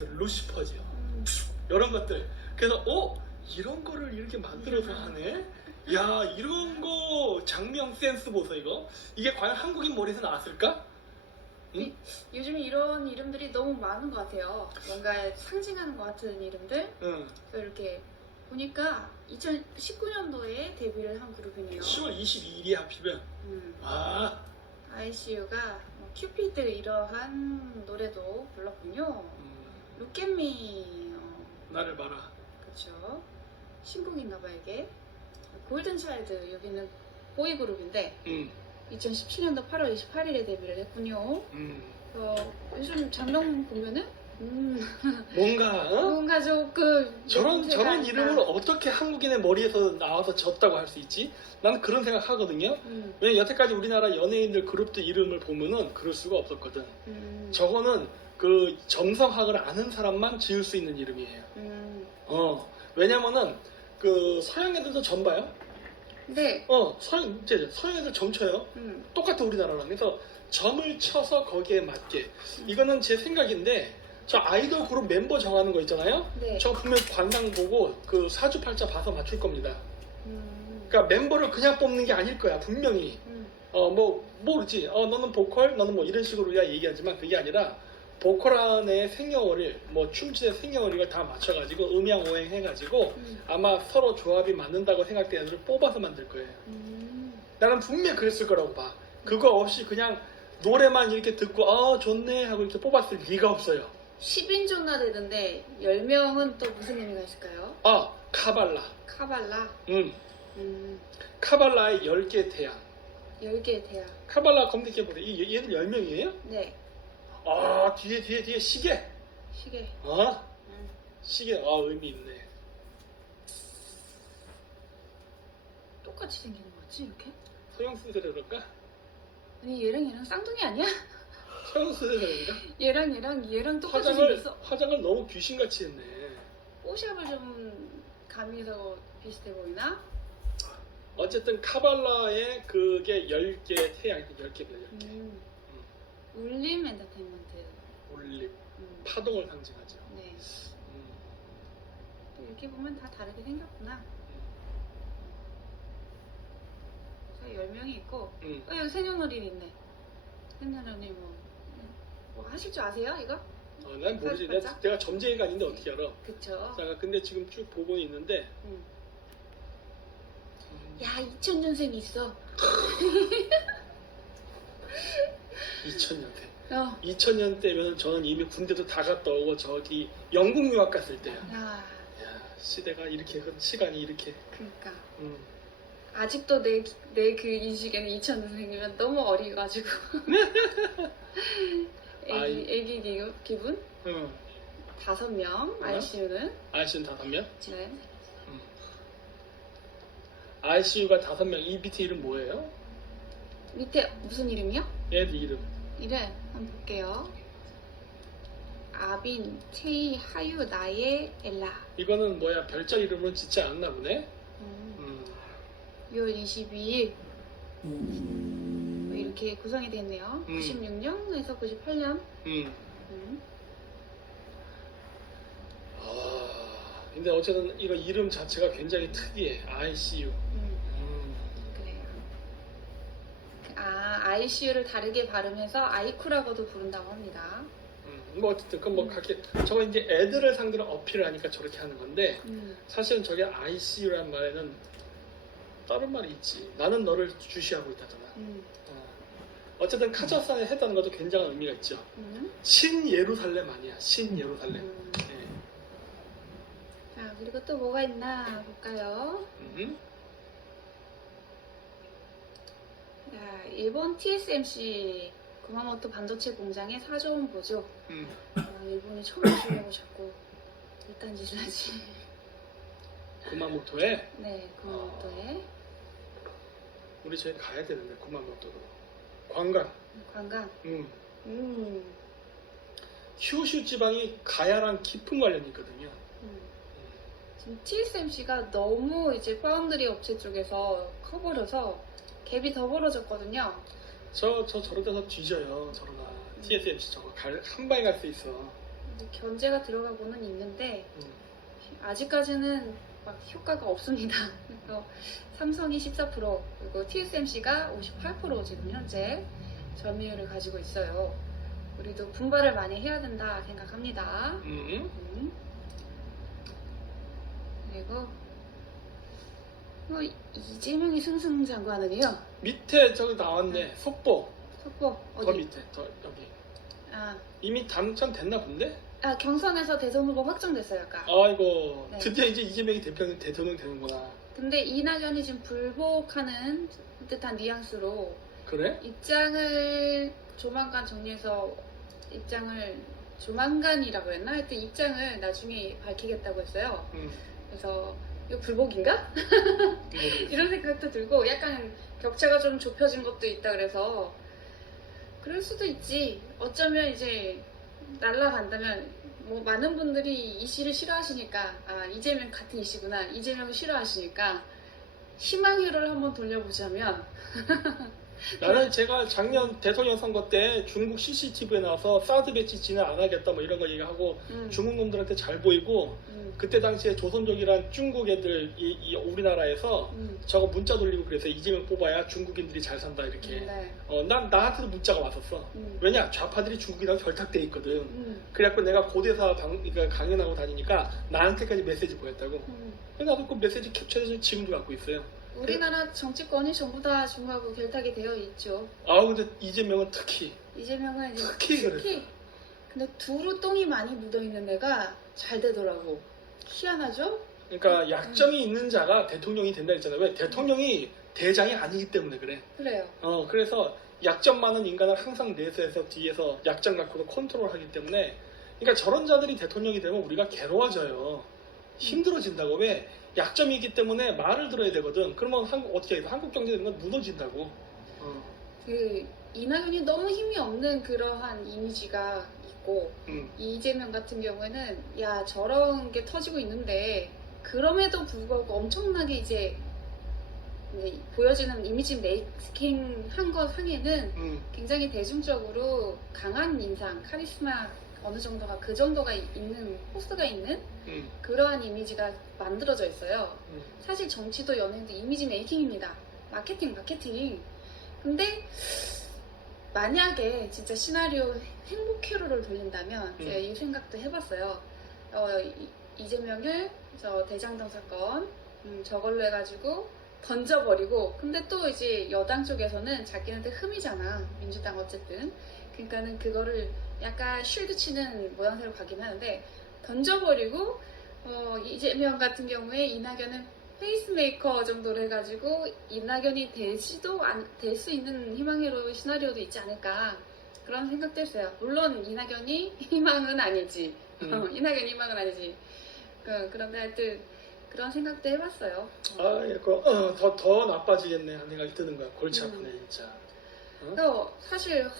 루시퍼죠. 이런 것들. 그래서 이런 거를 이렇게 만들어서 하네. 야, 이런 거 장명 센스 보소. 이게 과연 한국인 머리에서 나왔을까? 응? 요즘에 이런 이름들이 너무 많은 것 같아요. 뭔가 상징하는 것 같은 이름들. 응. 그래서 이렇게 보니까 2019년도에 데뷔를 한 그룹이네요. 10월 22일이 하필이면. 아, ICU가 큐피드 이러한 노래도 불렀군요. 룩앤미. 나를 봐라. 그쵸. 신곡인가봐 이게. 골든차일드 여기는 보이그룹인데 2017년도 8월 28일에 데뷔를 했군요. 요즘 장롱 보면은 뭔가 조금 저런 이름을 어떻게 한국인의 머리에서 나와서 졌다고 할 수 있지? 나는 그런 생각 하거든요. 왜냐면 여태까지 우리나라 연예인들 그룹들 이름을 보면은 그럴 수가 없었거든. 저거는 그 점성학을 아는 사람만 지을 수 있는 이름이에요. 왜냐면은 그 서양 애들도 점 봐요. 네. 서양 애들 점 쳐요. 똑같아 우리나라랑. 그래서 점을 쳐서 거기에 맞게. 이거는 제 생각인데 저 아이돌 그룹 멤버 정하는 거 있잖아요. 네. 저 분명 관상 보고 그 사주팔자 봐서 맞출 겁니다. 그러니까 멤버를 그냥 뽑는 게 아닐 거야 분명히. 모르지. 너는 보컬, 너는 뭐 이런 식으로 우리가 얘기하지만 그게 아니라 보컬 안에 생년월일, 뭐 춤추의 생년월일을 다 맞춰가지고 음양 오행 해가지고 아마 서로 조합이 맞는다고 생각되는 애들을 뽑아서 만들 거예요. 나는 분명 그랬을 거라고 봐. 그거 없이 그냥 노래만 이렇게 듣고 좋네 하고 이렇게 뽑았을 리가 없어요. 10인조나 되던데 10명은 또 무슨 의미가 있을까요? 카발라. 카발라? 카발라의 10개 태양. 10개의 태양. 카발라 검색해보세요. 얘들 10명이에요? 네. 뒤에 시계. 시계. 시계. 의미 있네. 똑같이 생긴 거 같지 이렇게? 서양 순서라 그럴까? 아니 얘랑 쌍둥이 아니야? 서양 순서라 그런가? 얘랑 똑같이 생겼어. 화장을 너무 귀신같이 했네. 뽀샵을 좀 가미해서 비슷해 보이나? 어쨌든 카발라의 그게 10개 태양, 10개별 10개. 울림 엔터테인먼트. 올림. 파동을 상징하죠. 네. 또 이렇게 보면 다 다르게 생겼구나. 그래서 10명이 있고 여기 생년월일 있네. 생년월일 뭐 하실 줄 아세요 이거? 난 모르지. 내가 점쟁이가 아닌데 어떻게 알아? 그쵸. 자, 근데 지금 쭉 보고 있는데 야 2000년생이 있어. 2000년대. 2000년대면 저는 이미 군대도 다 갔다 오고 저기 영국 유학 갔을 때야. 야 시대가 이렇게 시간이 이렇게. 그러니까. 아직도 내 그 인식에는 2000년생이면 너무 어리가지고. 애기 기분? 5명. ICU는? ICU는 5명? 네. ICU가 5명. 이 밑에 이름 뭐예요? 밑에 무슨 이름이요? 얘들 이름. 이름 한번 볼게요. 아빈, 체이, 하유, 나예, 엘라. 이거는 뭐야? 별자 이름은 짓지 않았나 보네? 6월 22일 이렇게 구성이 됐네요. 96년에서 98년. 근데 어쨌든 이거 이름 자체가 굉장히 특이해. ICU. 그래요. ICU를 다르게 발음해서 아이쿠라고도 부른다고 합니다. 뭐 어쨌든 저거 이제 애들을 상대로 어필을 하니까 저렇게 하는 건데 사실은 저게 ICU란 말에는 다른 말이 있지. 나는 너를 주시하고 있다잖아. 어쨌든 카자흐스탄에 했다는 것도 굉장한 의미가 있죠. 신예루살렘 아니야. 신예루살렘. 자, 그리고 또 뭐가 있나 볼까요? 자, 일본 TSMC 구마모토 반도체 공장의 사조원 보조. 일본이 처음 주려고 자꾸 이딴 짓을 하지. 구마모토에? 네, 구마모토에. 우리 저희 가야 되는데 구마모토로. 관광. 큐슈 지방이 가야랑 깊은 관련이 있거든요. 지금 TSMC가 너무 이제 파운드리 업체 쪽에서 커버려서 갭이 더 벌어졌거든요. 저런 데서 뒤져요. 저러나 TSMC 저거 한 방에 갈 수 있어. 견제가 들어가고는 있는데 음. 아직까지는 막 효과가 없습니다. 그래서 삼성이 14% 그리고 TSMC가 58% 지금 현재 점유율을 가지고 있어요. 우리도 분발을 많이 해야 된다 생각합니다. 그리고 뭐 이재명이 승승장구하느니요. 밑에 저기 나왔네. 속보. 속보 더 어디? 밑에. 더 여기. 아, 이미 당첨됐나 본데? 경선에서 대선 후보 확정됐어요, 아까. 아이고 네. 드디어 이제 이재명이 대통령 되는구나. 근데 이낙연이 지금 불복하는 듯한 뉘앙스로 그래? 입장을 조만간 정리해서 조만간이라고 했나? 하여튼 입장을 나중에 밝히겠다고 했어요. 그래서 이거 불복인가? 이런 생각도 들고 약간 격차가 좀 좁혀진 것도 있다 그래서 그럴 수도 있지. 어쩌면 이제 날라간다면 뭐 많은 분들이 이씨를 싫어하시니까 이재명 같은 이씨구나. 이재명을 싫어하시니까 희망회로를 한번 돌려보자면 나는 제가 작년 대통령 선거 때 중국 CCTV에 나와서 사드 배치 진행 안 하겠다 뭐 이런 거 얘기하고 중국 놈들한테 잘 보이고 그때 당시에 조선족이란 중국 애들 이 우리나라에서 저거 문자 돌리고 그래서 이재명 뽑아야 중국인들이 잘 산다 이렇게. 네. 난 나한테도 문자가 왔었어. 왜냐 좌파들이 중국이랑 결탁돼 있거든. 그래갖고 내가 고대사 그러니까 강연하고 다니니까 나한테까지 메시지 보냈다고. 나도 그 메시지 캡처해서 지금도 갖고 있어요. 우리나라 정치권이 전부 다 중국하고 결탁이 되어 있죠. 근데 이재명은 특히 이재명은 이제 특히 그랬어. 근데 두루 똥이 많이 묻어있는 애가 잘 되더라고. 희한하죠? 그러니까 약점이 있는 자가 대통령이 된다 했잖아요. 왜? 대통령이 대장이 아니기 때문에 그래. 그래요. 그래서 약점 많은 인간을 항상 내세해서 뒤에서 약점 갖고도 컨트롤하기 때문에 그러니까 저런 자들이 대통령이 되면 우리가 괴로워져요. 힘들어진다고. 왜? 약점이 있기 때문에 말을 들어야 되거든. 그러면 어떻게 해? 한국 경제 되는 건 무너진다고. 그 이낙연이 너무 힘이 없는 그러한 이미지가 있고 이재명 같은 경우에는 야 저런 게 터지고 있는데 그럼에도 불구하고 엄청나게 이제 보여지는 이미지 메이킹 한 것 상에는 굉장히 대중적으로 강한 인상, 카리스마 어느 정도가 그 정도가 있는 포스가 있는 그러한 이미지가 만들어져 있어요. 사실 정치도 연예인도 이미지 메이킹입니다. 마케팅. 근데 만약에 진짜 시나리오 행복회로를 돌린다면 제가 이 생각도 해봤어요. 이재명을 저 대장동 사건 저걸로 해가지고 던져버리고 근데 또 이제 여당 쪽에서는 자기네들 흠이잖아. 민주당 어쨌든. 그러니까는 그거를 약간 쉴드 치는 모양새로 가긴 하는데 던져버리고 이재명 같은 경우에 이낙연은 페이스메이커 정도로 해가지고 이낙연이 될 수 있는 희망회로 시나리오도 있지 않을까 그런 생각도 했어요. 물론 이낙연이 희망은 아니지. 이낙연이 희망은 아니지. 그런데 하여튼 그런 생각도 해봤어요. 더 나빠지겠네 하는 생각이 드는 거야. 골치 아프네 진짜. 사실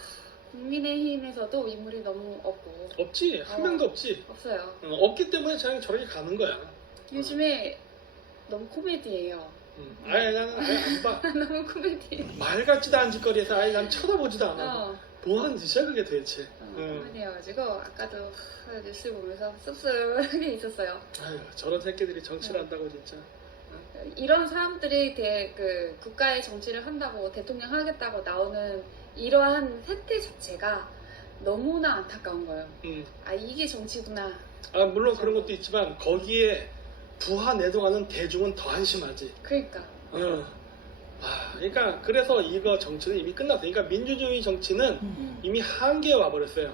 국민의힘에서도 인물이 너무 없고 없지. 한 명도 없지. 없어요. 없기 때문에 저렇게 가는 거야. 요즘에 너무 코미디예요. 나는 아예 안 봐. 너무 코미디. 말 같지도 않은 짓거리에서 아예 난 쳐다보지도 않아. 뭐 하는 짓이야 그게 도대체. 코미디여가지고 아까도 뉴스 보면서 씁쓸하게 있었어요. 아유 저런 새끼들이 정치를 한다고 진짜. 이런 사람들이 국가의 정치를 한다고 대통령 하겠다고 나오는 이러한 세태 자체가 너무나 안타까운 거예요. 이게 정치구나. 물론 그런 것도 있지만 거기에 부하 내동하는 대중은 더 한심하지. 그러니까. 그러니까 그래서 이거 정치는 이미 끝났어. 그러니까 민주주의 정치는 이미 한계에 와버렸어요.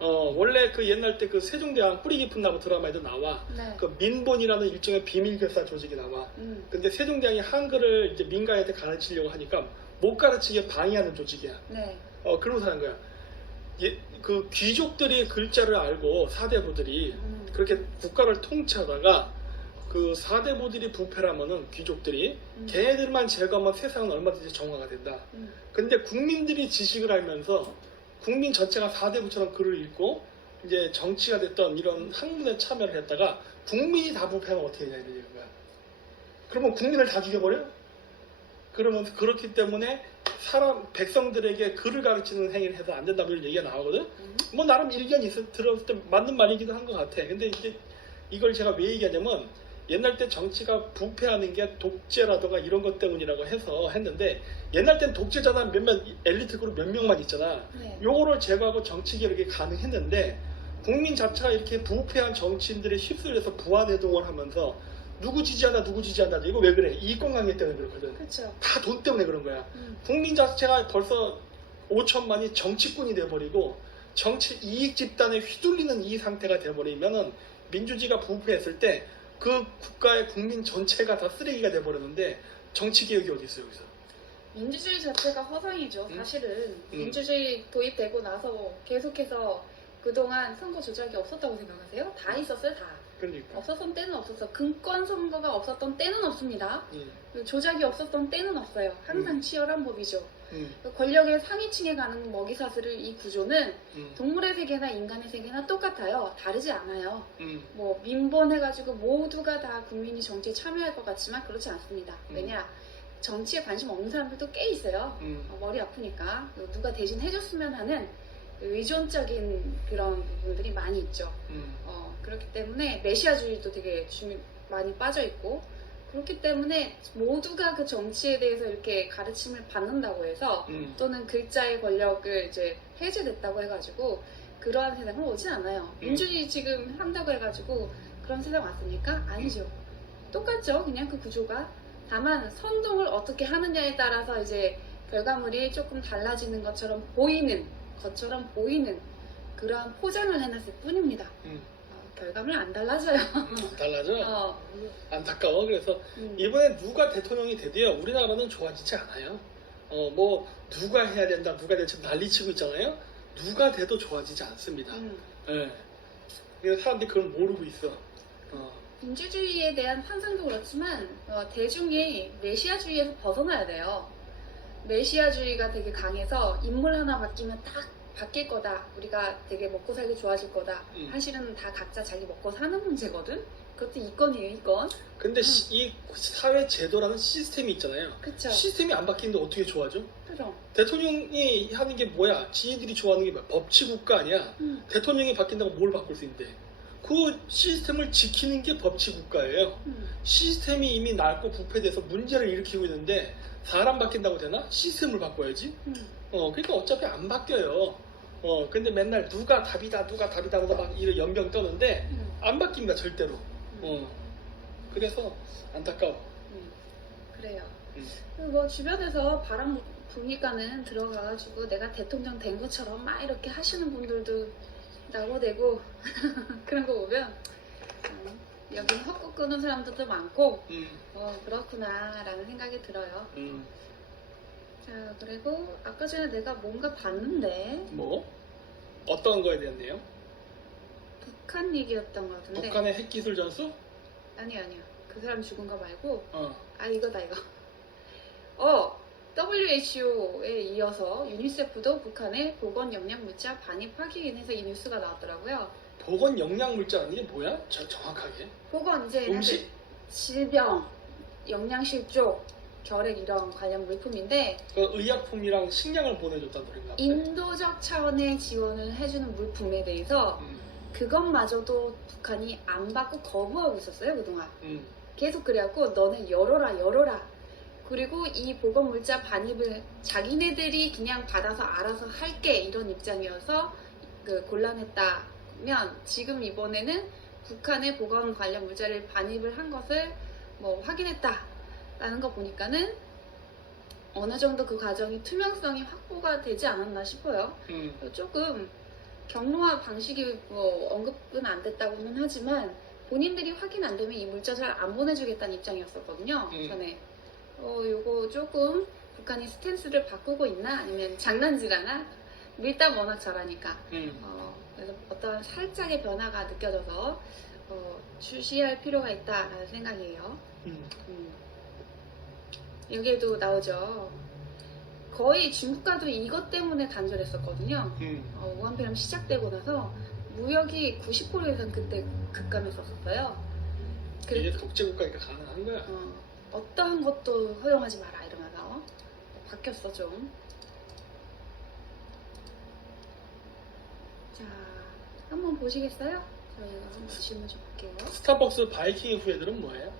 원래 그 옛날 때 그 세종대왕 뿌리 깊은 나무 드라마에도 나와. 네. 그 민본이라는 일종의 비밀결사 조직이 나와. 근데 세종대왕이 한글을 이제 민가한테 가르치려고 하니까 못 가르치게 방해하는 조직이야. 네. 그러면서 하는 거야. 그 귀족들이 글자를 알고 사대부들이 그렇게 국가를 통치하다가 그 사대부들이 부패라면은 귀족들이 걔네들만 제거하면 세상은 얼마든지 정화가 된다. 근데 국민들이 지식을 알면서 국민 전체가 사대부처럼 글을 읽고 이제 정치가 됐던 이런 학문에 참여를 했다가 국민이 다 부패하면 어떻게 되냐 이런 거야. 그러면 국민을 다 죽여버려? 그러면서 그렇기 때문에 백성들에게 글을 가르치는 행위를 해서 안 된다고 이런 얘기가 나오거든. 뭐 나름 일견이 들었을 때 맞는 말이기도 한 것 같아. 근데 이제 이걸 제가 왜 얘기하냐면 옛날 때 정치가 부패하는 게 독재라든가 이런 것 때문이라고 해서 했는데 옛날 땐 독재자나 몇몇 엘리트 그룹 몇 명만 있잖아. 네. 요거를 제거하고 정치 개혁이 가능했는데 국민 자체가 이렇게 부패한 정치인들의 휩쓸려서 부안해동을 하면서 누구 지지한다 누구 지지한다 이거 왜 그래? 이권관계 때문에 그렇거든. 그렇죠. 다 돈 때문에 그런 거야. 국민 자체가 벌써 5천만이 정치꾼이 돼버리고 정치 이익 집단에 휘둘리는 이 상태가 돼버리면은 민주주의가 부패했을 때 그 국가의 국민 전체가 다 쓰레기가 돼버렸는데 정치 개혁이 어디 있어요 여기서? 민주주의 자체가 허상이죠. 사실은 민주주의 도입되고 나서 계속해서 그동안 선거 조작이 없었다고 생각하세요? 다 있었어요, 다. 그러니까. 없었던 때는 없었어. 금권 선거가 없었던 때는 없습니다. 조작이 없었던 때는 없어요. 항상 치열한 법이죠. 권력의 상위층에 가는 먹이사슬을 이 구조는 동물의 세계나 인간의 세계나 똑같아요. 다르지 않아요. 뭐 민번해가지고 모두가 다 국민이 정치에 참여할 것 같지만 그렇지 않습니다. 왜냐? 정치에 관심 없는 사람들도 꽤 있어요. 머리 아프니까 누가 대신 해줬으면 하는 의존적인 그런 부분들이 많이 있죠. 그렇기 때문에 메시아주의도 되게 많이 빠져 있고 그렇기 때문에 모두가 그 정치에 대해서 이렇게 가르침을 받는다고 해서 또는 글자의 권력을 이제 해제됐다고 해가지고 그러한 세상은 오진 않아요. 민주주의 지금 한다고 해가지고 그런 세상 왔습니까? 아니죠. 똑같죠. 그냥 그 구조가. 다만 선동을 어떻게 하느냐에 따라서 이제 결과물이 조금 달라지는 것처럼 보이는 그러한 포장을 해놨을 뿐입니다. 결과물 안 달라져요. 달라져? 안타까워. 그래서 이번에 누가 대통령이 돼도요 우리나라는 좋아지지 않아요. 뭐 누가 해야 된다 누가 될지 난리치고 있잖아요. 누가 돼도 좋아지지 않습니다. 예. 그래서 사람들이 그걸 모르고 있어. 민주주의에 대한 환상도 그렇지만 대중이 메시아주의에서 벗어나야 돼요. 메시아주의가 되게 강해서 인물 하나 바뀌면 딱 바뀔 거다. 우리가 되게 먹고 살기 좋아질 거다. 사실은 다 각자 자기 먹고 사는 문제거든. 그것도 이건이에요, 이건. 근데 이 사회 제도라는 시스템이 있잖아요. 그쵸. 시스템이 안 바뀌는데 어떻게 좋아져? 그럼. 대통령이 하는 게 뭐야? 지인들이 좋아하는 게 뭐야? 법치국가 아니야? 대통령이 바뀐다고 뭘 바꿀 수 있는데? 그 시스템을 지키는 게 법치국가예요. 시스템이 이미 낡고 부패돼서 문제를 일으키고 있는데 사람 바뀐다고 되나? 시스템을 바꿔야지. 그러니까 어차피 안 바뀌어요. 근데 맨날 누가 답이다 하면서 막 이런 연병 떠는데 안 바뀝니다 절대로. 그래서 안타까워. 그래요. 뭐 주변에서 바람 부니까는 들어가가지고 내가 대통령 된 것처럼 막 이렇게 하시는 분들도 나고되고 그런 거 보면 여기는 헛꿈 꾸는 사람들도 많고 그렇구나 라는 생각이 들어요. 자, 그리고 아까 전에 내가 뭔가 봤는데 뭐? 어떤 거에 대한 내용? 북한 얘기였던 것 같은데. 북한의 핵기술 전수? 아니야. 그 사람 죽은 거 말고 이거다 이거. WHO에 이어서 유니세프도 북한의 보건 영양 물자 반입 확인해서 이 뉴스가 나왔더라고요. 보건 영양 물자는 이게 뭐야? 정확하게? 보건 이제 음식? 질병, 영양실조, 결핵 이런 관련 물품인데 그 의약품이랑 식량을 보내줬다는 소린가? 인도적 차원의 지원을 해주는 물품에 대해서 그것마저도 북한이 안 받고 거부하고 있었어요 그동안. 계속 그래갖고 너네 열어라. 그리고 이 보건물자 반입을 자기네들이 그냥 받아서 알아서 할게 이런 입장이어서 곤란했다면 지금 이번에는 북한의 보건 관련 물자를 반입을 한 것을 뭐 확인했다라는 거 보니까는 어느 정도 그 과정이 투명성이 확보가 되지 않았나 싶어요. 조금 경로와 방식이 뭐 언급은 안 됐다고는 하지만 본인들이 확인 안 되면 이 물자 잘 안 보내주겠다는 입장이었었거든요. 전에. 요거 조금 북한이 스탠스를 바꾸고 있나 아니면 장난질하나 밀당 워낙 잘하니까 그래서 어떤 살짝의 변화가 느껴져서 주시할 필요가 있다라는 생각이에요. 여기에도 나오죠. 거의 중국과도 이것 때문에 단절했었거든요. 우한폐렴 시작되고 나서 무역이 90% 이상 그때 급감했었어요. 이게 독재국가니까 가능한 거야. 어떠한 것도 허용하지 마라 이러면서 바뀌었어 좀. 자, 한번 보시겠어요? 저희가 한번 질문 좀 볼게요. 스타벅스 바이킹 후예들은 뭐예요?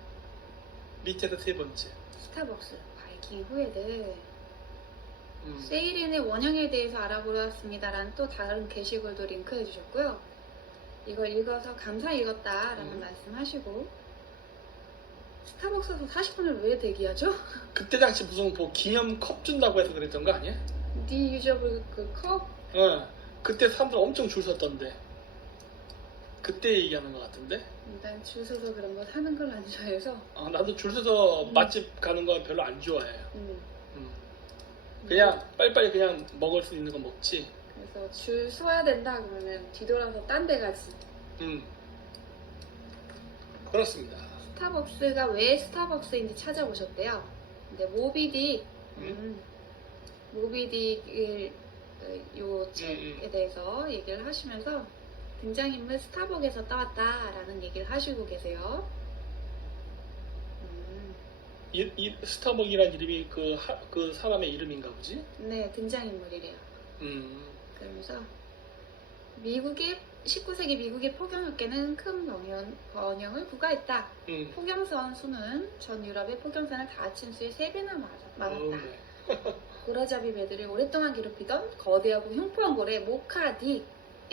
밑에서 세 번째. 스타벅스 바이킹 후예들 음. 세일인의 원형에 대해서 알아보았습니다라는 또 다른 게시글도 링크해 주셨고요. 이걸 읽어서 감사 읽었다라는 말씀하시고, 스타벅스에서 40분을 왜 대기하죠? 그때 당시 무슨 뭐 기념 컵 준다고 해서 그랬던 거 아니야? 리유저블 그 컵? 그때 사람들 엄청 줄 섰던데. 그때 얘기하는 것 같은데. 난 줄 서서 그런 거 사는 걸 안 좋아해서. 나도 줄 서서 맛집 가는 거 별로 안 좋아해요. 음. 그냥 빨리빨리 그냥 먹을 수 있는 거 먹지. 그래서 줄 서야 된다 그러면 뒤돌아서 딴 데 가지. 그렇습니다. 스타벅스가 왜 스타벅스인지 찾아보셨대요. 근데 모비딕, 모비딕 요 책에 대해서 얘기를 하시면서 등장인물 스타벅에서 따왔다라는 얘기를 하시고 계세요. 이 스타벅이란 이름이 그 사람의 이름인가 보지? 네, 등장인물이래요. 그러면서 미국의 19세기 미국의 폭염학계는 큰 번영을 부과했다. 폭염선 수는 전 유럽의 폭염선을 다 합친 수의 3배나 많았다. 고라잡이 배들을 오랫동안 괴롭히던 거대하고 흉포한 고래 모카딕에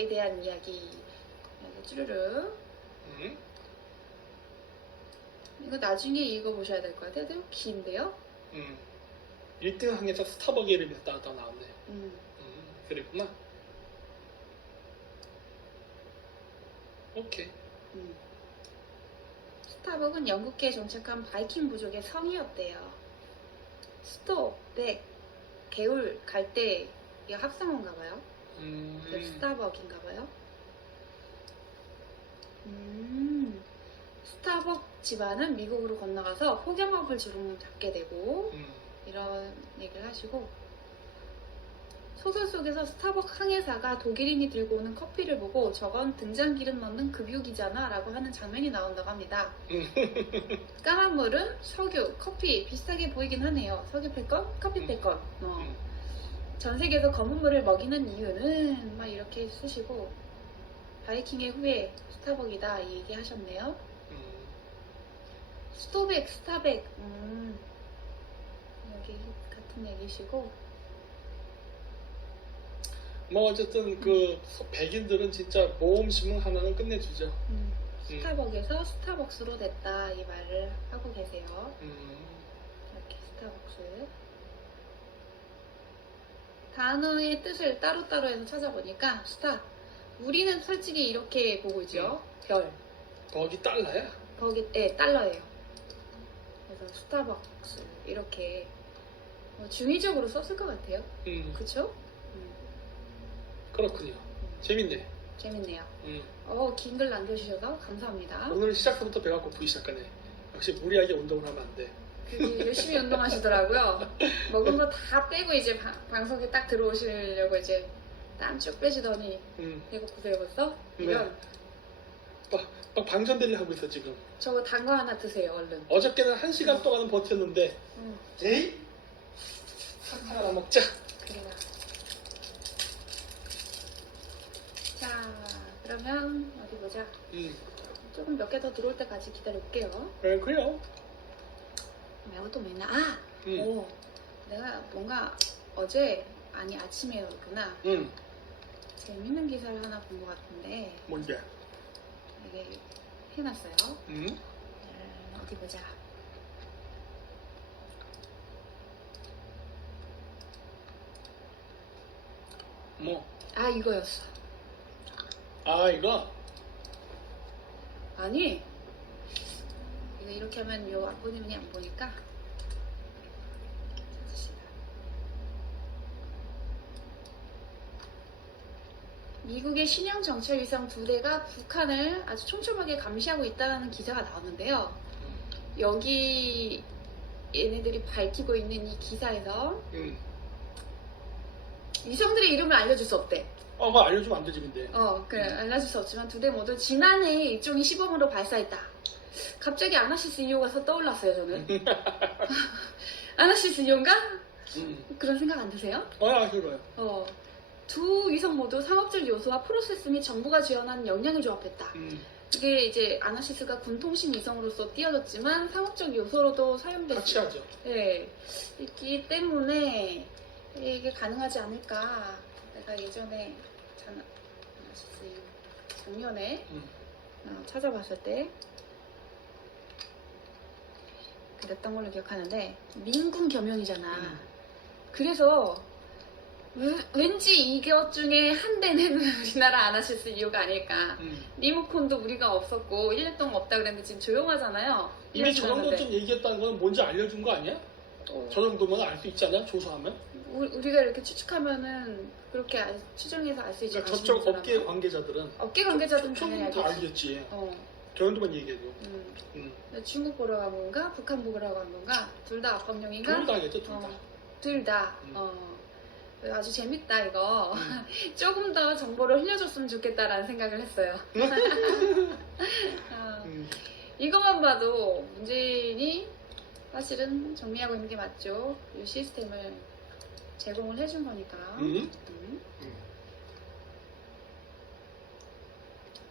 대한 이야기. 쭈르르. 이거 나중에 읽어보셔야 될 것 같아요. 되게 긴데요? 1등 항에서 스타벅의 이름이 다 나왔네. 그랬구나. 오케이. 스타벅은 영국계에 정착한 바이킹 부족의 성이었대요. 스토, 백, 개울, 갈대 이 합성어인가 봐요. 스타벅인가 봐요. 스타벅 집안은 미국으로 건너가서 폭염업을 주름 잡게 되고 이런 얘기를 하시고, 소설 속에서 스타벅 항해사가 독일인이 들고 오는 커피를 보고 저건 등잔기름 넣는 급육이잖아 라고 하는 장면이 나온다고 합니다. 까만 물은 석유, 커피 비슷하게 보이긴 하네요. 석유 패건, 커피 패건. 전 세계에서 검은 물을 먹이는 이유는 막 이렇게 쓰시고, 바이킹의 후예 스타벅이다 이 얘기 하셨네요. 스토백, 스타백 여기 같은 얘기시고, 뭐 어쨌든 그 백인들은 진짜 모험심은 하나는 끝내주죠. 스타벅에서 스타벅스로 됐다 이 말을 하고 계세요. 이렇게 스타벅스 단어의 뜻을 따로따로 해서 찾아보니까 스타, 우리는 솔직히 이렇게 보고 있죠. 별, 거기 달러야? 거기 달러예요. 그래서 스타벅스 이렇게 중의적으로 썼을 것 같아요. 그쵸? 그렇군요. 재밌네. 재밌네요. 긴 글 남겨주셔서 감사합니다. 오늘 시작부터 배가 고프기 시작하네. 역시 무리하게 운동을 하면 안 돼. 되게 열심히 운동하시더라고요. 먹은 거 다 빼고 이제 방송에 딱 들어오시려고 이제 땀 쭉 빼시더니 배고프세요 벌써? 이런. 막 방전대를 하고 있어 지금. 저거 단 거 하나 드세요 얼른. 어저께는 1시간 동안은 버텼는데 에이? 하나 먹자. 그래요. 자, 그러면 어디 보자. 조금 몇 개 더 들어올 때까지 기다려볼게요. 그래요. 이것도 맨날 오, 내가 뭔가 어제 아침에였구나. 재밌는 기사를 하나 본 것 같은데. 뭔데? 이게 해놨어요. 어디 보자. 뭐? 이거였어. 이거? 아니, 이거 이렇게 하면 요 앞부분이 안 보니까. 미국의 신형 정찰 위성 2대가 북한을 아주 촘촘하게 감시하고 있다는 기사가 나오는데요. 여기 얘네들이 밝히고 있는 이 기사에서 위성들의 이름을 알려줄 수 없대. 그거 알려주면 안 되지 근데. 그래 알려줄 수 없지만 2대 모두 지난해 일종의 시범으로 발사했다. 갑자기 아나시스 이호가 떠올랐어요, 저는. 아나시스 이호인가? 그런 생각 안 드세요? 들어요. 두 위성 모두 상업적 요소와 프로세스 및 정보가 지원한 역량을 조합했다. 이게 이제 아나시스가 군통신 위성으로서 띄어졌지만 상업적 요소로도 사용됐어요. 같이 하죠. 네, 있기 때문에 이게 가능하지 않을까. 내가 예전에 아나시스 작년에 찾아봤을 때 그랬던 걸로 기억하는데 민군 겸용이잖아. 그래서 왠지 이것 중에 한 대는 우리나라 아나시스 이호가 아닐까. 리모컨도 우리가 없었고 1년 동안 없다 그랬는데 지금 조용하잖아요. 이미 저 정도쯤 얘기했다는 건 뭔지 알려준 거 아니야? 저 정도면 알 수 있잖아, 조사하면. 우리가 이렇게 추측하면은 그렇게 추정해서 알 수 있지. 그러니까 저쪽 업계 관계자들은 당연히 다 알겠지. 알겠지. 저 정도만 얘기해도. 중국 보러 간 건가? 북한 보러 간 건가? 둘 다 압박용인가? 둘 다 알겠죠, 둘 다. 둘 다. 아주 재밌다 이거. 조금 더 정보를 흘려줬으면 좋겠다라는 생각을 했어요. 이것만 봐도 문재인이 사실은 정리하고 있는 게 맞죠. 이 시스템을 제공을 해준 거니까.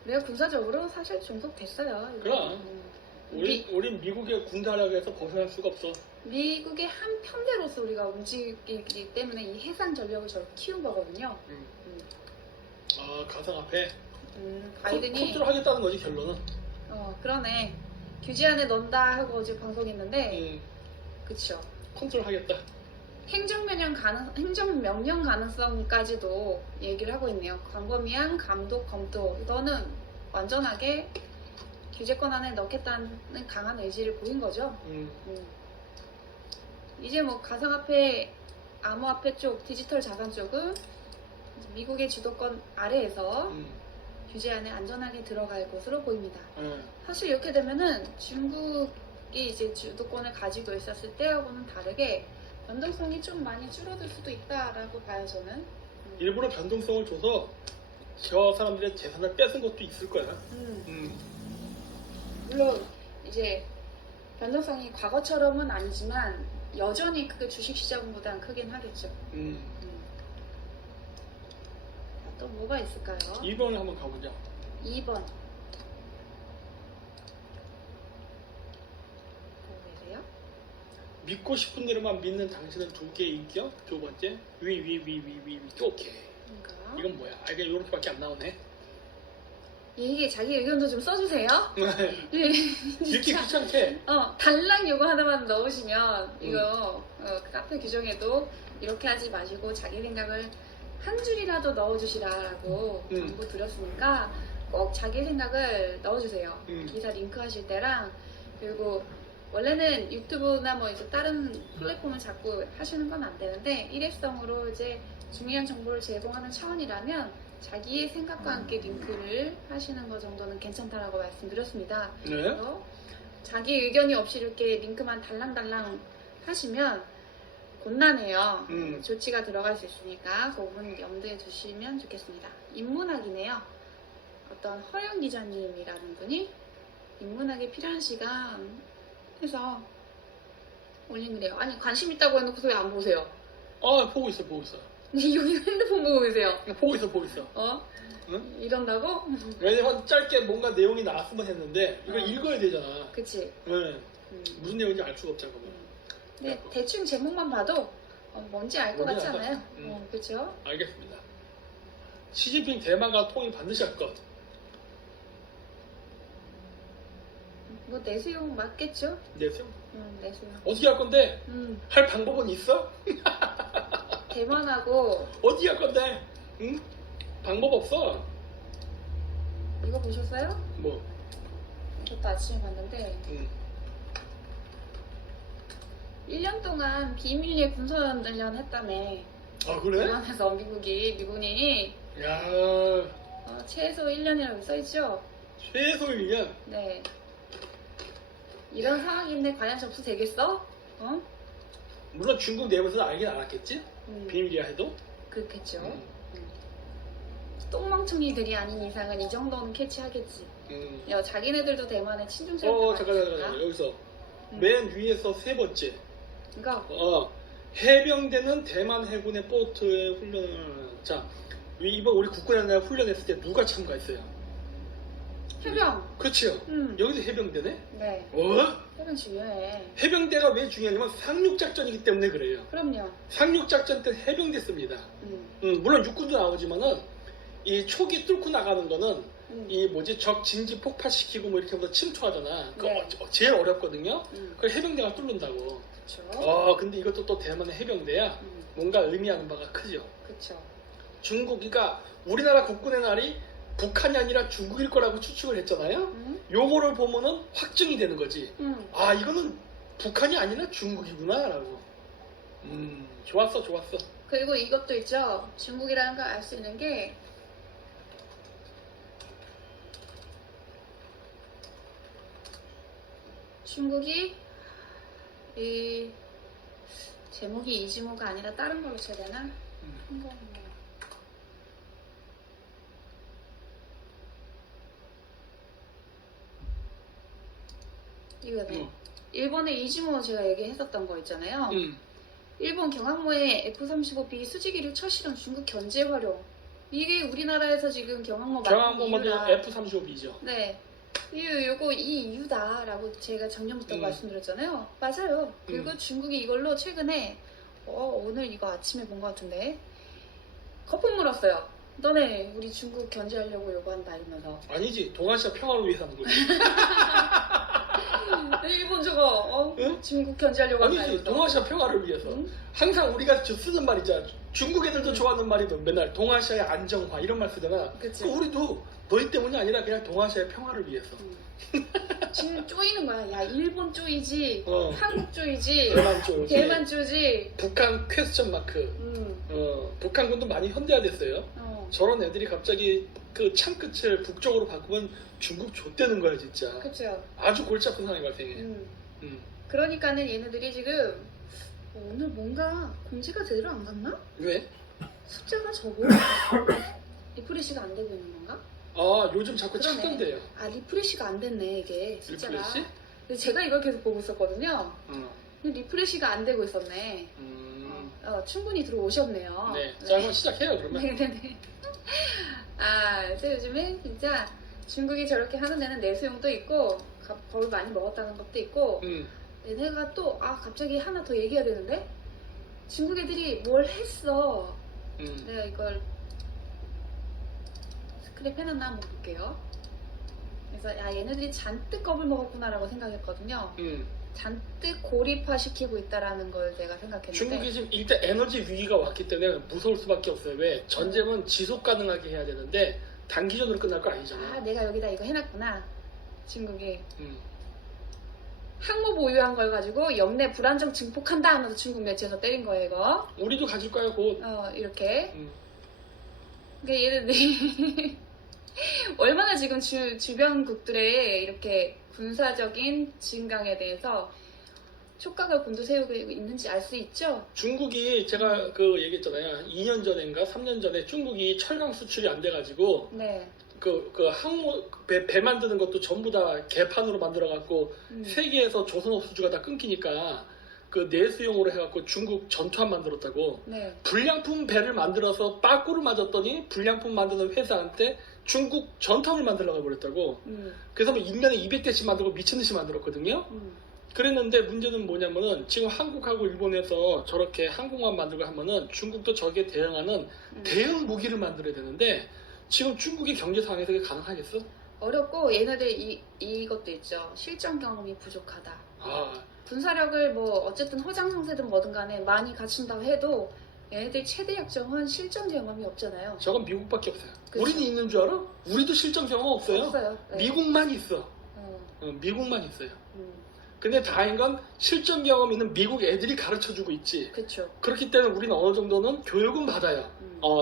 우리가 군사적으로 사실 종속됐어요. 이거. 그럼. 우린 미국의 군사력에서 벗어날 수가 없어. 미국의 한 편대로서 우리가 움직이기 때문에 이 해상 전력을 저렇게 키운 거거든요. 가상 앞에 바이든이 컨트롤하겠다는 거지, 결론은. 그러네. 규제 안에 넣는다 하고 어제 방송했는데, 그쵸. 컨트롤하겠다. 행정명령 가능성까지도 얘기를 하고 있네요. 광범위한 감독 검토. 너는 완전하게 규제권 안에 넣겠다는 강한 의지를 보인 거죠. 이제 뭐 가상화폐, 암호화폐 쪽, 디지털 자산 쪽은 미국의 주도권 아래에서 규제 안에 안전하게 들어갈 것으로 보입니다. 사실 이렇게 되면은 중국이 이제 주도권을 가지고 있었을 때하고는 다르게 변동성이 좀 많이 줄어들 수도 있다라고 봐요, 저는. 일부러 변동성을 줘서 저 사람들의 재산을 뺏은 것도 있을 거야. 물론 이제 변동성이 과거처럼은 아니지만 여전히 그게 주식시장보다는 크긴 하겠죠. 또 뭐가 있을까요? 2번을 한번 가보자. 2번. 보고 계세요? 믿고 싶은 대로만 믿는 당신은 두 개의 인격. 두 번째, 위. 오케이. 그러니까. 이건 뭐야? 이게 이렇게밖에 안 나오네. 이게 자기 의견도 좀 써주세요. 읽기 귀찮게. 달랑 요거 하나만 넣으시면 이거 카페 규정에도 이렇게 하지 마시고 자기 생각을 한 줄이라도 넣어주시라고 당부 드렸으니까 꼭 자기 생각을 넣어주세요. 기사 링크 하실 때랑 그리고 원래는 유튜브나 뭐 이제 다른 플랫폼을 자꾸 하시는 건 안 되는데 일회성으로 이제 중요한 정보를 제공하는 차원이라면 자기의 생각과 함께 링크를 하시는 것 정도는 괜찮다라고 말씀드렸습니다. 네. 그래서 자기 의견이 없이 이렇게 링크만 달랑달랑 하시면 곤란해요. 조치가 들어갈 수 있으니까 그 부분 염두에 두시면 좋겠습니다. 인문학이네요. 어떤 허영 기자님이라는 분이 인문학에 필요한 시간 해서 올린 글이에요. 아니 관심 있다고 해놓고서 왜 안 보세요? 보고 있어. 여기 핸드폰 보고 계세요. 보고 있어. 응? 이런다고? 왜냐면 짧게 뭔가 내용이 나왔으면 했는데 이걸 읽어야 되잖아. 그치. 네. 무슨 내용인지 알 수가 없잖아. 근데 대충 제목만 봐도 뭔지 알 것 같지 않아요? 그렇죠? 알겠습니다. 시진핑 대만과 통일 반드시 할 것. 뭐 내수용 맞겠죠? 내수용? 내수용. 어떻게 할 건데? 할 방법은 있어? 대만하고 어떻게 할 건데? 응? 방법 없어. 이거 보셨어요? 뭐? 이것도 아침에 봤는데 1년 동안 비밀리에 군사훈련 했다며. 그래? 대만에서 미군이 야, 최소 1년이라고 써있죠? 최소 1년? 네. 이런 상황인데 과연 접수되겠어? 물론 중국 내부에서 알긴 알았겠지? 비밀이야 해도? 그렇겠죠. 똥멍청이들이 아닌 이상은 이 정도는 캐치하겠지. 자기네들도 대만에 친중세가 잠깐 여기서 맨 위에서 세 번째. 이거 해병대는 대만 해군의 보트의 훈련을 이번 우리 국군에 훈련했을 때 누가 참가했어요? 해병. 그렇죠. 여기도 해병대네. 네. 해병 중요해. 해병대가 왜 중요하냐면 상륙작전이기 때문에 그래요. 그럼요. 상륙작전 때 해병대 씁니다. 물론 육군도 나오지만은 이 초기 뚫고 나가는 거는 적 진지 폭파시키고 뭐 이렇게 하면서 침투하잖아. 네. 그거 제일 어렵거든요. 그걸 해병대가 뚫는다고. 그렇죠. 근데 이것도 또 대만의 해병대야. 뭔가 의미하는 바가 크죠. 그렇죠. 그러니까 우리나라 국군의 날이 북한이 아니라 중국일 거라고 추측을 했잖아요. 요거를 보면은 확증이 되는 거지. 이거는 북한이 아니라 중국이구나라고. 좋았어. 그리고 이것도 있죠. 중국이라는 걸 알 수 있는 게 중국이 이 제목이 이지모가 아니라 다른 걸로 쳐야 되나? 이거네. 일본의 이지모 제가 얘기했었던 거 있잖아요. 일본 경항모의 F-35B 수직이륙 첫 실험 중국 견제 활용. 이게 우리나라에서 지금 경항모 만든 F-35B죠. 네. 요거 이 이유다라고 제가 작년부터 말씀드렸잖아요. 맞아요. 그리고 중국이 이걸로 최근에 오늘 이거 아침에 본 것 같은데 거품 물었어요. 너네 우리 중국 견제하려고 요구한다 이러면서. 아니지, 동아시아 평화를 위해서 하는 거지. 일본 저거 중국 견제하려고 한다. 아니지, 동아시아 평화를 위해서. 항상 우리가 쓰는 말이잖아. 중국 애들도 좋아하는 말이 맨날 동아시아의 안정화 이런 말 쓰잖아. 그치. 우리도 너희 때문이 아니라 그냥 동아시아의 평화를 위해서. 지금 쪼이는 거야. 야, 일본 쪼이지, 한국 쪼이지, 대만 쪼이지, 북한 퀘스천 마크. 북한군도 많이 현대화됐어요. 저런 애들이 갑자기 그 창끝을 북쪽으로 바꾸면 중국 좆되는 거야 진짜. 그렇죠. 아주 골치 아픈 상황이 발생해. 그러니까는 얘네들이 지금 오늘 뭔가 공지가 제대로 안 갔나? 왜? 숫자가 적어. 리프레시가 안 되고 있는 건가? 요즘 자꾸 그러네. 찾던데요. 리프레시가 안 됐네 이게 숫자가. 리프레시? 근데 제가 이걸 계속 보고 있었거든요. 근데 리프레시가 안 되고 있었네. 충분히 들어오셨네요. 네. 자, 한번 시작해요 그러면. 네네네. 그래서 요즘에 진짜 중국이 저렇게 하는 데는 내수용도 있고 겁을 많이 먹었다는 것도 있고 얘네가 또 갑자기 하나 더 얘기해야 되는데 중국 애들이 뭘 했어. 내가 이걸 스크랩 해놨나 한번 볼게요. 그래서 얘네들이 잔뜩 겁을 먹었구나 라고 생각했거든요. 잔뜩 고립화 시키고 있다라는 걸 내가 생각했는데 중국이 지금 일단 에너지 위기가 왔기 때문에 무서울 수밖에 없어요. 왜? 전쟁은 지속 가능하게 해야 되는데 단기전으로 끝날 거 아니잖아. 내가 여기다 이거 해놨구나. 중국이 항모 보유한 걸 가지고 영내 불안정 증폭한다 하면서 중국 매체에서 때린 거예요 이거. 우리도 가질 거야 곧. 이렇게. 그러니까 얘네들이 얼마나 지금 주변국들의 이렇게 군사적인 진강에 대해서 촉각을 곤두세우고 있는지 알 수 있죠? 중국이 제가 얘기했잖아요. 2년 전인가 3년 전에 중국이 철강 수출이 안 돼가지고 네. 항모 배 만드는 것도 전부 다 개판으로 만들어갖고 세계에서 조선업 수주가 다 끊기니까 내수용으로 해갖고 중국 전투함 만들었다고. 네. 불량품 배를 만들어서 빠꾸를 맞았더니 불량품 만드는 회사한테 중국 전투함을 만들려고 그랬다고. 그래서 뭐 1년에 200대씩 만들고 미친듯이 만들었거든요. 그랬는데 문제는 뭐냐면은 지금 한국하고 일본에서 저렇게 항공모함 만들고 하면은 중국도 저게 대응하는 대응 무기를 만들어야 되는데 지금 중국의 경제 상황에서 그게 가능하겠어? 어렵고 얘네들 이것도 있죠. 실전 경험이 부족하다. 군사력을 뭐 어쨌든 허장성세든 뭐든 간에 많이 갖춘다고 해도 얘네들 최대 약점은 실전 경험이 없잖아요. 저건 미국밖에 없어요. 그쵸? 우리는 있는 줄 알아? 우리도 실전 경험 없어요. 없어요. 네. 미국만 있어. 미국만 있어요. 근데 다행인 건 실전 경험 있는 미국 애들이 가르쳐주고 있지. 그렇죠. 그렇기 때문에 우리는 어느 정도는 교육은 받아요.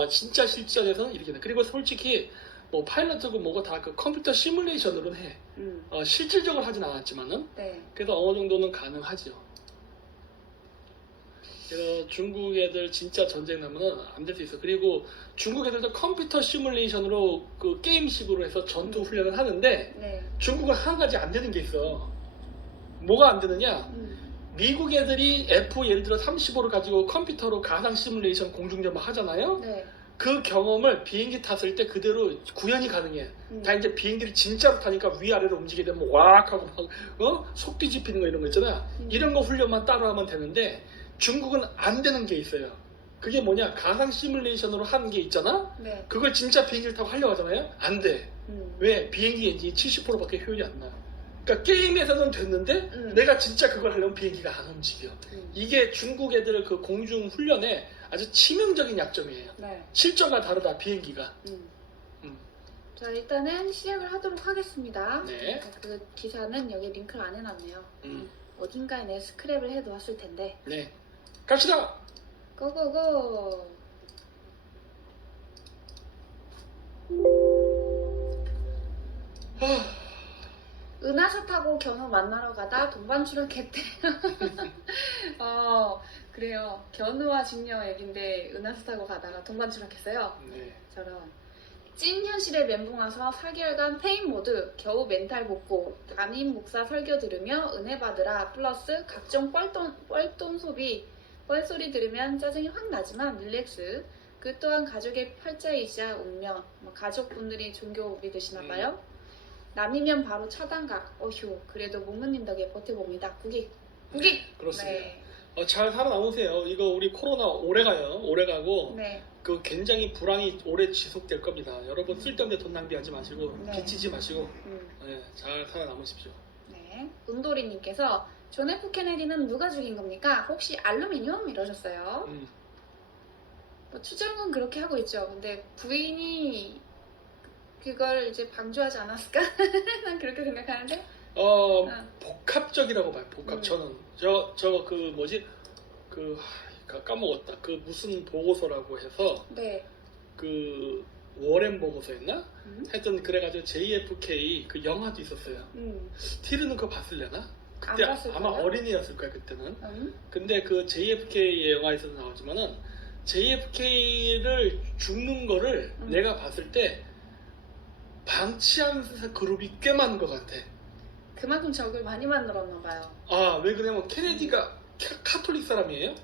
진짜 실전에서는 이렇게 돼. 그리고 솔직히 뭐 파일럿하고 뭐가 다 컴퓨터 시뮬레이션으로는 해. 실질적으로 하진 않았지만은. 네. 그래서 어느 정도는 가능하죠. 중국 애들 진짜 전쟁 나면은 안 될 수 있어. 그리고 중국 애들도 컴퓨터 시뮬레이션으로 그 게임식으로 해서 전투 훈련을 하는데 네. 중국은 한 가지 안 되는 게 있어. 뭐가 안 되느냐? 미국 애들이 F 예를 들어 35를 가지고 컴퓨터로 가상 시뮬레이션 공중전막 하잖아요. 네. 그 경험을 비행기 탔을 때 그대로 구현이 가능해. 다 이제 비행기를 진짜로 타니까 위아래로 움직이게 되면 왁 하고 막 속 뒤집히는 거 이런 거 있잖아. 이런 거 훈련만 따로 하면 되는데 중국은 안 되는 게 있어요. 그게 뭐냐? 가상 시뮬레이션으로 하는 게 있잖아. 네. 그걸 진짜 비행기를 타고 하려고 하잖아요. 안 돼. 왜? 비행기 엔진이 70%밖에 효율이 안 나. 그러니까 게임에서는 됐는데 내가 진짜 그걸 하려면 비행기가 안 움직여. 이게 중국 애들 그 공중 훈련에 아주 치명적인 약점이에요. 네. 실전과 다르다 비행기가. 자, 일단은 시작을 하도록 하겠습니다. 네. 그 기사는 여기 링크를 안 해놨네요. 어딘가에 내 스크랩을 해놓았을 텐데. 네. 갑시다. 고고고. 은하수 타고 견우 만나러 가다 동반 추락했대. 그래요. 견우와 직녀 얘긴데 은하수 타고 가다가 동반 추락했어요. 네. 저런. 찐 현실에 멘붕 와서 4개월간 페인 모드, 겨우 멘탈 복구, 담임 목사 설교 들으며 은혜 받으라, 플러스 각종 뻘돈 소비, 뻘소리 들으면 짜증이 확 나지만 릴렉스. 그 또한 가족의 팔자이자 운명, 가족분들이 종교 믿으시나봐요. 남이면 바로 차단각. 어휴, 그래도 목무님 덕에 버텨봅니다. 국익. 그렇습니다. 네. 잘 살아남으세요. 이거 우리 코로나 오래 가요. 오래 가고 네. 그 굉장히 불황이 오래 지속될 겁니다. 여러분 쓸데없는 돈 낭비하지 마시고 네. 빚지지 마시고 네, 잘 살아남으십시오. 네. 운돌이님께서 존 F 케네디는 누가 죽인 겁니까? 혹시 알루미늄? 이러셨어요. 뭐 추정은 그렇게 하고 있죠. 근데 부인이 그걸 이제 방조하지 않았을까? 난 그렇게 생각하는데. 복합적이라고 봐요. 복합. 저는 저 그 뭐지 까먹었다. 그 무슨 보고서라고 해서 네. 그 워렌 보고서였나? 하여튼 그래가지고 JFK 그 영화도 있었어요. 티르는 그거 봤을려나? 그때 안 봤을 아마 거예요? 어린이였을 거야 그때는. 근데 그 JFK 영화에서도 나오지만은 JFK를 죽는 거를 내가 봤을 때 방치하면서 그룹이 꽤 많은 것 같아. 그만큼 적을 많이 만들었나 봐요. 왜 그러냐면 케네디가 카톨릭 사람이에요.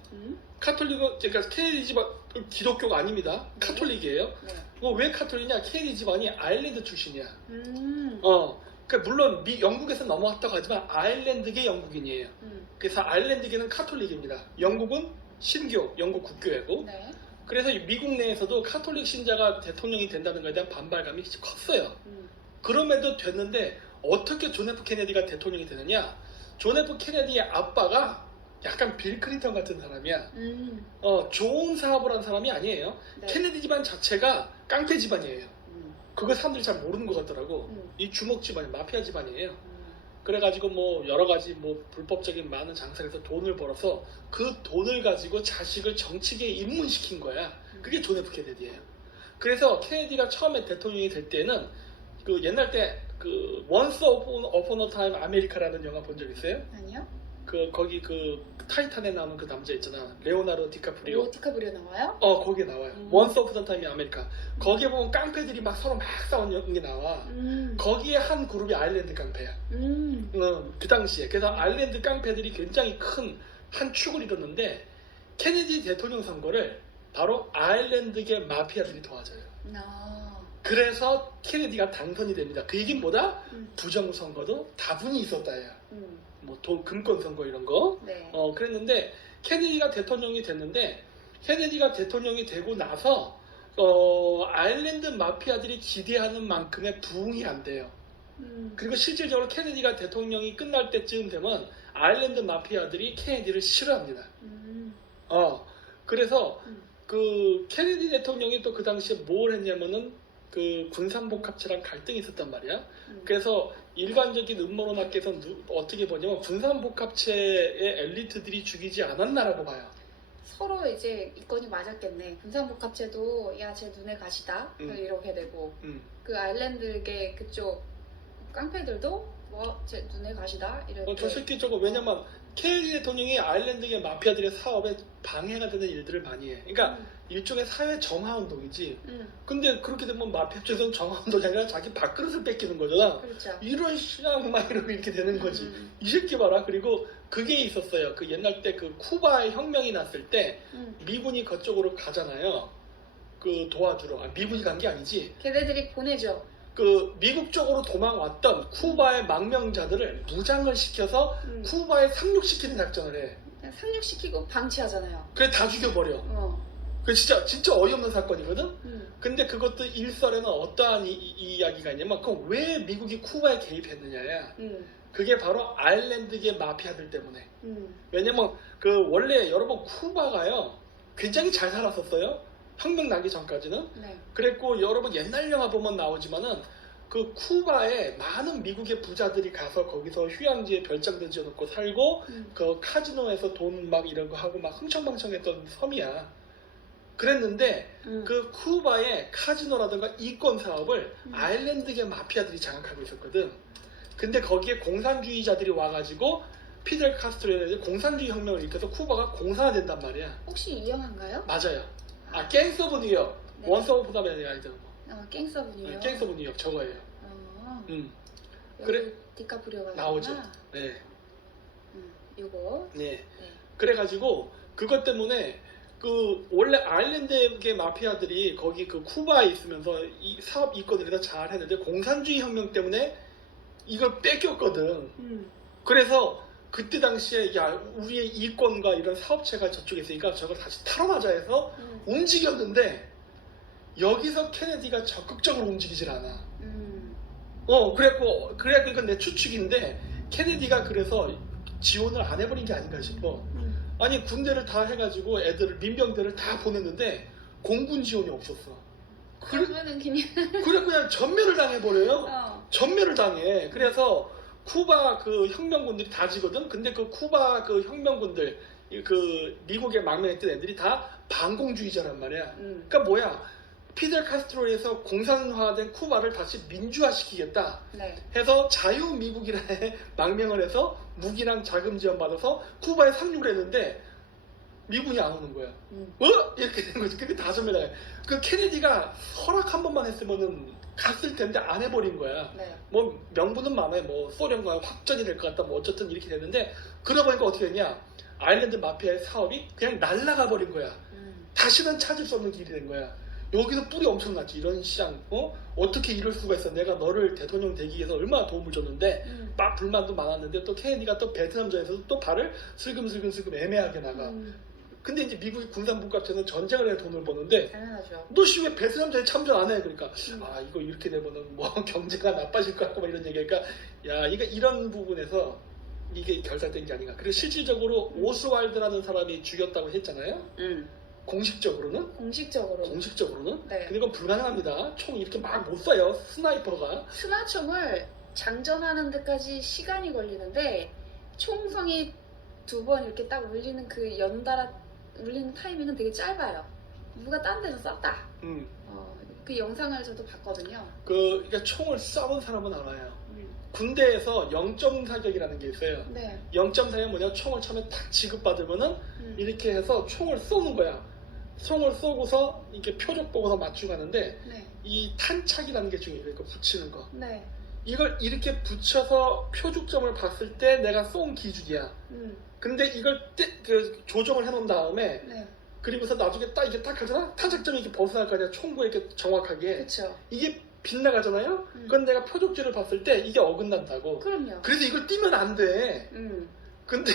카톨릭은 그러니까 케네디 집안 기독교가 아닙니다. 네. 카톨릭이에요. 네. 왜 카톨릭이냐? 케네디 집안이 아일랜드 출신이야. 그러니까 물론 영국에서 넘어왔다고 하지만 아일랜드계 영국인이에요. 그래서 아일랜드계는 카톨릭입니다. 영국은 신교, 영국 국교회고. 네. 그래서 미국 내에서도 카톨릭 신자가 대통령이 된다는 것에 대한 반발감이 컸어요. 그럼에도 됐는데 어떻게 존 F 케네디가 대통령이 되느냐? 존 F 케네디의 아빠가 약간 빌 클린턴 같은 사람이야. 좋은 사업을 한 사람이 아니에요. 네. 케네디 집안 자체가 깡패 집안이에요. 그거 사람들이 잘 모르는 것 같더라고. 이 주먹 집안이 마피아 집안이에요. 그래가지고 뭐 여러 가지 뭐 불법적인 많은 장사를 해서 돈을 벌어서 그 돈을 가지고 자식을 정치계에 입문시킨 거야. 그게 존 F 케네디예요. 그래서 케네디가 처음에 대통령이 될 때는 그 옛날 때 그 Once Upon a Time America라는 영화 본 적 있어요? 아니요? 거기 그 타이탄에 나오는 그 남자 있잖아. 레오나르도 디카프리오. 디카프리오 나와요? 거기에 나와요. Once Upon a Time in America. 거기에 보면 깡패들이 막 서로 막 싸우는 게 나와. 거기에 한 그룹이 아일랜드 깡패야. 그 당시에. 그래서 아일랜드 깡패들이 굉장히 큰 한 축을 이뤘는데 케네디 대통령 선거를 바로 아일랜드계 마피아들이 도와줘요. 그래서 케네디가 당선이 됩니다. 그 얘기는 뭐다? 부정선거도 다분히 있었다야. 뭐 금권 선거 이런 거. 네. 그랬는데 케네디가 대통령이 됐는데 케네디가 대통령이 되고 나서 아일랜드 마피아들이 기대하는 만큼의 부흥이 안 돼요. 그리고 실질적으로 케네디가 대통령이 끝날 때쯤 되면 아일랜드 마피아들이 케네디를 싫어합니다. 그래서 그 케네디 대통령이 또 그 당시에 뭘 했냐면은 그 군산복합체랑 갈등이 있었단 말이야. 그래서 일반적인 음모론학계에서 어떻게 보냐면 군산복합체의 엘리트들이 죽이지 않았나라고 봐요. 서로 이제 이건이 맞았겠네. 군산복합체도 야 제 눈에 가시다 이렇게 되고 그 아일랜드계 그쪽 깡패들도 뭐 제 눈에 가시다 이럴 저 때. 새끼 저거 왜냐면 케네디 대통령이 아일랜드의 마피아들의 사업에 방해가 되는 일들을 많이 해. 그러니까 일종의 사회 정화 운동이지. 근데 그렇게 되면 마피아 쪽에서는 정화 운동이 아니라 자기 밥그릇을 뺏기는 거잖아. 그렇죠. 이런 시장 막 이러고 이렇게 되는 거지. 음. 이 새끼 봐라. 그리고 그게 있었어요. 그 옛날 때 그 쿠바의 혁명이 났을 때 미군이 그쪽으로 가잖아요. 그 도와주러. 미군이 간 게 아니지. 걔네들이 보내죠. 그 미국 쪽으로 도망왔던 쿠바의 망명자들을 무장을 시켜서 쿠바에 상륙시키는 작전을 해. 그냥 상륙시키고 방치하잖아요. 그래 다 죽여버려. 그 진짜 어이없는 사건이거든. 근데 그것도 일설에는 어떠한 이야기가 있냐면 그럼 왜 미국이 쿠바에 개입했느냐야. 그게 바로 아일랜드계 마피아들 때문에. 왜냐면 그 원래 여러분 쿠바가요 굉장히 잘 살았었어요. 혁명 나기 전까지는. 네. 그랬고 여러분 옛날 영화 보면 나오지만은 그 쿠바에 많은 미국의 부자들이 가서 거기서 휴양지에 별장도 지어놓고 살고 그 카지노에서 돈 막 이런 거 하고 막 흥청망청했던 섬이야. 그랬는데 그 쿠바의 카지노라든가 이권 사업을 아일랜드계 마피아들이 장악하고 있었거든. 근데 거기에 공산주의자들이 와가지고 피델 카스트로의 공산주의 혁명을 일으켜서 쿠바가 공산화된단 말이야. 혹시 이 영화인가요? 맞아요. 갱스 오브 뉴욕. 네. 원스 오브 포담이 아니죠. 갱스 오브 뉴욕. 갱스 오브 뉴욕 저거예요. 여기 그래 디카프리오가 나오죠. 나오구나. 네. 요거. 네. 네. 그래가지고 그것 때문에 그 원래 아일랜드계 마피아들이 거기 그 쿠바에 있으면서 이 사업 이권을 다 잘 했는데 공산주의 혁명 때문에 이걸 뺏겼거든. 그래서 그때 당시에 야 우리의 이권과 이런 사업체가 저쪽에 있으니까 저걸 다시 탈어마자 해서 움직였는데 여기서 케네디가 적극적으로 움직이질 않아. 그러니까 내 추측인데 케네디가 그래서 지원을 안 해버린 게 아닌가 싶어. 아니 군대를 다 해가지고 애들을 민병대를 다 보냈는데 공군 지원이 없었어. 그러면은 그냥 전멸을 당해버려요. 전멸을 당해. 그래서 쿠바 그 혁명군들이 다 지거든. 근데 그 쿠바 그 혁명군들 그 미국에 망명했던 애들이 다 반공주의자란 말이야. 그러니까 뭐야? 피델 카스트로에서 공산화된 쿠바를 다시 민주화시키겠다 네. 해서 자유미국이라에 망명을 해서 무기랑 자금 지원 받아서 쿠바에 상륙을 했는데 미군이 안 오는 거야. 이렇게 된 거지. 그게 다 전멸당해. 그 케네디가 허락 한 번만 했으면은 갔을 텐데 안 해버린 거야. 네. 뭐 명분은 많아요. 뭐 소련과 확전이 될 것 같다. 뭐 어쨌든 이렇게 됐는데 그러고 보니까 어떻게 됐냐? 아일랜드 마피아의 사업이 그냥 날아가 버린 거야. 다시는 찾을 수 없는 길이 된 거야. 여기서 뿔이 엄청났지. 이런 시장 어떻게 이럴 수가 있어. 내가 너를 대통령 되기 위해서 얼마나 도움을 줬는데 막 불만도 많았는데 또 케네디가 또 베트남전에서도 또 발을 슬금슬금 애매하게 나가. 근데 이제 미국이 군산분과체는 전쟁을 해야 돈을 버는데 당연하죠. 너 씨 왜 베트남전에 참전 안 해? 그러니까 이거 이렇게 되면은 뭐 경제가 나빠질 것 같고 막 이런 얘기니까 야 이거 이런 부분에서 이게 결사된 게 아닌가. 그리고 실질적으로 오스왈드라는 사람이 죽였다고 했잖아요. 공식적으로는? 공식적으로는? 네. 근데 이건 불가능합니다. 총 이렇게 막 못 쏴요. 스나이퍼가. 스나총을 장전하는 데까지 시간이 걸리는데 총성이 2번 이렇게 딱 울리는 그 연달아 울리는 타이밍은 되게 짧아요. 누가 딴 데서 쐈다. 그 영상을 저도 봤거든요. 그러니까 총을 쏴본 사람은 알아요. 군대에서 0점 사격이라는 게 있어요. 네. 0점 사격은 뭐냐? 총을 처음에 탁 지급받으면은 이렇게 해서 총을 쏘는 거야. 총을 쏘고서 이렇게 표적 보고서 맞추고 가는데 네. 이 탄착이라는 게 중요해요. 이거 붙이는 거. 네. 이걸 이렇게 붙여서 표적점을 봤을 때 내가 쏜 기준이야. 근데 이걸 조정을 해놓은 다음에 네. 그리고서 나중에 딱 이게 딱 하잖아? 탄착점이 이렇게 벗어날 거 아니야? 총구에 이렇게 정확하게. 그렇죠. 이게 빗나가잖아요? 그건 내가 표적지를 봤을 때 이게 어긋난다고. 그럼요. 그래서 이걸 띄면 안 돼. 근데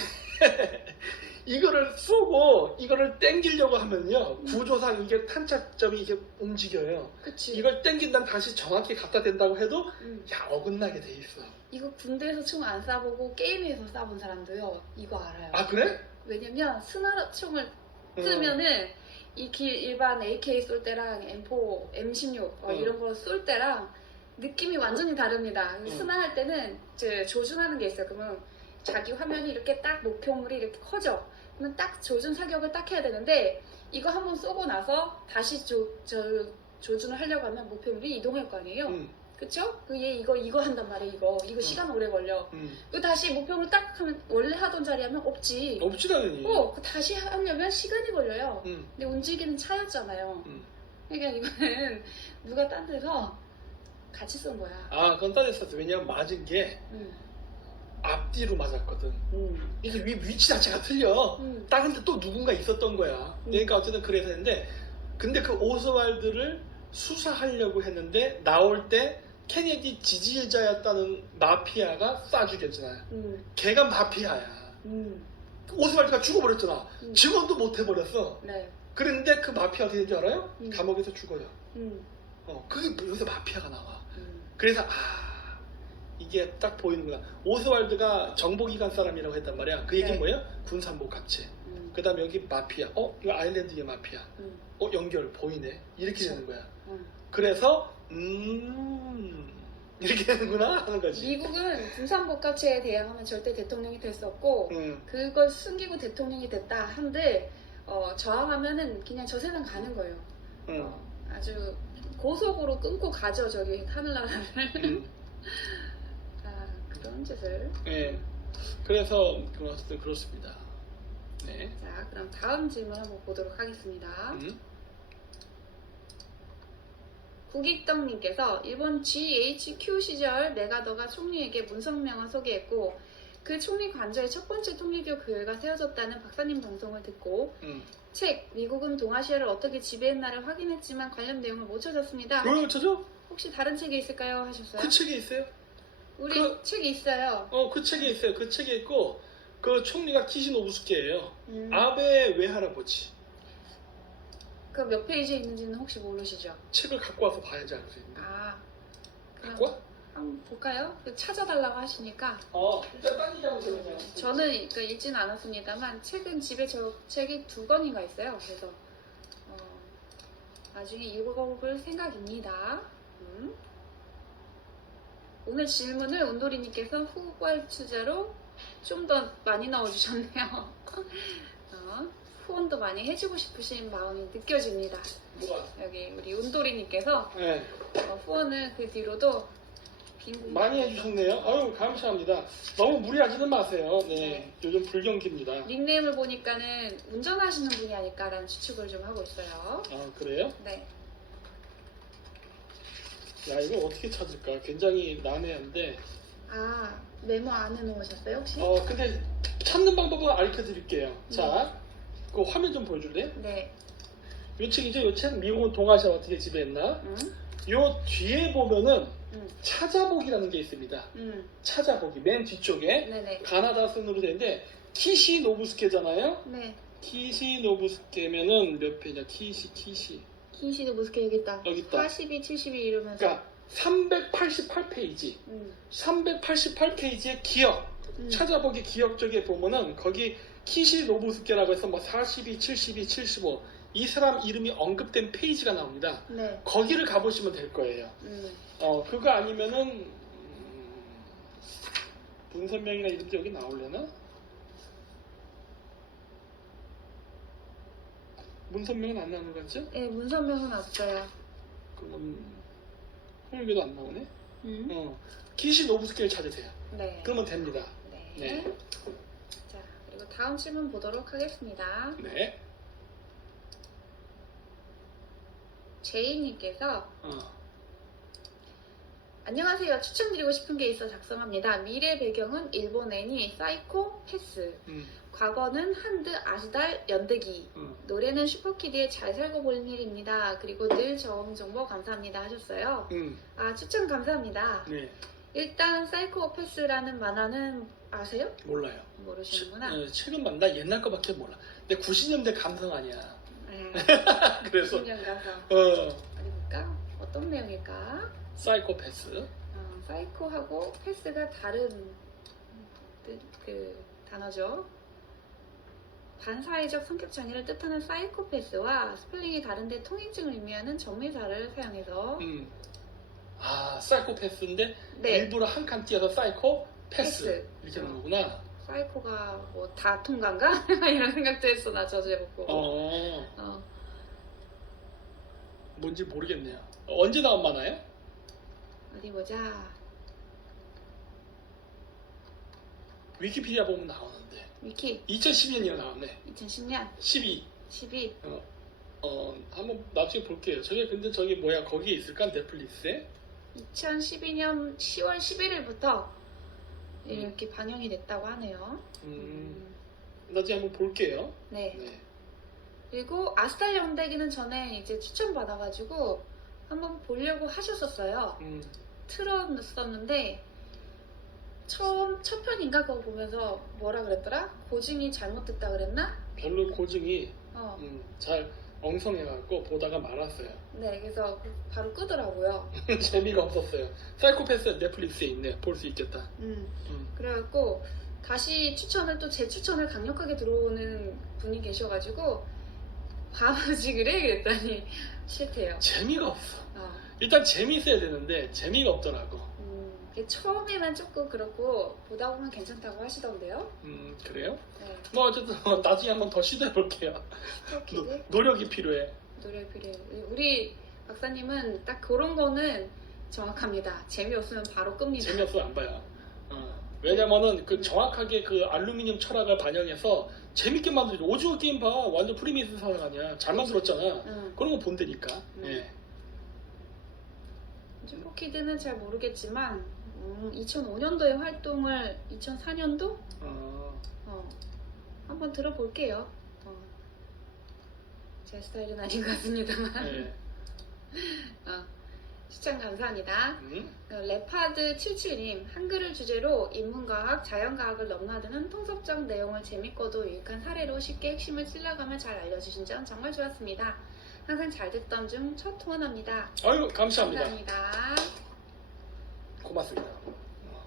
이거를 쏘고 이거를 땡기려고 하면요. 구조상 이게 탄착점이 이게 움직여요. 그치. 이걸 땡긴다면 다시 정확히 갖다 댄다고 해도 야 어긋나게 돼 있어. 이거 군대에서 총 안 쏴보고 게임에서 쏴본 사람도요. 이거 알아요. 아 그래? 왜냐면 스나라 총을 쓰면은 이 일반 AK 쏠 때랑 M4, M16 이런 거 쏠 때랑 느낌이 완전히 다릅니다. 스나 할 때는 이제 조준하는 게 있어요. 그러면 자기 화면이 이렇게 딱 목표물이 이렇게 커져. 그러면 딱 조준 사격을 딱 해야 되는데 이거 한번 쏘고 나서 다시 조준을 하려고 하면 목표물이 이동할 거 아니에요. 그쵸? 그 얘 이거 한단 말이야. 이거 시간 오래 걸려. 그 다시 목표를 딱 하면 원래 하던 자리 하면 없지. 없지 당연히. 그 다시 하려면 시간이 걸려요. 근데 움직이는 차였잖아요. 그러니까 이거는 누가 딴 데서 같이 쏜 거야. 아 그건 따졌었어. 왜냐면 맞은 게 앞뒤로 맞았거든. 이게 위치 자체가 틀려. 다른 데 또 누군가 있었던 거야. 그러니까 어쨌든 그래서 했는데 근데 그 오스왈드를 수사하려고 했는데 나올 때 케네디 지지자였다는 마피아가 쏴 죽였잖아요. 걔가 마피아야. 오스왈드가 죽어버렸잖아. 증언도 못 해버렸어. 네. 그런데 그 마피아 어떻게 되는지 알아요? 감옥에서 죽어요. 그게 여기서 마피아가 나와. 그래서 이게 딱 보이는구나. 오스왈드가 정보기관 사람이라고 했단 말이야. 그 얘기는 네. 뭐예요? 군산복합체. 그 다음에 여기 마피아. 이거 아일랜드의 마피아. 연결 보이네. 이렇게 그쵸. 되는 거야. 그래서 이렇게 되는구나 하는 거지. 미국은 군산복합체에 대항하면 절대 대통령이 될 수 없고 그걸 숨기고 대통령이 됐다 한들 저항하면은 그냥 저 세상 가는 거예요. 아주 고속으로 끊고 가죠 저기 하늘나라를. 그런 짓을. 네. 그래서 그렇습니다. 네. 자, 그럼 다음 질문 한번 보도록 하겠습니다. 국익덕님께서 일본 GHQ 시절 메가더가 총리에게 문성명을 소개했고 그 총리 관저에 첫 번째 통일교 교회가 세워졌다는 박사님 방송을 듣고 책 미국은 동아시아를 어떻게 지배했나를 확인했지만 관련 내용을 못 찾았습니다. 뭘 찾아? 혹시 다른 책이 있을까요? 하셨어요? 그 책에 있어요? 우리 책이 있어요. 그 책에 있어요. 그 책에 있고 그 총리가 키시노부스케예요. 아베 외할아버지. 그 몇 페이지에 있는지는 혹시 모르시죠? 책을 갖고 와서 봐야지 알 수 있는데. 갖고 와? 한번 볼까요? 찾아달라고 하시니까. 일단 딴 얘기하고 그냥. 저는 그러니까 읽지는 않았습니다만 책은 집에 저 책이 2권인가 있어요. 그래서 나중에 읽어볼 생각입니다. 오늘 질문을 온도리님께서 후발투자로 좀 더 많이 넣어주셨네요. 후원도 많이 해주고 싶으신 마음이 느껴집니다. 뭐가? 여기 우리 온도리님께서 네. 후원을 그 뒤로도 빈 많이 해주셨네요. 아유 감사합니다. 너무 무리하지는 마세요. 네. 요즘 불경기입니다. 닉네임을 보니까는 운전하시는 분이 아닐까라는 추측을 좀 하고 있어요. 그래요? 네. 야 이거 어떻게 찾을까? 굉장히 난해한데. 메모 안 해놓으셨어요 혹시? 근데 찾는 방법을 알려 드릴게요. 자, 그 화면 좀 보여줄래요? 네. 요 책이죠. 요 책 미국은 동아시아 어떻게 지배했나? 요 뒤에 보면은 찾아보기라는 게 있습니다. 찾아보기 맨 뒤쪽에 네네. 가나다 순으로 되는데 키시노부스케잖아요. 네. 키시노부스케면은 몇 페이지야? 키시도 무스케 여기 있다. 여기 있다. 42, 72 이러면서. 그러니까 388페이지. 388페이지의 기억. 찾아보기 기억 쪽에 보면은 거기 키시노부스케라고 해서 뭐 42, 72, 75 이 사람 이름이 언급된 페이지가 나옵니다. 네. 거기를 가보시면 될 거예요. 그거 아니면은 문선명이나 이름도 여기 나오려나? 문선명은 안 나오는 거죠? 네, 문선명은 없어요. 그럼 홍일교도 안 나오네? 키시노부스케를 찾으세요. 네. 그러면 됩니다. 네. 자, 그리고 다음 질문 보도록 하겠습니다. 네. 제이님께서 안녕하세요. 추천드리고 싶은 게 있어 작성합니다. 미래 배경은 일본 애니 사이코 패스. 과거는 한드 아시달 연대기. 노래는 슈퍼키드의 잘 살고 볼 일입니다. 그리고 늘 좋은 정보 감사합니다 하셨어요. 추천 감사합니다. 네. 일단 사이코 패스라는 만화는 아세요? 몰라요. 모르시는구나. 최근 만나 옛날 거밖에 몰라. 근데 90년대 감성 아니야. 네. 그래서 90년 가서 어디 볼까? 어떤 내용일까? 사이코패스. 사이코하고 패스가 다른 그 단어죠. 반사회적 성격 장애를 뜻하는 사이코패스와 스펠링이 다른데 통행증을 의미하는 전미사를 사용해서 사이코패스인데 네. 일부러 한 칸 띄어서 사이코 패스 패스. 이렇게 하는 거구나. 사이코가 뭐 다 통과인가? 이런 생각도 했어 나 저제 보고. 뭔지 모르겠네요. 언제 나온 만화요? 어디 보자. 위키피디아 보면 나오는데 위키 2012년이나 나왔네. 2010년 12. 12. 한번 나중에 볼게요. 저게 근데 저기 뭐야 거기에 있을까 넷플릭스에? 2012년 10월 11일부터 이렇게 반영이 됐다고 하네요. 나중에 한번 볼게요. 네. 네. 그리고 아스탈 영대기는 전에 이제 추천받아가지고 한번 보려고 하셨었어요. 틀었었는데 첫 편인가 그거 보면서 뭐라 그랬더라? 고증이 잘못됐다 그랬나? 별로 고증이 어. 잘 엉성해갖고 보다가 말았어요. 네, 그래서 바로 끄더라고요. 재미가 없었어요. 사이코패스 넷플릭스에 있네. 볼 수 있겠다. 그래갖고 다시 추천을 또 재추천을 강력하게 들어오는 분이 계셔가지고 봐보지 그래? 그랬더니 싫대요. 재미가 없어. 어. 일단 재미있어야 되는데 재미가 없더라고. 처음에만 조금 그렇고 보다 보면 괜찮다고 하시던데요. 그래요? 네. 뭐 어쨌든 나중에 한번 더 시도해볼게요. 스토키드 노력이 필요해. 노래 필요해요. 우리 박사님은 딱 그런 거는 정확합니다. 재미없으면 바로 끕니다. 재미없으면 안 봐요. 왜냐면은 그 정확하게 그 알루미늄 철학을 반영해서 재밌게 만들죠. 오징어 게임 봐. 완전 프리미스 사상 아니야. 잘 만들었잖아. 그런 거 본다니까. 예. 스토키드는 잘 모르겠지만 2005년도에 활동을 2004년도 한번 들어볼게요. 제 스타일은 아닌 것 같습니다만. 네. 추천 감사합니다. 레파드 77님, 한글을 주제로 인문과학, 자연과학을 넘나드는 통섭적 내용을 재밌고도 유익한 사례로 쉽게 핵심을 찔러가며 잘 알려주신 점 정말 좋았습니다. 항상 잘 듣던 중 첫 후원합니다. 아유 감사합니다. 감사합니다. 고맙습니다.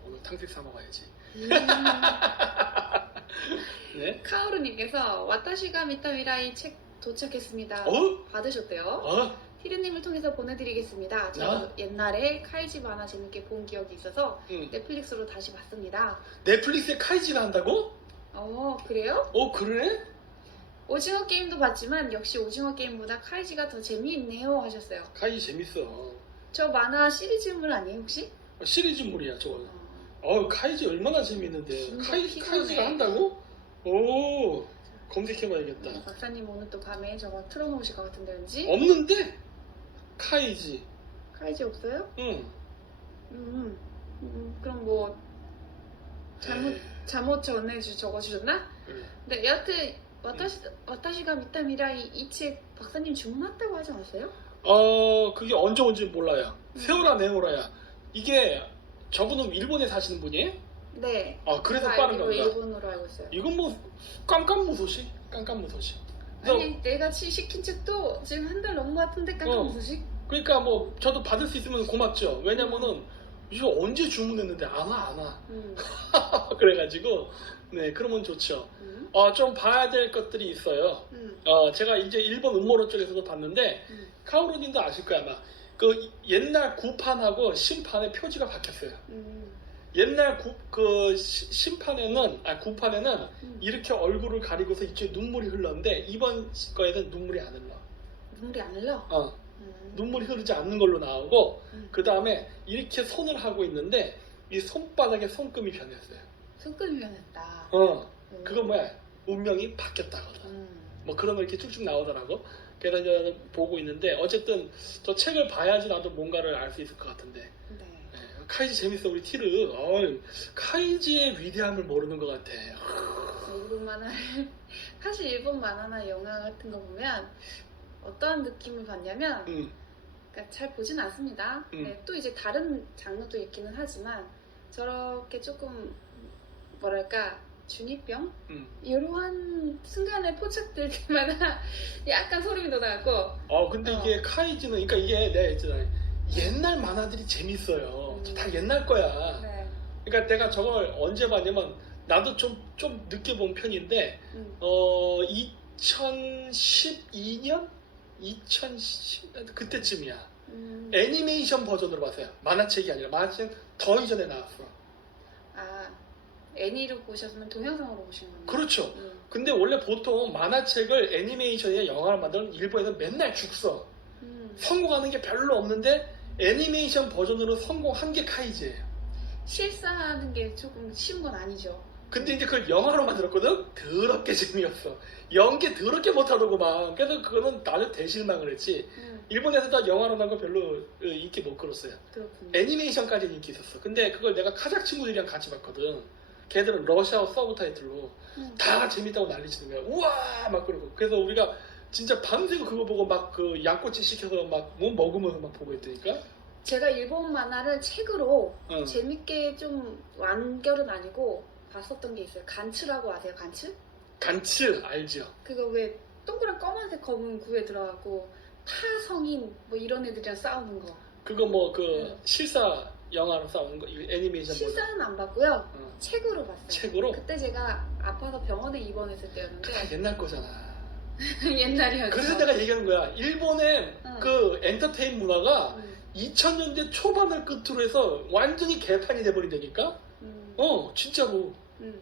오늘 탕수육 사 먹어야지. 네? 카오루님께서 와타시가 미타미라이 책 도착했습니다. 받으셨대요. 티르님을 통해서 보내드리겠습니다. 저도 옛날에 카이지 만화 재밌게 본 기억이 있어서 넷플릭스로 다시 봤습니다. 넷플릭스에 카이지가 한다고? 그래요? 그래? 오징어 게임도 봤지만 역시 오징어 게임보다 카이지가 더 재미있네요 하셨어요. 카이지 재밌어. 저 만화 시리즈물 아니에요 혹시? 시리즈물이야 저거. 카이지 얼마나 재밌는데. 카이지가 한다고? 오 검색해봐야겠다. 박사님 오늘 또 밤에 저거 틀어놓으실 것 같은데 왠지? 없는데? 카이지. 카이지 없어요? 응. 그럼 뭐 잘못 적어주셨나? 그래. 네, 여하튼 와타시가 미타미라이 이 책 박사님 주문했다고 하지 않았어요? 그게 언제 온지 몰라요. 세오라 네오라야. 이게 저분은 일본에 사시는 분이에요? 네. 그래서 빠른가 보다. 일본어로 알고 있어요. 이건 뭐 깜깜무소식? 깜깜무소식. 아니 내가 시킨 책도 지금 한 달 넘은 것 같은데 깜깜무소식? 그러니까 뭐 저도 받을 수 있으면 고맙죠. 왜냐면은 이거 언제 주문했는데 안 와. 그래가지고 네 그러면 좋죠. 좀 봐야 될 것들이 있어요. 제가 이제 일본 음모론 쪽에서도 봤는데 카오루님도 아실 거야 아마. 그 옛날 구판하고 신판의 표지가 바뀌었어요. 옛날 구판에는 이렇게 얼굴을 가리고서 이쪽에 눈물이 흘렀는데 이번 거에는 눈물이 안 흘러. 눈물이 안 흘러? 눈물이 흐르지 않는 걸로 나오고 그 다음에 이렇게 손을 하고 있는데 이 손바닥에 손금이 변했어요. 손금이 변했다. 그건 뭐야? 운명이 바뀌었다거든. 뭐 그런 거 이렇게 쭉쭉 나오더라고. 그래서 이제 보고 있는데 어쨌든 저 책을 봐야지 나도 뭔가를 알 수 있을 것 같은데. 네. 카이지 재밌어 우리 티르. 카이지의 위대함을 모르는 것 같아. 일본 만화를 사실 일본 만화나 영화 같은 거 보면 어떠한 느낌을 받냐면 그러니까 잘 보진 않습니다. 네, 또 이제 다른 장르도 있기는 하지만 저렇게 조금 뭐랄까 중이병? 이러한 순간에 포착될 때마다 약간 소름이 돋아갖고 근데 이게 카이지는 그러니까 이게 내가 있잖아 옛날 만화들이 재밌어요. 다 옛날 거야. 네. 그러니까 내가 저걸 언제 봤냐면 나도 좀 늦게 본 편인데 2012년? 2010 그때쯤이야. 애니메이션 버전으로 봤어요. 만화책이 아니라 만화책 더 이전에 나왔어. 애니로 보셨으면 동영상으로 보신 거네요. 그렇죠. 근데 원래 보통 만화책을 애니메이션이나 영화를 만들면 일본에서 맨날 죽서. 성공하는 게 별로 없는데 애니메이션 버전으로 성공한 게 카이지예요. 실사하는 게 조금 쉬운 건 아니죠. 근데 이제 그걸 영화로 만들었거든? 더럽게 재미없어. 연기 더럽게 못하더구만. 그래서 그거는 나는 대실망을 했지. 일본에서 다 영화로 난 거 별로 인기 못 끌었어요. 그렇군요. 애니메이션까지는 인기 있었어. 근데 그걸 내가 카작 친구들이랑 같이 봤거든. 걔들은 러시아어 서브타이틀로 다 재밌다고 난리치는 거야. 우와! 막 그러고. 그래서 우리가 진짜 밤새고 그거 보고 막 그 양꼬치 시켜서 막 뭐 먹으면서 막 보고 있다니까? 제가 일본 만화를 책으로 응. 재밌게 좀 완결은 아니고 봤었던 게 있어요. 간츠라고 아세요? 간츠? 간츠 알죠? 그거 왜 동그란 검은색 검은 구에 들어가고 타성인 뭐 이런 애들이랑 싸우는 거. 그거 뭐 그 실사 영화로 싸우는 거? 이거 애니메이션 버전. 실사는 안 봤고요. 응. 책으로 봤어요. 책으로? 그때 제가 아파서 병원에 입원했을 때였는데 다 옛날 거잖아. 옛날이었죠. 그래서 내가 얘기하는 거야. 일본의 응. 그 엔터테인 문화가 음, 2000년대 초반을 끝으로 해서 완전히 개판이 돼버린다니까? 진짜로. 음.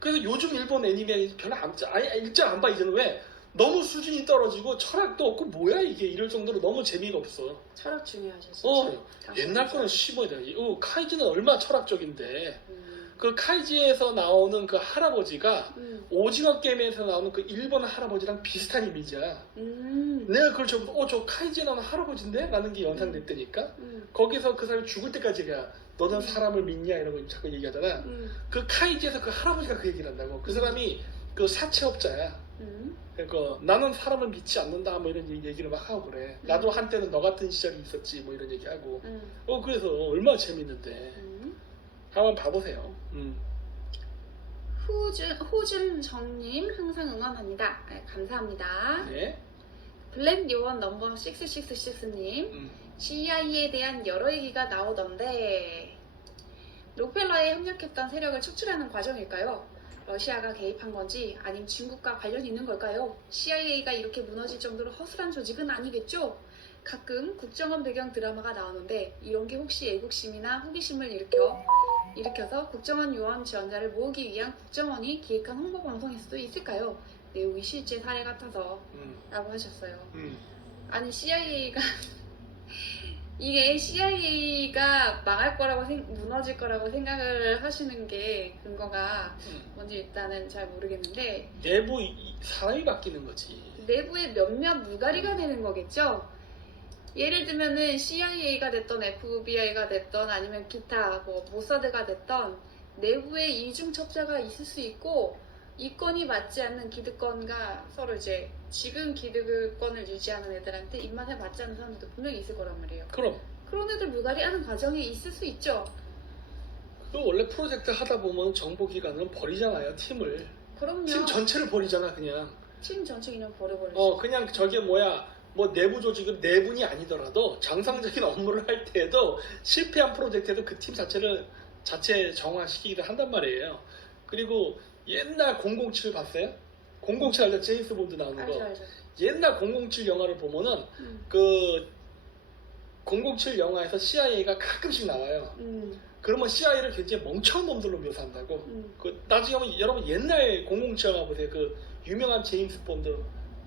그래서 요즘 일본 애니메 별로 아예 일절 안 봐. 이제는 왜? 너무 수준이 떨어지고 철학도 없고 뭐야 이게 이럴 정도로 너무 재미가 없어. 철학 중요하죠. 진짜. 옛날 거는 씹어야 돼. 카이지는 얼마나 철학적인데. 음, 그 카이지에서 나오는 그 할아버지가 오징어 게임에서 나오는 그 일본 할아버지랑 비슷한 이미지야. 내가 그걸 저보고 저 카이지에 나오는 할아버지인데? 라는 게 연상됐다니까? 거기서 그 사람이 죽을 때까지 가 너는 사람을 믿냐? 이러고 자꾸 얘기하잖아. 그 카이지에서 그 할아버지가 그 얘기를 한다고. 그 사람이 그 사채업자야. 그러니까 나는 사람을 믿지 않는다 뭐 이런 얘기를 막 하고 그래. 나도 한때는 너 같은 시절이 있었지 뭐 이런 얘기하고. 그래서 얼마나 재밌는데. 한번 봐보세요. 호준정님 항상 응원합니다. 네, 감사합니다. 네. 블랙 요원 넘버 666님 CIA에 대한 여러 얘기가 나오던데 록펠러에 협력했던 세력을 척출하는 과정일까요? 러시아가 개입한 건지 아니면 중국과 관련이 있는 걸까요? CIA가 이렇게 무너질 정도로 허술한 조직은 아니겠죠? 가끔 국정원 배경 드라마가 나오는데 이런 게 혹시 애국심이나 호기심을 일으켜서 국정원 요원 지원자를 모으기 위한 국정원이 기획한 홍보 방송일 수도 있을까요? 내용이 실제 사례 같아서 라고 하셨어요. 아니 CIA가 이게 CIA가 망할 거라고 무너질 거라고 생각을 하시는 게 근거가 뭔지 일단은 잘 모르겠는데 내부 사람이 바뀌는 거지. 내부에 몇몇 물갈이가 되는 거겠죠? 예를 들면은 CIA가 됐던 FBI가 됐던 아니면 기타 뭐 모사드가 됐던 내부에 이중첩자가 있을 수 있고 이권이 맞지 않는 기득권과 서로 이제 지금 기득권을 유지하는 애들한테 입맛에 맞지 않는 사람들도 분명히 있을 거란 말이에요. 그럼. 그런 애들 물갈이하는 과정이 있을 수 있죠. 그 원래 프로젝트 하다 보면 정보기관은 버리잖아요. 팀을. 그럼요. 팀 전체를 버리잖아 그냥. 팀 전체 그냥 버려버리죠. 그냥 저게 뭐야. 뭐 내부 조직은 내분이 아니더라도 정상적인 업무를 할 때에도 실패한 프로젝트에도 그 팀 자체 정화시키기도 한단 말이에요. 그리고 옛날 007 봤어요? 007 알죠? 제임스 본드 나오는 거. 알죠. 옛날 007 영화를 보면은 그 007 영화에서 CIA가 가끔씩 나와요. 그러면 CIA를 굉장히 멍청한 놈들로 묘사한다고. 그 나중에 한번 여러분 옛날 007 영화 보세요. 그 유명한 제임스 본드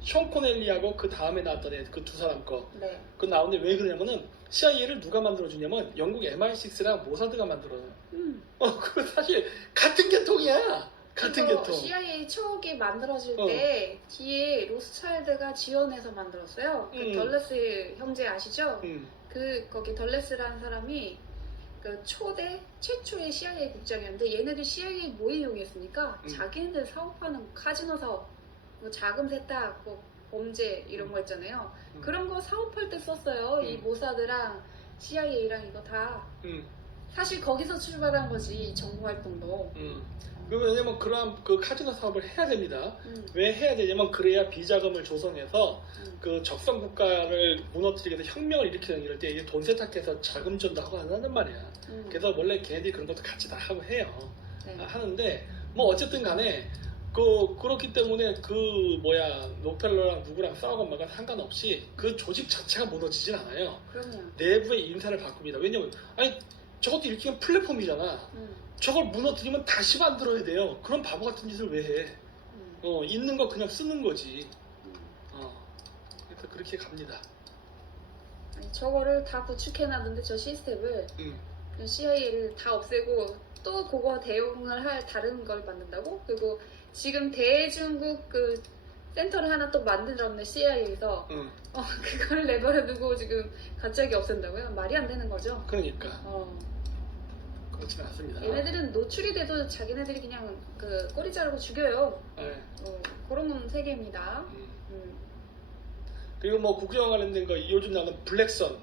숀 코넬리하고 그 다음에 나왔던 애 그 두 사람 거. 네. 그 나오는데 왜 그러냐면은 CIA를 누가 만들어주냐면 영국 MI6랑 모사드가 만들어요. 그거 사실 같은 계통이야. 같은 계통. CIA 초기 만들어질 때 뒤에 로스차일드가 지원해서 만들었어요. 그 덜레스 형제 아시죠? 거기 덜레스라는 사람이 그 최초의 CIA 국장이었는데 얘네들 CIA 뭐 이용했습니까? 자기네들 사업하는 카지노 사업, 뭐 자금 세탁, 뭐 범죄 이런 거 있잖아요. 그런 거 사업할 때 썼어요. 이 모사드랑 CIA랑 이거 다. 사실 거기서 출발한 거지 이 정보 활동도. 왜냐면 그러한 그 카지노 사업을 해야 됩니다. 왜 해야 되냐면 그래야 비자금을 조성해서 그 적성 국가를 무너뜨리게 해서 혁명을 일으키는 이럴 때 이게 돈 세탁해서 자금전도 하고 한단 말이야. 그래서 원래 걔네들이 그런 것도 같이 다 하고 해요. 네. 하는데 뭐 어쨌든 간에 그렇기 때문에 록펠러랑 누구랑 싸우건 말건 상관없이 그 조직 자체가 무너지진 않아요. 그럼요. 내부의 인사를 바꿉니다. 왜냐면 저것도 일종의 플랫폼이잖아. 저걸 무너뜨리면 다시 만들어야 돼요. 그런 바보 같은 짓을 왜 해? 있는 거 그냥 쓰는 거지. 그래서 그렇게 갑니다. 아니, 저거를 다 구축해놨는데 저 시스템을 그 CIA를 다 없애고 또 그거 대용을 할 다른 걸 만든다고? 그리고 지금 대중국 그 센터를 하나 또 만들었네 CIA에서 그걸 내버려두고 지금 갑자기 없앤다고요? 말이 안 되는 거죠? 그러니까 그렇지는 않습니다. 얘네들은 노출이 돼도 자기네들이 그냥 그 꼬리 자르고 죽여요. 네. 그런 세계입니다. 그리고 뭐 국정 관련된 거 요즘 나는 블랙선,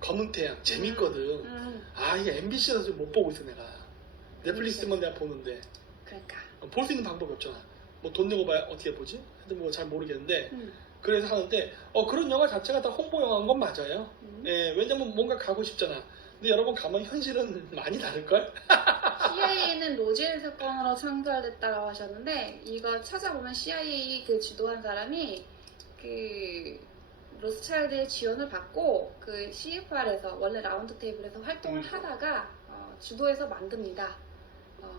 검은 태양 재밌거든. 아 이게 MBC라서 좀 못 보고 있어 내가. 넷플릭스만 내가 보는데. 그러니까. 볼 수 있는 방법이 없잖아. 뭐 돈 내고 봐야 어떻게 보지? 하여튼 뭐 잘 모르겠는데 그래서 하는데 그런 영화 자체가 다 홍보 영화인 건 맞아요. 예, 왜냐면 뭔가 가고 싶잖아. 근데 여러분 가면 현실은 많이 다를걸? CIA는 로젤 사건으로 창설됐다고 하셨는데 이거 찾아보면 CIA 그 주도한 사람이 그 로스차일드의 지원을 받고 그 CFR에서 원래 라운드 테이블에서 활동을 하다가 주도해서 만듭니다.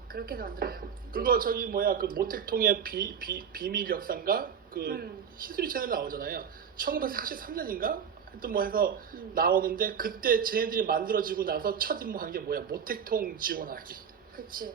그렇게 해서 만들어요. 그거 저기 뭐야 그 모택통의 비밀 역사인가 그 히스토리 채널 나오잖아요. 1943년인가 하여튼 뭐 해서 나오는데 그때 쟤네들이 만들어지고 나서 첫 임무한 게 뭐야 모택통 지원하기. 그치.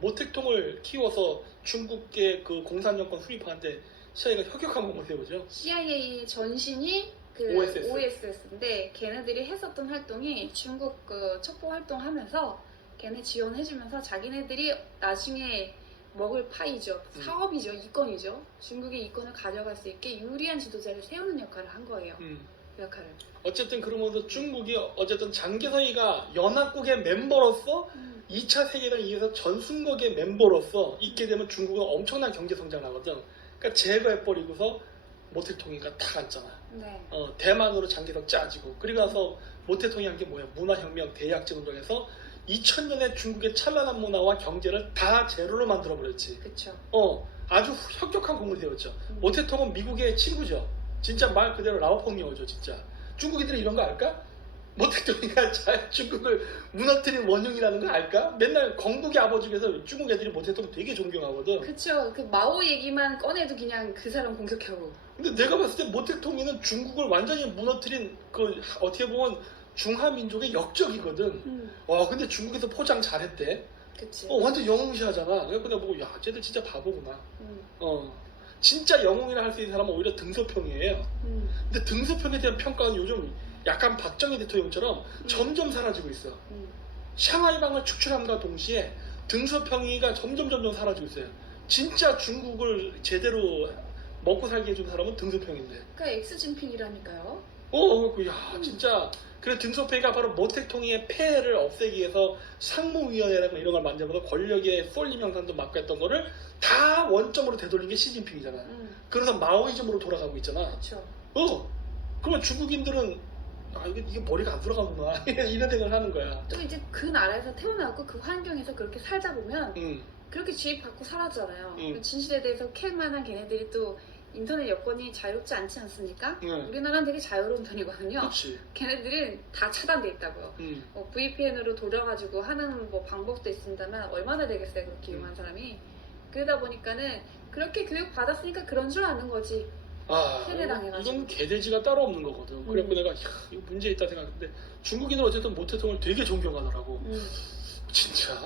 모택통을 키워서 중국계 그 공산정권 수립하는데 CIA가 혁혁한 몸을 세우죠. CIA 전신이 그 OSS인데 걔네들이 했었던 활동이 중국 그 첩보 활동하면서 걔네 지원해주면서 자기네들이 나중에 먹을 파이죠. 사업이죠. 이권이죠. 중국의 이권을 가져갈 수 있게 유리한 지도자를 세우는 역할을 한 거예요. 그 역할을. 어쨌든 그러면서 중국이 어쨌든 장개성이가 연합국의 멤버로서 2차 세계대전 이후에서 전순국의 멤버로서 있게 되면 중국은 엄청난 경제 성장을 하거든. 그러니까 제거해버리고서 모택통이가 다 갔잖아. 네. 대만으로 장개성 짜지고 그리고 나서 모택통이 한 게 뭐야 문화혁명 대약제 운동에서 2000년에 중국의 찬란한 문화와 경제를 다 제로로 만들어버렸지. 그쵸. 아주 혁혁한 공을 세웠죠. 모택통은 미국의 친구죠. 진짜 말 그대로 라오펑녀죠 진짜. 중국인들이 이런 거 알까? 모택통이가 중국을 무너뜨린 원흉이라는 거 알까? 맨날 건국의 아버지에서 중국 애들이 모택통 되게 존경하거든. 그쵸. 그 마오 얘기만 꺼내도 그냥 그 사람 공격하고. 근데 내가 봤을 때 모택통이는 중국을 완전히 무너뜨린 그 어떻게 보면 중화민족의 역적이거든. 근데 중국에서 포장 잘했대. 그치. 완전 영웅시하잖아. 그래서 내가 보고 야 쟤들 진짜 바보구나. 진짜 영웅이라 할 수 있는 사람은 오히려 등소평이에요. 근데 등소평에 대한 평가는 요즘 약간 박정희 대통령처럼 점점 사라지고 있어. 샹하이방을 축출함과 동시에 등소평이가 점점 사라지고 있어요. 진짜 중국을 제대로 먹고 살게 해준 사람은 등소평인데. 그러니까 엑스진핑이라니까요. 야 진짜 그래서 등소평이가 바로 모택통이의 폐해를 없애기 위해서 상무위원회라고 이런 걸 만들어서 권력의 쏠림 형상도 막고 했던 거를 다 원점으로 되돌린 게 시진핑이잖아. 그래서 마오이즘으로 돌아가고 있잖아. 그쵸. 그러면 중국인들은 이게 머리가 안 돌아가구나 이런 생각을 하는 거야. 또 이제 그 나라에서 태어나고 그 환경에서 그렇게 살다 보면 그렇게 주입받고 살았잖아요. 진실에 대해서 캘 만한 걔네들이 또 인터넷 여건이 자유롭지 않지 않습니까? 우리나라는 되게 자유로운 편이거든요. 그치. 걔네들은 다 차단돼 있다고요. VPN으로 돌려가지고 하는 뭐 방법도 있습니다만 얼마나 되겠어요 그렇게 이용한 사람이. 그러다 보니까는 그렇게 교육 받았으니까 그런 줄 아는 거지. 세뇌당해가지고. 이건 개돼지가 따로 없는 거거든. 그래서 내가 이거 문제 있다 생각했는데 중국인은 어쨌든 모택통을 되게 존경하더라고. 진짜.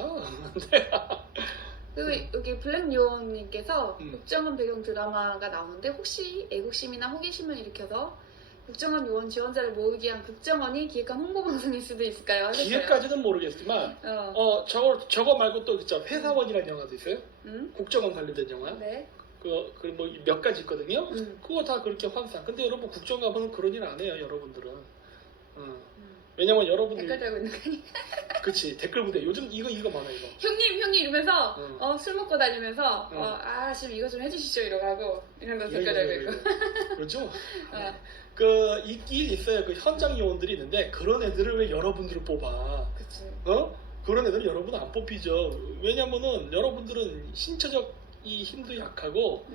그리고 여기 블랙요원님께서 국정원 배경 드라마가 나오는데 혹시 애국심이나 호기심을 일으켜서 국정원 요원 지원자를 모으기 위한 국정원이 기획한 홍보 방송일 수도 있을까요? 하셨어요. 기획까지는 모르겠지만 저거 말고 또 진짜 회사원이라는 영화도 있어요. 국정원 관련된 영화. 네. 그 뭐 몇 가지 있거든요. 그거 다 그렇게 환상. 근데 여러분 국정 가면 그런 일 안 해요. 여러분들은. 왜냐면 여러분들 댓글 달고 있는 거 아니야? 그치 댓글 부대 요즘 이거 많아 이거. 형님 이러면서 술 먹고 다니면서 지금 이거 좀 해주시죠 이러고 이런 거 댓글 달고 있고. 그렇죠. 그 있긴 있어요. 그 현장 요원들이 있는데 그런 애들을 왜 여러분들을 뽑아? 그치. 그런 애들은 여러분 안 뽑히죠. 왜냐면은 여러분들은 신체적 이 힘도 약하고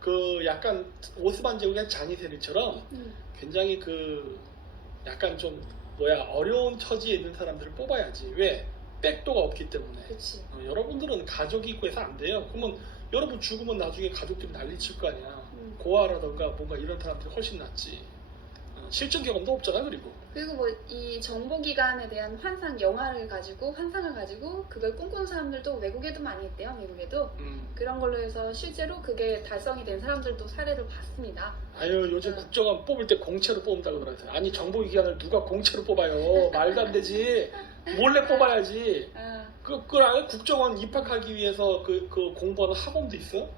그 약간 오스만 제국의 자니 세리처럼 굉장히 그 약간 좀 어려운 처지에 있는 사람들을 뽑아야지. 왜? 백도가 없기 때문에. 그치. 여러분들은 가족이 있고 해서 안 돼요. 그러면 여러분 죽으면 나중에 가족들이 난리칠 거 아니야. 고아라던가 뭔가 이런 사람들이 훨씬 낫지. 실전 경험도 없잖아. 그리고 그리고 뭐 이 정보기관에 대한 환상을 가지고 그걸 꿈꾸는 사람들도 외국에도 많이 있대요. 미국에도. 그런 걸로 해서 실제로 그게 달성이 된 사람들도 사례를 봤습니다. 아유 요즘 국정원 뽑을 때 공채로 뽑는다고 그러더라고요. 아니 정보기관을 누가 공채로 뽑아요. 말도 안 되지. 몰래 뽑아야지. 그걸 아예 국정원 입학하기 위해서 그 공부하는 학원도 있어?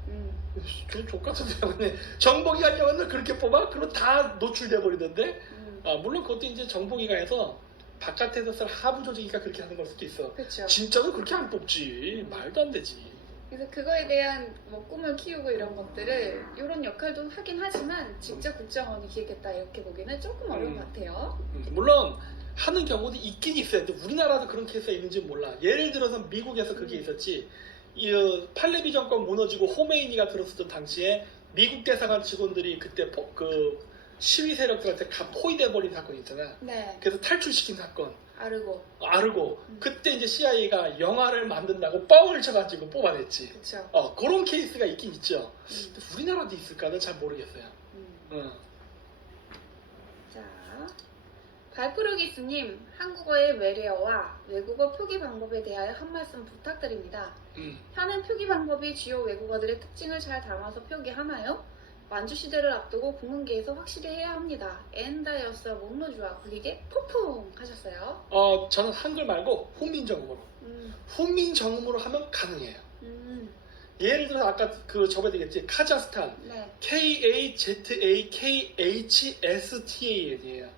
저 족같은데 정보기관이면 그렇게 뽑아? 그럼 다 노출돼 버리던데? 물론 그것도 이제 정보기관에서 바깥에서 쓸 하부 조직이니까 그렇게 하는 걸 수도 있어. 그렇죠. 진짜로 그렇게 안 뽑지. 말도 안 되지. 그래서 그거에 대한 뭐 꿈을 키우고 이런 것들을 이런 역할도 하긴 하지만 직접 국정원이 기획했다 이렇게 보기는 조금 어려운 것 같아요. 물론 하는 경우도 있긴 있어요. 근데 우리나라도 그런 케이스가 있는지 몰라. 예를 들어서 미국에서 그게 있었지. 이 팔레비 정권 무너지고 호메이니가 들었었던 당시에 미국 대사관 직원들이 그때 그 시위 세력들한테 다 포위돼버린 사건이 있잖아. 네. 그래서 탈출시킨 사건. 아르고. 그때 이제 CIA가 영화를 만든다고 뻥을 쳐가지고 뽑아냈지. 그렇죠. 그런 케이스가 있긴 있죠. 근데 우리나라도 있을까는 잘 모르겠어요. 자, 발프루기스님, 한국어의 외래어와 외국어 표기 방법에 대하여 한 말씀 부탁드립니다. 현행 표기 방법이 주요 외국어들의 특징을 잘 담아서 표기하나요? 만주 시대를 앞두고 국문계에서 확실히 해야 합니다. 엔다이어스 목노주와 굴리게 폭풍 하셨어요. 저는 한글 말고 훈민정음으로. 훈민정음으로 하면 가능해요. 예를 들어서 아까 그 저번에 얘기했지. 카자흐스탄. 네. KAZAKHSTAN이에요.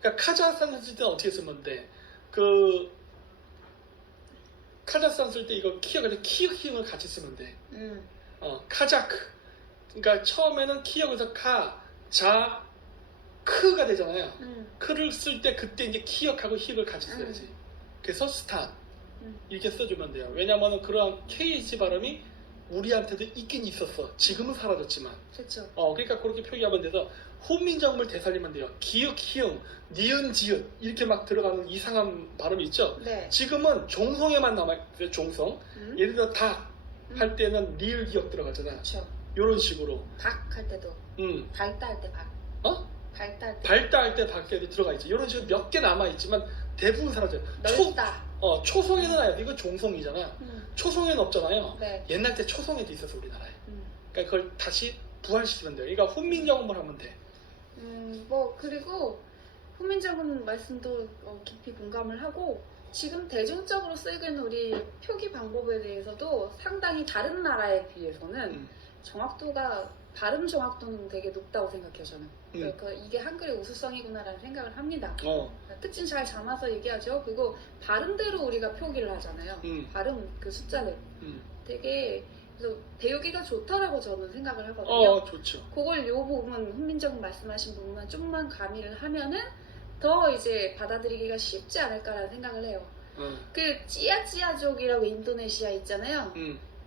그러니까 카자흐스탄 쓸 때는 어떻게 쓰면 돼? 카자흐스탄 쓸 때 이거 키읔을 같이 쓰면 돼. 카자크. 그러니까 처음에는 키읔에서 크가 되잖아요. 크를 쓸 때 그때 이제 키읔하고 히읗을 같이 써야지. 그래서 스탄 이렇게 써주면 돼요. 왜냐면은 그러한 KH 발음이 우리한테도 있긴 있었어. 지금은 사라졌지만. 그렇죠. 그러니까 그렇게 표기하면 돼서 훈민정음을 되살리면 돼요. 기역, 히읗, 니은, 지읒 이렇게 막 들어가는 이상한 발음이 있죠. 네. 지금은 종성에만 남아있어요. 종성. 예를 들어 닭 할 때는 리을 기역 들어가잖아. 그렇죠. 이런 식으로. 박 할 때도. 밝다 할 때 박. 밝다 할 때. 밝다 할 때 밖에도 들어가 있죠. 이런 식으로 몇 개 남아 있지만 대부분 사라져요. 넓다. 초성에는 아예 이거 종성이잖아. 초성에는 없잖아요. 네. 옛날 때 초성에도 있었어 우리나라에. 그러니까 그걸 다시 부활시키면 돼요. 그러니까 훈민정음을 하면 돼. 그리고 훈민정음 말씀도 깊이 공감을 하고 지금 대중적으로 쓰이고 있는 우리 표기 방법에 대해서도 상당히 다른 나라에 비해서는 정확도가 발음 정확도는 되게 높다고 생각해요 저는. 그러니까 이게 한글의 우수성이구나라는 생각을 합니다. 특징 잘 담아서 얘기하죠. 그리고 발음대로 우리가 표기를 하잖아요. 발음 그 숫자를 되게 그래서 배우기가 좋다라고 저는 생각을 하거든요. 좋죠. 그걸 요 부분 훈민정음 말씀하신 부분만 좀만 가미를 하면은 더 이제 받아들이기가 쉽지 않을까라는 생각을 해요. 그 찌야찌야족이라고 인도네시아 있잖아요.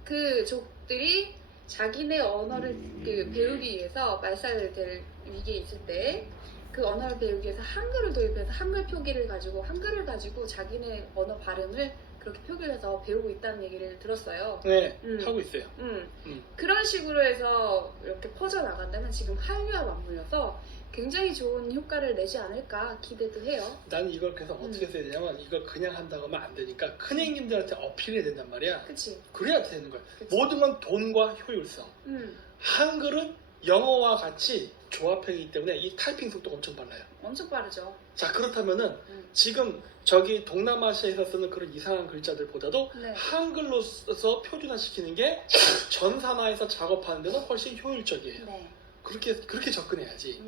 그 족들이 자기네 언어를 배우기 위해서 말살될 위기에 있을 때 그 언어를 배우기 위해서 한글을 도입해서 한글 표기를 가지고 자기네 언어 발음을 그렇게 표기를 해서 배우고 있다는 얘기를 들었어요. 네, 하고 있어요. 그런 식으로 해서 이렇게 퍼져나간다면 지금 한류와 맞물려서 굉장히 좋은 효과를 내지 않을까 기대도 해요. 나는 이걸 그래서 어떻게 써야 되냐면 이걸 그냥 한다고 하면 안 되니까 큰형님들한테 어필해야 된단 말이야. 그치. 그래야 되는 거야. 그치. 모든 건 돈과 효율성. 한글은 영어와 같이 조합형이기 때문에 이 타이핑 속도가 엄청 빨라요. 엄청 빠르죠. 자 그렇다면은 지금 저기 동남아시아에서 쓰는 그런 이상한 글자들보다도 네. 한글로 써서 표준화시키는 게 전산화해서 작업하는 데는 훨씬 효율적이에요. 네. 그렇게 접근해야지.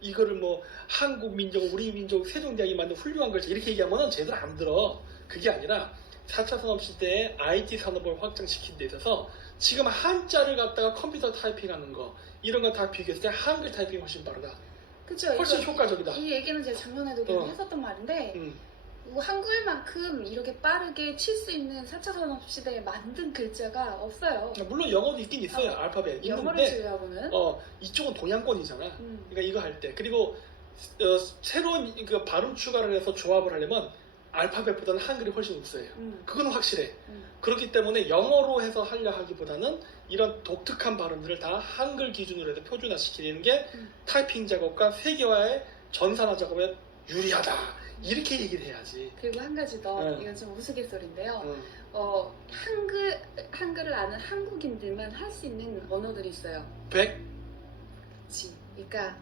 이거를 뭐 한국 민족, 우리 민족, 세종대왕이 만든 훌륭한 글자 이렇게 얘기하면은 제대로 안 들어. 그게 아니라 4차 산업시대에 IT 산업을 확장시킨 데 있어서 지금 한자를 갖다가 컴퓨터 타이핑하는 거 이런 거 다 비교했을 때 한글 타이핑이 훨씬 빠르다. 그쵸. 훨씬 효과적이다. 이 얘기는 제가 작년에도 계속 했었던 말인데 한글만큼 이렇게 빠르게 칠 수 있는 4차 산업시대에 만든 글자가 없어요. 물론 영어도 있긴 있어요. 알파벳 영어를 있는데 제외하고는 이쪽은 동양권이잖아. 그러니까 이거 할 때 그리고 새로운 그 발음 추가를 해서 조합을 하려면 알파벳보다는 한글이 훨씬 우수해요. 그건 확실해. 그렇기 때문에 영어로 해서 하려 하기보다는 이런 독특한 발음들을 다 한글 기준으로 해서 표준화시키는 게 타이핑 작업과 세계화의 전산화 작업에 유리하다 이렇게 얘기를 해야지. 그리고 한 가지 더 응. 이건 좀 우스갯소리인데요. 응. 한글을 아는 한국인들만 할 수 있는 언어들이 있어요. 100? 그치. 그러니까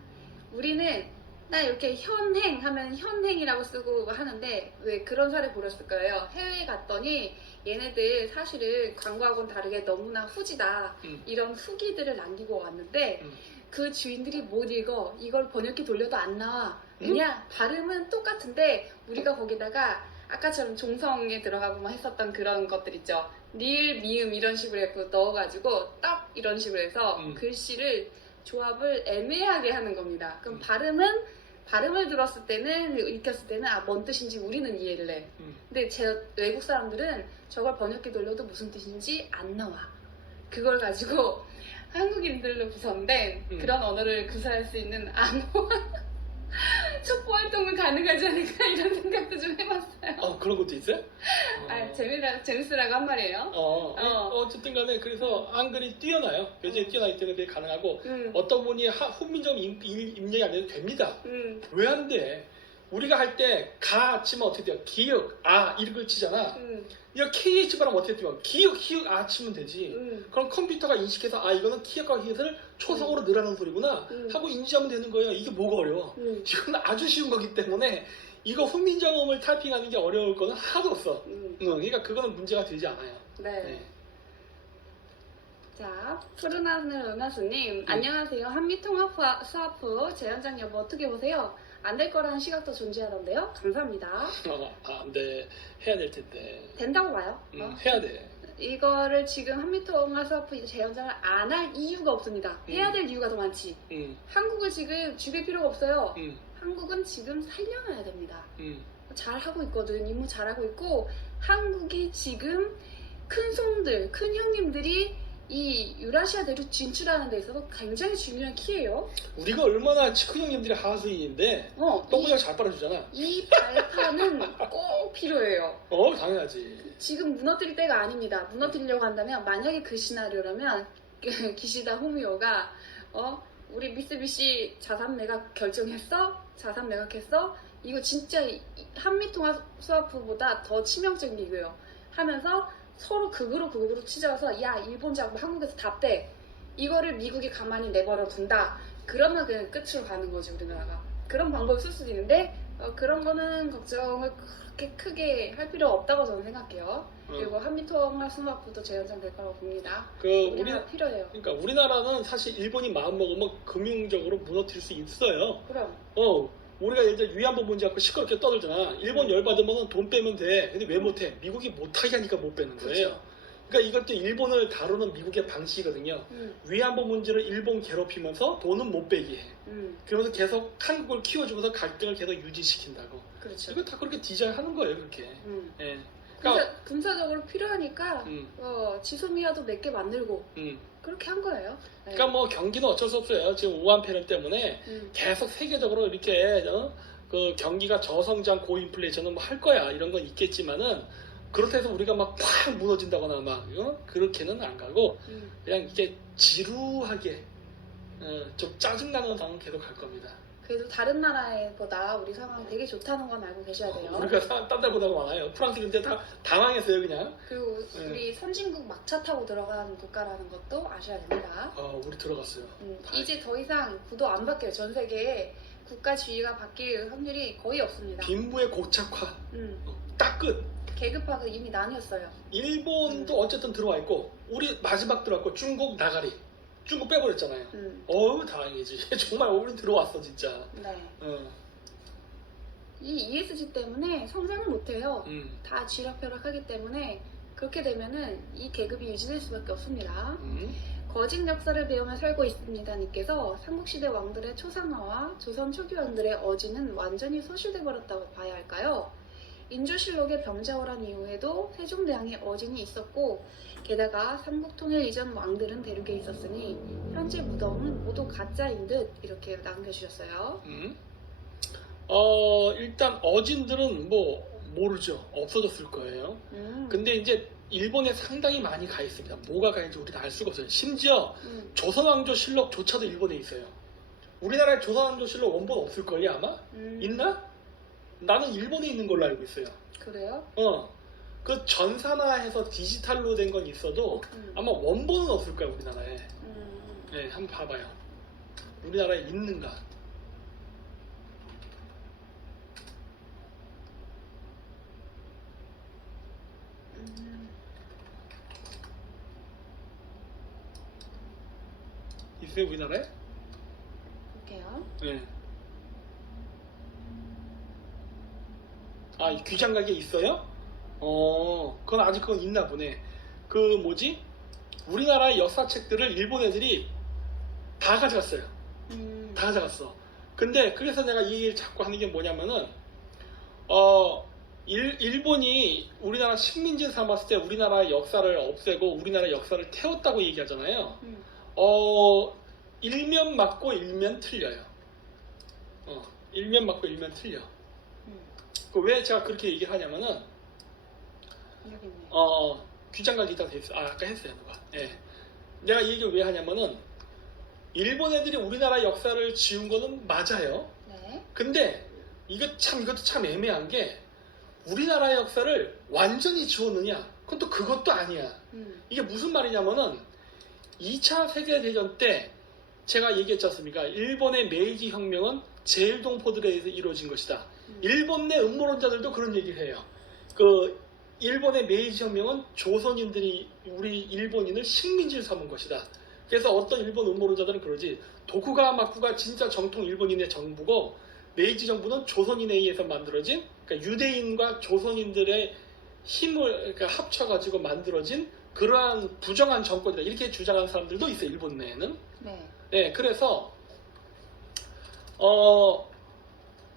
우리는 나 이렇게 현행 하면 현행이라고 쓰고 하는데 왜 그런 사례 보셨을 거예요. 해외에 갔더니 얘네들 사실은 광고하고는 다르게 너무나 후지다. 이런 후기들을 남기고 왔는데 그 주인들이 못 읽어. 이걸 번역기 돌려도 안 나와. 왜냐? 발음은 똑같은데 우리가 거기다가 아까처럼 종성에 들어가고 막 했었던 그런 것들 있죠. 릴, 미음 이런 식으로 해서 넣어가지고 딱 이런 식으로 해서 글씨를 조합을 애매하게 하는 겁니다. 그럼 발음을 들었을 때는 읽혔을 때는 뭔 뜻인지 우리는 이해를 해. 근데 외국 사람들은 저걸 번역기 돌려도 무슨 뜻인지 안 나와. 그걸 가지고 한국인들로 구성된 그런 언어를 구사할 수 있는 암호화 첩보 활동은 가능하지 않을까 이런 생각도 좀 해봤어요. 그런 것도 있어요? 재밌으라고 한 말이에요. 어쨌든 간에 그래서 한글이 뛰어나요. 굉장히 뛰어나기 때문에 그게 가능하고 어떤 분이 훈민정 입력이 안 돼도 됩니다. 왜 안 돼? 우리가 할 때 가 치면 어떻게 돼요? 기역, 이걸 치잖아. 이거 KH 발음 어떻게 되면 기역, 히읗, 치면 되지. 그럼 컴퓨터가 인식해서 이거는 기역과 히읗을 초성으로 넣으라는 소리구나 하고 인지하면 되는 거예요. 이게 뭐가 어려워? 이건 아주 쉬운 거기 때문에 이거 훈민정음을 타이핑하는 게 어려울 거는 하나도 없어. 그러니까 그거는 문제가 되지 않아요. 네. 자, 푸르나는 은하수님 안녕하세요. 한미통합 수업 제 현장 여부 어떻게 보세요? 안 될 거라는 시각도 존재하던데요. 감사합니다. 네, 해야 될 텐데. 된다고 봐요. 해야 돼. 이거를 지금 한미통합 수업 재현장을 안 할 이유가 없습니다. 해야 될 이유가 더 많지. 한국을 지금 죽일 필요가 없어요. 한국은 지금 살려놔야 됩니다. 잘하고 있거든. 임무 잘하고 있고 한국이 지금 큰 손들, 큰 형님들이 이 유라시아 대륙 진출하는 데 있어서 굉장히 중요한 키예요. 우리가 얼마나 큰 형님들이 하수인인데 똥구장 잘 빨아주잖아. 이 발판은 꼭 필요해요. 당연하지. 지금 무너뜨릴 때가 아닙니다. 무너뜨리려고 한다면 만약에 그 시나리오라면 기시다 후미오가 우리 미쓰비시 자산 매각 결정했어? 자산 매각했어? 이거 진짜 한미통합 수합부보다 더 치명적인 리그예요. 하면서 서로 극으로 치져서 야 일본 자꾸 한국에서 답대 이거를 미국이 가만히 내버려 둔다. 그러면 그냥 끝으로 가는 거지 우리나라가. 그런 방법을 쓸 수도 있는데 그런 거는 걱정을 그렇게 크게 할 필요 없다고 저는 생각해요. 그리고 한미통합 수합부도 재연장될 거라고 봅니다. 우리나라 필요해요. 그러니까 우리나라는 사실 일본이 마음 먹으면 금융적으로 무너뜨릴 수 있어요. 그럼. 우리가 예를 들어 위안부 문제 갖고 시끄럽게 떠들잖아. 일본 열받으면 돈 빼면 돼. 근데 왜 못해? 미국이 못하게 하니까 못 빼는 거예요. 그렇죠. 그러니까 이것도 일본을 다루는 미국의 방식이거든요. 위안부 문제를 일본 괴롭히면서 돈은 못 빼게 해. 그러면서 계속 한국을 키워주면서 갈등을 계속 유지시킨다고. 그렇죠. 이거 다 그렇게 디자인하는 거예요, 그렇게. 예. 그러니까, 군사적으로 필요하니까 지소미아도 몇 개 만들고 그렇게 한 거예요. 네. 그러니까 뭐 경기는 어쩔 수 없어요. 지금 우한 패널 때문에 계속 세계적으로 이렇게 그 경기가 저성장 고인플레이션은 뭐 할 거야 이런 건 있겠지만은 그렇다 해서 우리가 막 팍 무너진다거나 막 그렇게는 안 가고 그냥 이게 지루하게 좀 짜증나는 상황은 계속 갈 겁니다. 그래도 다른 나라보다 우리 상황이 되게 좋다는 건 알고 계셔야 돼요. 우리가 딴 데보다 많아요. 프랑스 근데 다 당황했어요 그냥. 그리고 우리 선진국 막차 타고 들어가는 국가라는 것도 아셔야 됩니다. 우리 들어갔어요. 이제 더 이상 구도 안 바뀌어요. 전 세계에 국가 지위가 바뀔 확률이 거의 없습니다. 빈부의 고착화. 딱 끝. 계급화가 이미 나뉘었어요. 일본도 어쨌든 들어와 있고 우리 마지막 들어왔고 중국 나가리. 중국 빼버렸잖아요. 다행이지. 정말 우리 들어왔어 진짜. 네. 이 ESG 때문에 성장을 못해요. 다 쥐락펴락하기 때문에 그렇게 되면은 이 계급이 유지될 수밖에 없습니다. 거짓 역사를 배우며 살고 있습니다 님께서 삼국시대 왕들의 초상화와 조선 초기 왕들의 어지는 완전히 소실돼 버렸다고 봐야 할까요? 인조실록의 병자호란 이후에도 세종대왕의 어진이 있었고 게다가 삼국통일 이전 왕들은 대륙에 있었으니 현재 무덤은 모두 가짜인 듯 이렇게 남겨주셨어요. 일단 어진들은 뭐 모르죠. 없어졌을 거예요. 근데 이제 일본에 상당히 많이 가 있습니다. 뭐가 가 있는지 우리는 알 수가 없어요. 심지어 조선왕조 실록조차도 일본에 있어요. 우리나라에 조선왕조실록 원본 없을걸요 아마? 음. 있나? 나는 일본에 있는 걸로 알고 있어요. 그래요? 그 전산화해서 디지털로 된 건 있어도 아마 원본은 없을 거야 우리나라에. 네, 한번 봐봐요. 우리나라에 있는가? 있어요 우리나라에? 볼게요. 네. 아, 이 귀장각에 있어요? 그건 아직 그건 있나 보네. 그 뭐지? 우리나라의 역사책들을 일본 애들이 다 가져갔어요. 다 가져갔어. 근데 그래서 내가 이 얘기를 자꾸 하는 게 뭐냐면은 일본이 우리나라 식민지 삼았을 때 우리나라의 역사를 없애고 우리나라 역사를 태웠다고 얘기하잖아요. 일면 맞고 일면 틀려요. 일면 맞고 일면 틀려. 왜 제가 그렇게 얘기하냐면은 여기 있네. 귀장각이 다 됐어. 아까 했어요 누가. 예. 내가 이 얘기를 왜 하냐면은 일본 애들이 우리나라 역사를 지운 거는 맞아요. 네. 근데 이것도 참 애매한 게 우리나라의 역사를 완전히 지웠느냐? 그건 또 그것도 아니야. 이게 무슨 말이냐면은 2차 세계대전 때 제가 얘기했지 않습니까? 일본의 메이지 혁명은 제일동포들에 의해서 이루어진 것이다. 일본 내 음모론자들도 그런 얘기를 해요. 그 일본의 메이지 혁명은 조선인들이 우리 일본인을 식민지를 삼은 것이다. 그래서 어떤 일본 음모론자들은 그러지. 도쿠가와마쿠가 진짜 정통 일본인의 정부고 메이지 정부는 조선인에 의해서 만들어진, 그러니까 유대인과 조선인들의 힘을 그러니까 합쳐가지고 만들어진 그러한 부정한 정권이다. 이렇게 주장하는 사람들도 있어요. 일본 내에는. 네. 네, 그래서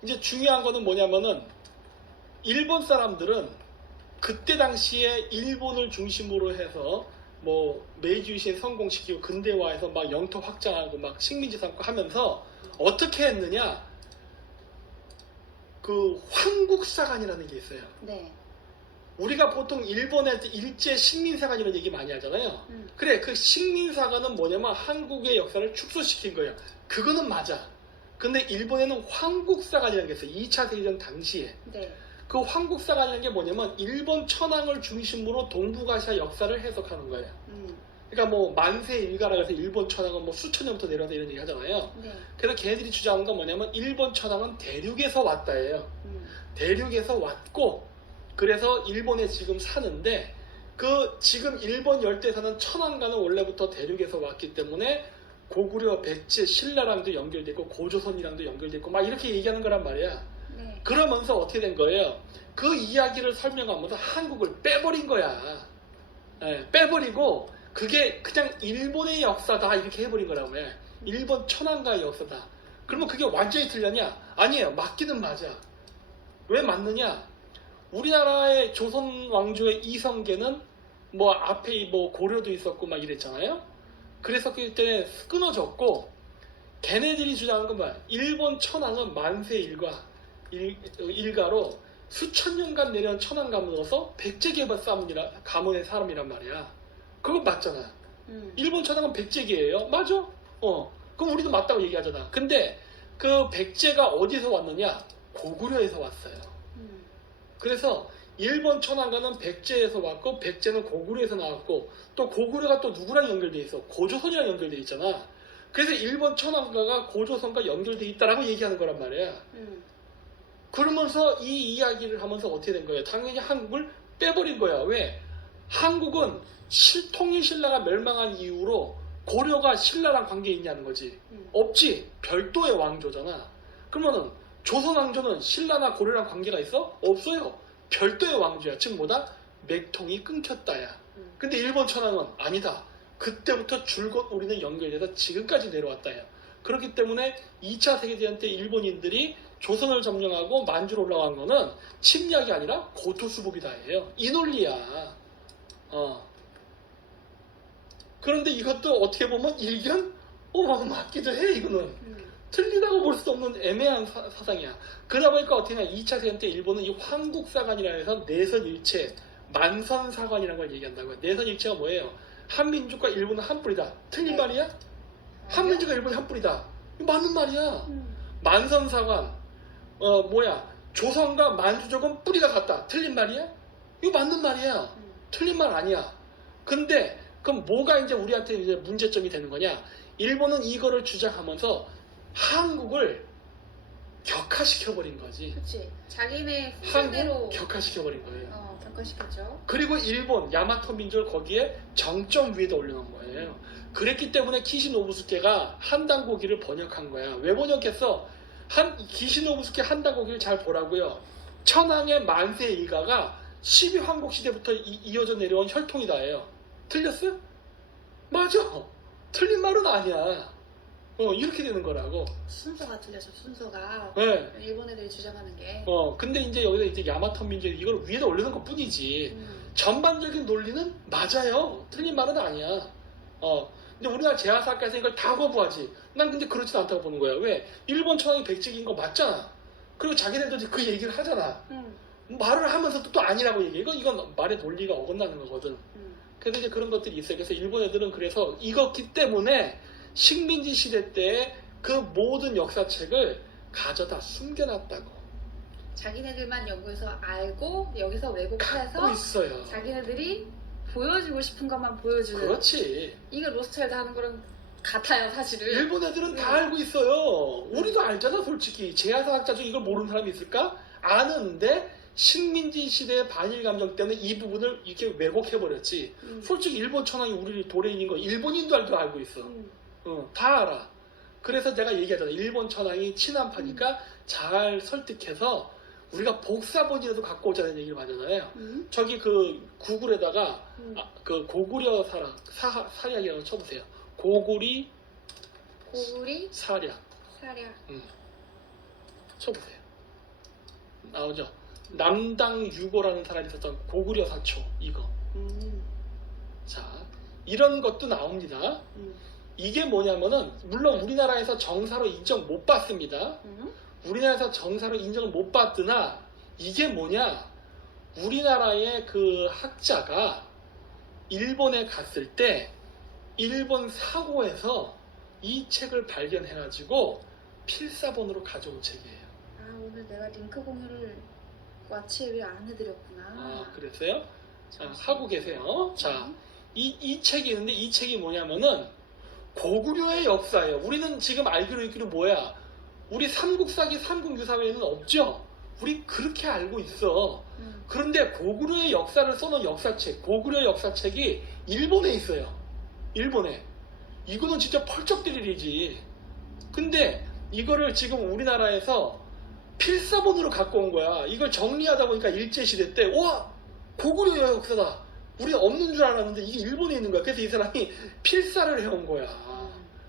이제 중요한 거는 뭐냐면은 일본 사람들은 그때 당시에 일본을 중심으로 해서 뭐 메이지 유신 성공시키고 근대화해서 막 영토 확장하고 막 식민지 삼고 하면서 어떻게 했느냐? 그 황국사관이라는 게 있어요. 네. 우리가 보통 일본에 일제 식민사관이라는 얘기 많이 하잖아요. 그래, 그 식민사관은 뭐냐면 한국의 역사를 축소시킨 거예요. 그거는 맞아. 근데 일본에는 황국사관이라는 게 있어요. 2차 세계대전 당시에. 네. 그 황국사관이라는 게 뭐냐면 일본 천황을 중심으로 동북아시아 역사를 해석하는 거예요. 그러니까 뭐 만세 일가라 해서 일본 천황은 뭐 수천 년부터 내려와서 이런 얘기 하잖아요. 네. 그래서 걔네들이 주장하는 건 뭐냐면 일본 천황은 대륙에서 왔다예요. 대륙에서 왔고 그래서 일본에 지금 사는데 그 지금 일본 열대에 사는 천황가는 원래부터 대륙에서 왔기 때문에 고구려, 백제, 신라랑도 연결되고 고조선이랑도 연결되고 막 이렇게 얘기하는 거란 말이야. 네. 그러면서 어떻게 된 거예요? 그 이야기를 설명하면서 한국을 빼버린 거야. 네, 빼버리고 그게 그냥 일본의 역사다 이렇게 해버린 거라고 해. 일본 천황가의 역사다. 그러면 그게 완전히 틀렸냐? 아니에요. 맞기는 맞아. 왜 맞느냐? 우리나라의 조선 왕조의 이성계는 뭐 앞에 뭐 고려도 있었고 막 이랬잖아요. 그래서 그때 끊어졌고 걔네들이 주장하는 건 뭐야? 일본 천황은 만세 일가로 수천 년간 내려온 천황 가문으로서 백제계발 가문의 사람이란 말이야. 그건 맞잖아. 일본 천황은 백제계예요. 맞아? 그럼 우리도 맞다고 얘기하잖아. 근데 그 백제가 어디서 왔느냐? 고구려에서 왔어요. 그래서 일본 천황가는 백제에서 왔고 백제는 고구려에서 나왔고 또 고구려가 또 누구랑 연결돼 있어? 고조선이랑 연결돼 있잖아. 그래서 일본 천황가가 고조선과 연결돼 있다라고 얘기하는 거란 말이야. 그러면서 이 이야기를 하면서 어떻게 된 거예요? 당연히 한국을 빼버린 거야. 왜? 한국은 통일신라가 멸망한 이후로 고려가 신라랑 관계 있냐는 거지. 없지. 별도의 왕조잖아. 그러면은 조선 왕조는 신라나 고려랑 관계가 있어? 없어요. 별도의 왕조야. 즉 뭐다? 맥통이 끊겼다야. 근데 일본 천황은 아니다. 그때부터 줄곧 우리는 연결돼서 지금까지 내려왔다야. 그렇기 때문에 2차 세계대전 때 일본인들이 조선을 점령하고 만주로 올라간 거는 침략이 아니라 고토수복이다예요. 이 논리야. 그런데 이것도 어떻게 보면 일견? 맞기도 해 이거는. 틀리다고 볼 수 없는 애매한 사상이야. 그러다 보니까 어떻게 하냐. 2차 세계대전 때 일본은 이 황국사관이라 해서 내선일체, 만선사관이라는 걸 얘기한다고요. 내선일체가 뭐예요? 한민족과 일본은 한 뿌리다. 틀린 말이야? 한민족과 일본이 한 뿌리다. 이거 맞는 말이야. 음. 만선사관 조선과 만주족은 뿌리가 같다. 틀린 말이야? 이거 맞는 말이야. 틀린 말 아니야. 근데 그럼 뭐가 이제 우리한테 이제 문제점이 되는 거냐? 일본은 이거를 주장하면서 한국을 격화시켜버린 거지. 그치. 자기네 한국 후대로 격화시켜버린 거예요. 격화시켰죠. 그리고 일본 야마토 민족을 거기에 정점 위에다 올려놓은 거예요. 그랬기 때문에 키시노부스케가 한단고기를 번역한 거야. 왜 번역했어? 키시노부스케 한단고기를 잘 보라고요. 천황의 만세 일가가 12황국 시대부터 이어져 내려온 혈통이다예요. 틀렸어요? 맞아. 틀린 말은 아니야. 이렇게 되는 거라고. 순서가 틀려서 순서가 네. 일본 애들이 주장하는 게. 근데 이제 여기서 이제 야마토 민족이 이걸 위에다 올리는 것 뿐이지. 전반적인 논리는 맞아요. 틀린 말은 아니야. 근데 우리나라 제야사학과에서 이걸 다 거부하지. 난 근데 그렇진 않다고 보는 거야. 왜? 일본 천황이 백직인 거 맞잖아. 그리고 자기네들도 그 얘기를 하잖아. 말을 하면서도 또 아니라고 얘기해. 이건 말의 논리가 어긋나는 거거든. 그래서 이제 그런 것들이 있어요. 그래서 일본 애들은 그래서 이거기 때문에 식민지 시대 때 그 모든 역사책을 가져다 숨겨놨다고. 자기네들만 연구해서 알고 여기서 갖고 왜곡해서 있어요. 자기네들이 보여주고 싶은 것만 보여주는. 그렇지. 이거 로스차일드 하는 거랑 같아요, 사실은. 일본 애들은 다 알고 있어요. 우리도 알잖아, 솔직히. 제야사학자 중에 이걸 모르는 사람이 있을까? 아는데 식민지 시대의 반일 감정 때문에 이 부분을 이렇게 왜곡해버렸지. 솔직히 일본 천황이 우리 도레인인 거 일본인도 알고 있어. 다 알아. 그래서 내가 얘기하잖아. 일본 천황이 친한파니까 잘 설득해서 우리가 복사본이라도 갖고 오자는 얘기를 하잖아요. 저기 그 구글에다가 그 고구려 사략이라고 쳐보세요. 고구리 사략 쳐보세요. 나오죠. 남당 유고라는 사람이 썼던 고구려 사초 이거. 자, 이런 것도 나옵니다. 이게 뭐냐면은 물론 우리나라에서 정사로 인정 못 받습니다. 우리나라에서 정사로 인정을 못 받으나 이게 뭐냐? 우리나라의 그 학자가 일본에 갔을 때 일본 사고에서 이 책을 발견해가지고 필사본으로 가져온 책이에요. 아, 오늘 내가 링크 공유를 왓츠앱에 안 해드렸구나. 아, 그랬어요? 자, 하고 계세요. 자, 이 책이 있는데 이 책이 뭐냐면은 고구려의 역사예요. 우리는 지금 알기로 있기로 뭐야? 우리 삼국사기 삼국유사회에는 없죠? 우리 그렇게 알고 있어. 그런데 고구려의 역사를 써놓은 역사책, 고구려 역사책이 일본에 있어요. 일본에. 이거는 진짜 펄쩍들 일이지. 근데 이거를 지금 우리나라에서 필사본으로 갖고 온 거야. 이걸 정리하다 보니까 일제시대 때, 와! 고구려의 역사다. 우리는 없는 줄 알았는데 이게 일본에 있는 거야. 그래서 이 사람이 필사를 해온 거야.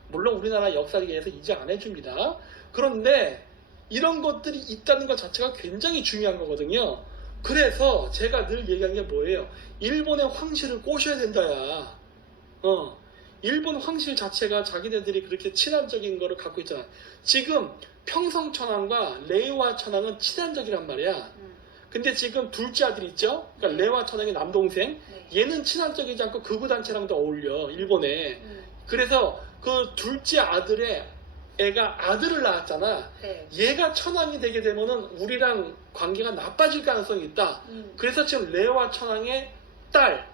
물론 우리나라 역사계에서 인정 안 해줍니다. 그런데 이런 것들이 있다는 것 자체가 굉장히 중요한 거거든요. 그래서 제가 늘 얘기하는 게 뭐예요? 일본의 황실을 꼬셔야 된다야. 일본 황실 자체가 자기네들이 그렇게 친한적인 거를 갖고 있잖아. 지금 평성천황과 레이와 천황은 친한적이란 말이야. 근데 지금 둘째 아들 있죠? 그러니까 레와 천황의 남동생. 얘는 친한적이지 않고 극우단체랑도 어울려, 일본에. 그래서 그 둘째 아들의 애가 아들을 낳았잖아. 네. 얘가 천황이 되게 되면은 우리랑 관계가 나빠질 가능성이 있다. 그래서 지금 레와 천황의 딸,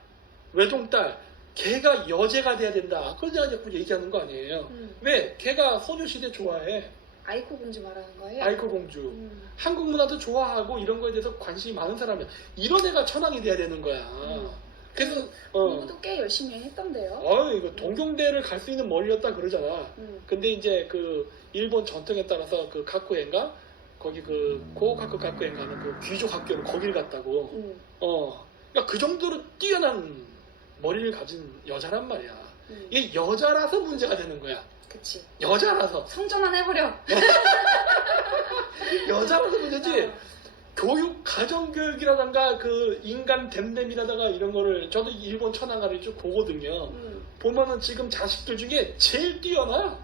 외동딸, 걔가 여제가 돼야 된다. 그걸 내가 자꾸 얘기하는 거 아니에요. 왜? 걔가 소녀시대 좋아해. 아이코 공주 말하는 거예요? 아이코 공주. 한국 문화도 좋아하고 이런 거에 대해서 관심이 많은 사람이야. 이런 애가 천황이 돼야 되는 거야. 그래서 공부도 꽤 열심히 했던데요. 이거 동경대를 갈 수 있는 머리였다 그러잖아. 근데 이제 그 일본 전통에 따라서 그 가쿠엔가 거기 그 고가쿠 가쿠엔가는 그 귀족 학교를 거길 갔다고. 그러니까 그 정도로 뛰어난 머리를 가진 여자란 말이야. 이게 여자라서 문제가 되는 거야. 그치. 여자라서. 성전만 해버려. 여자라서 문제지. 교육, 가정교육이라던가 그 인간 댐댐이라던가 이런 거를 저도 일본 천황가를 쭉 보거든요. 보면은 지금 자식들 중에 제일 뛰어나.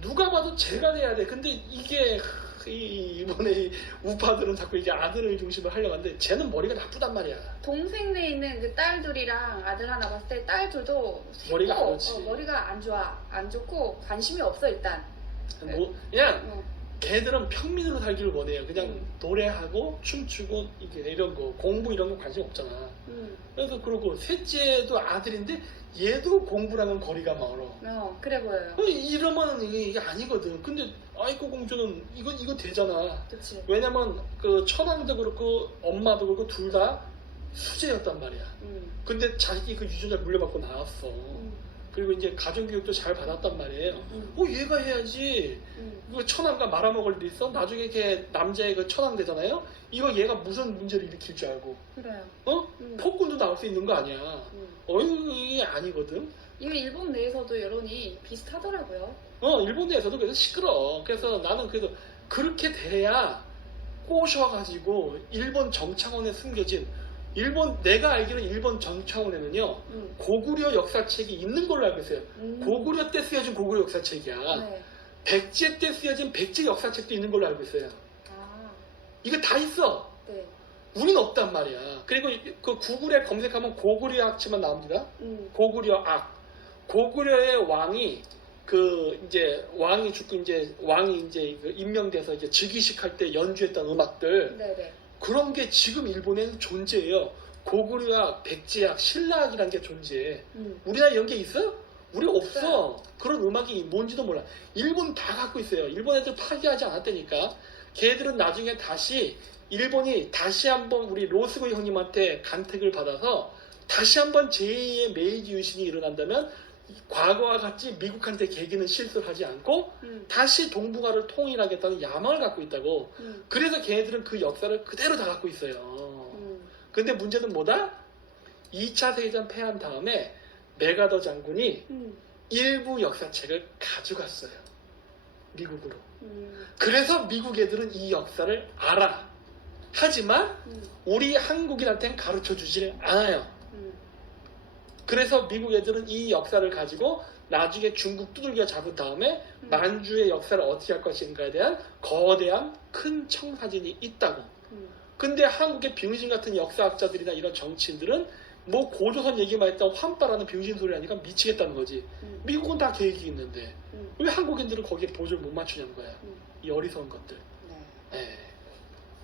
누가 봐도 쟤가 돼야 돼. 근데 이게 이번에 우파들은 자꾸 이제 아들을 중심으로 하려고 하는데 쟤는 머리가 나쁘단 말이야. 동생네 있는 그 딸들이랑 아들 하나 봤을 때 딸들도 머리가 안 좋지. 머리가 안 좋아. 안 좋고 관심이 없어 일단. 그냥 어. 걔들은 평민으로 살기를 원해요. 그냥 노래하고 춤추고 이런 거 공부 이런 거 관심 없잖아. 그래서 그러고 셋째도 아들인데 얘도 공부랑은 거리가 멀어. 그래 보여요. 이러면 이게 아니거든. 근데 아이코 공주는 이거 되잖아. 그치. 왜냐면 그 천황도 그렇고 엄마도 그렇고 둘 다 수재였단 말이야. 근데 자기 그 유전자 물려받고 나왔어. 그리고 이제 가정교육도 잘 받았단 말이에요. 얘가 해야지. 그 천황과 말아먹을 일 있어? 나중에 걔 남자의 그 천황 되잖아요? 이거 얘가 무슨 문제를 일으킬 줄 알고. 그래요. 폭군도 나올 수 있는 거 아니야. 이게 아니거든. 이거 일본 내에서도 여론이 비슷하더라고요. 일본 내에서도 그래서 시끄러. 그래서 나는 그래도 그렇게 돼야 꼬셔가지고 일본 정창원에 숨겨진 내가 알기로는 일본 정창원에는요 고구려 역사책이 있는 걸로 알고 있어요. 고구려 때 쓰여진 고구려 역사책이야. 네. 백제 때 쓰여진 백제 역사책도 있는 걸로 알고 있어요. 아, 이거 다 있어. 네. 우린 없단 말이야. 그리고 그 구글에 검색하면 고구려 악치만 나옵니다. 고구려 악. 고구려의 왕이 왕이 죽고 왕이 임명돼서 즉위식 할 때 연주했던 음악들. 네네. 그런 게 지금 일본에는 존재해요. 고구려악, 백제악, 신라악이라는 게 존재해. 우리나라 이런 게 있어? 우리 없어. 그런 음악이 뭔지도 몰라. 일본 다 갖고 있어요. 일본 애들 파기하지 않았다니까. 걔들은 나중에 일본이 다시 한번 우리 로스구 형님한테 간택을 받아서 다시 한번 제2의 메이지 유신이 일어난다면 과거와 같이 미국한테 개기는 실수를 하지 않고 다시 동북아를 통일하겠다는 야망을 갖고 있다고. 그래서 걔네들은 그 역사를 그대로 다 갖고 있어요. 근데 문제는 뭐다? 2차 세계대전 패한 다음에 메가더 장군이 일부 역사책을 가져갔어요. 미국으로. 그래서 미국 애들은 이 역사를 알아. 하지만 우리 한국인한테는 가르쳐주질 않아요. 그래서 미국 애들은 이 역사를 가지고 나중에 중국 두들겨 잡은 다음에 만주의 역사를 어떻게 할 것인가에 대한 거대한 큰 청사진이 있다고. 근데 한국의 병신 같은 역사학자들이나 이런 정치인들은 뭐 고조선 얘기만 했다고 환빠라는 병신 소리 하니까 미치겠다는 거지. 미국은 다 계획이 있는데 왜 한국인들은 거기에 보조를 못 맞추냐는 거야. 이 어리석은 것들. 네.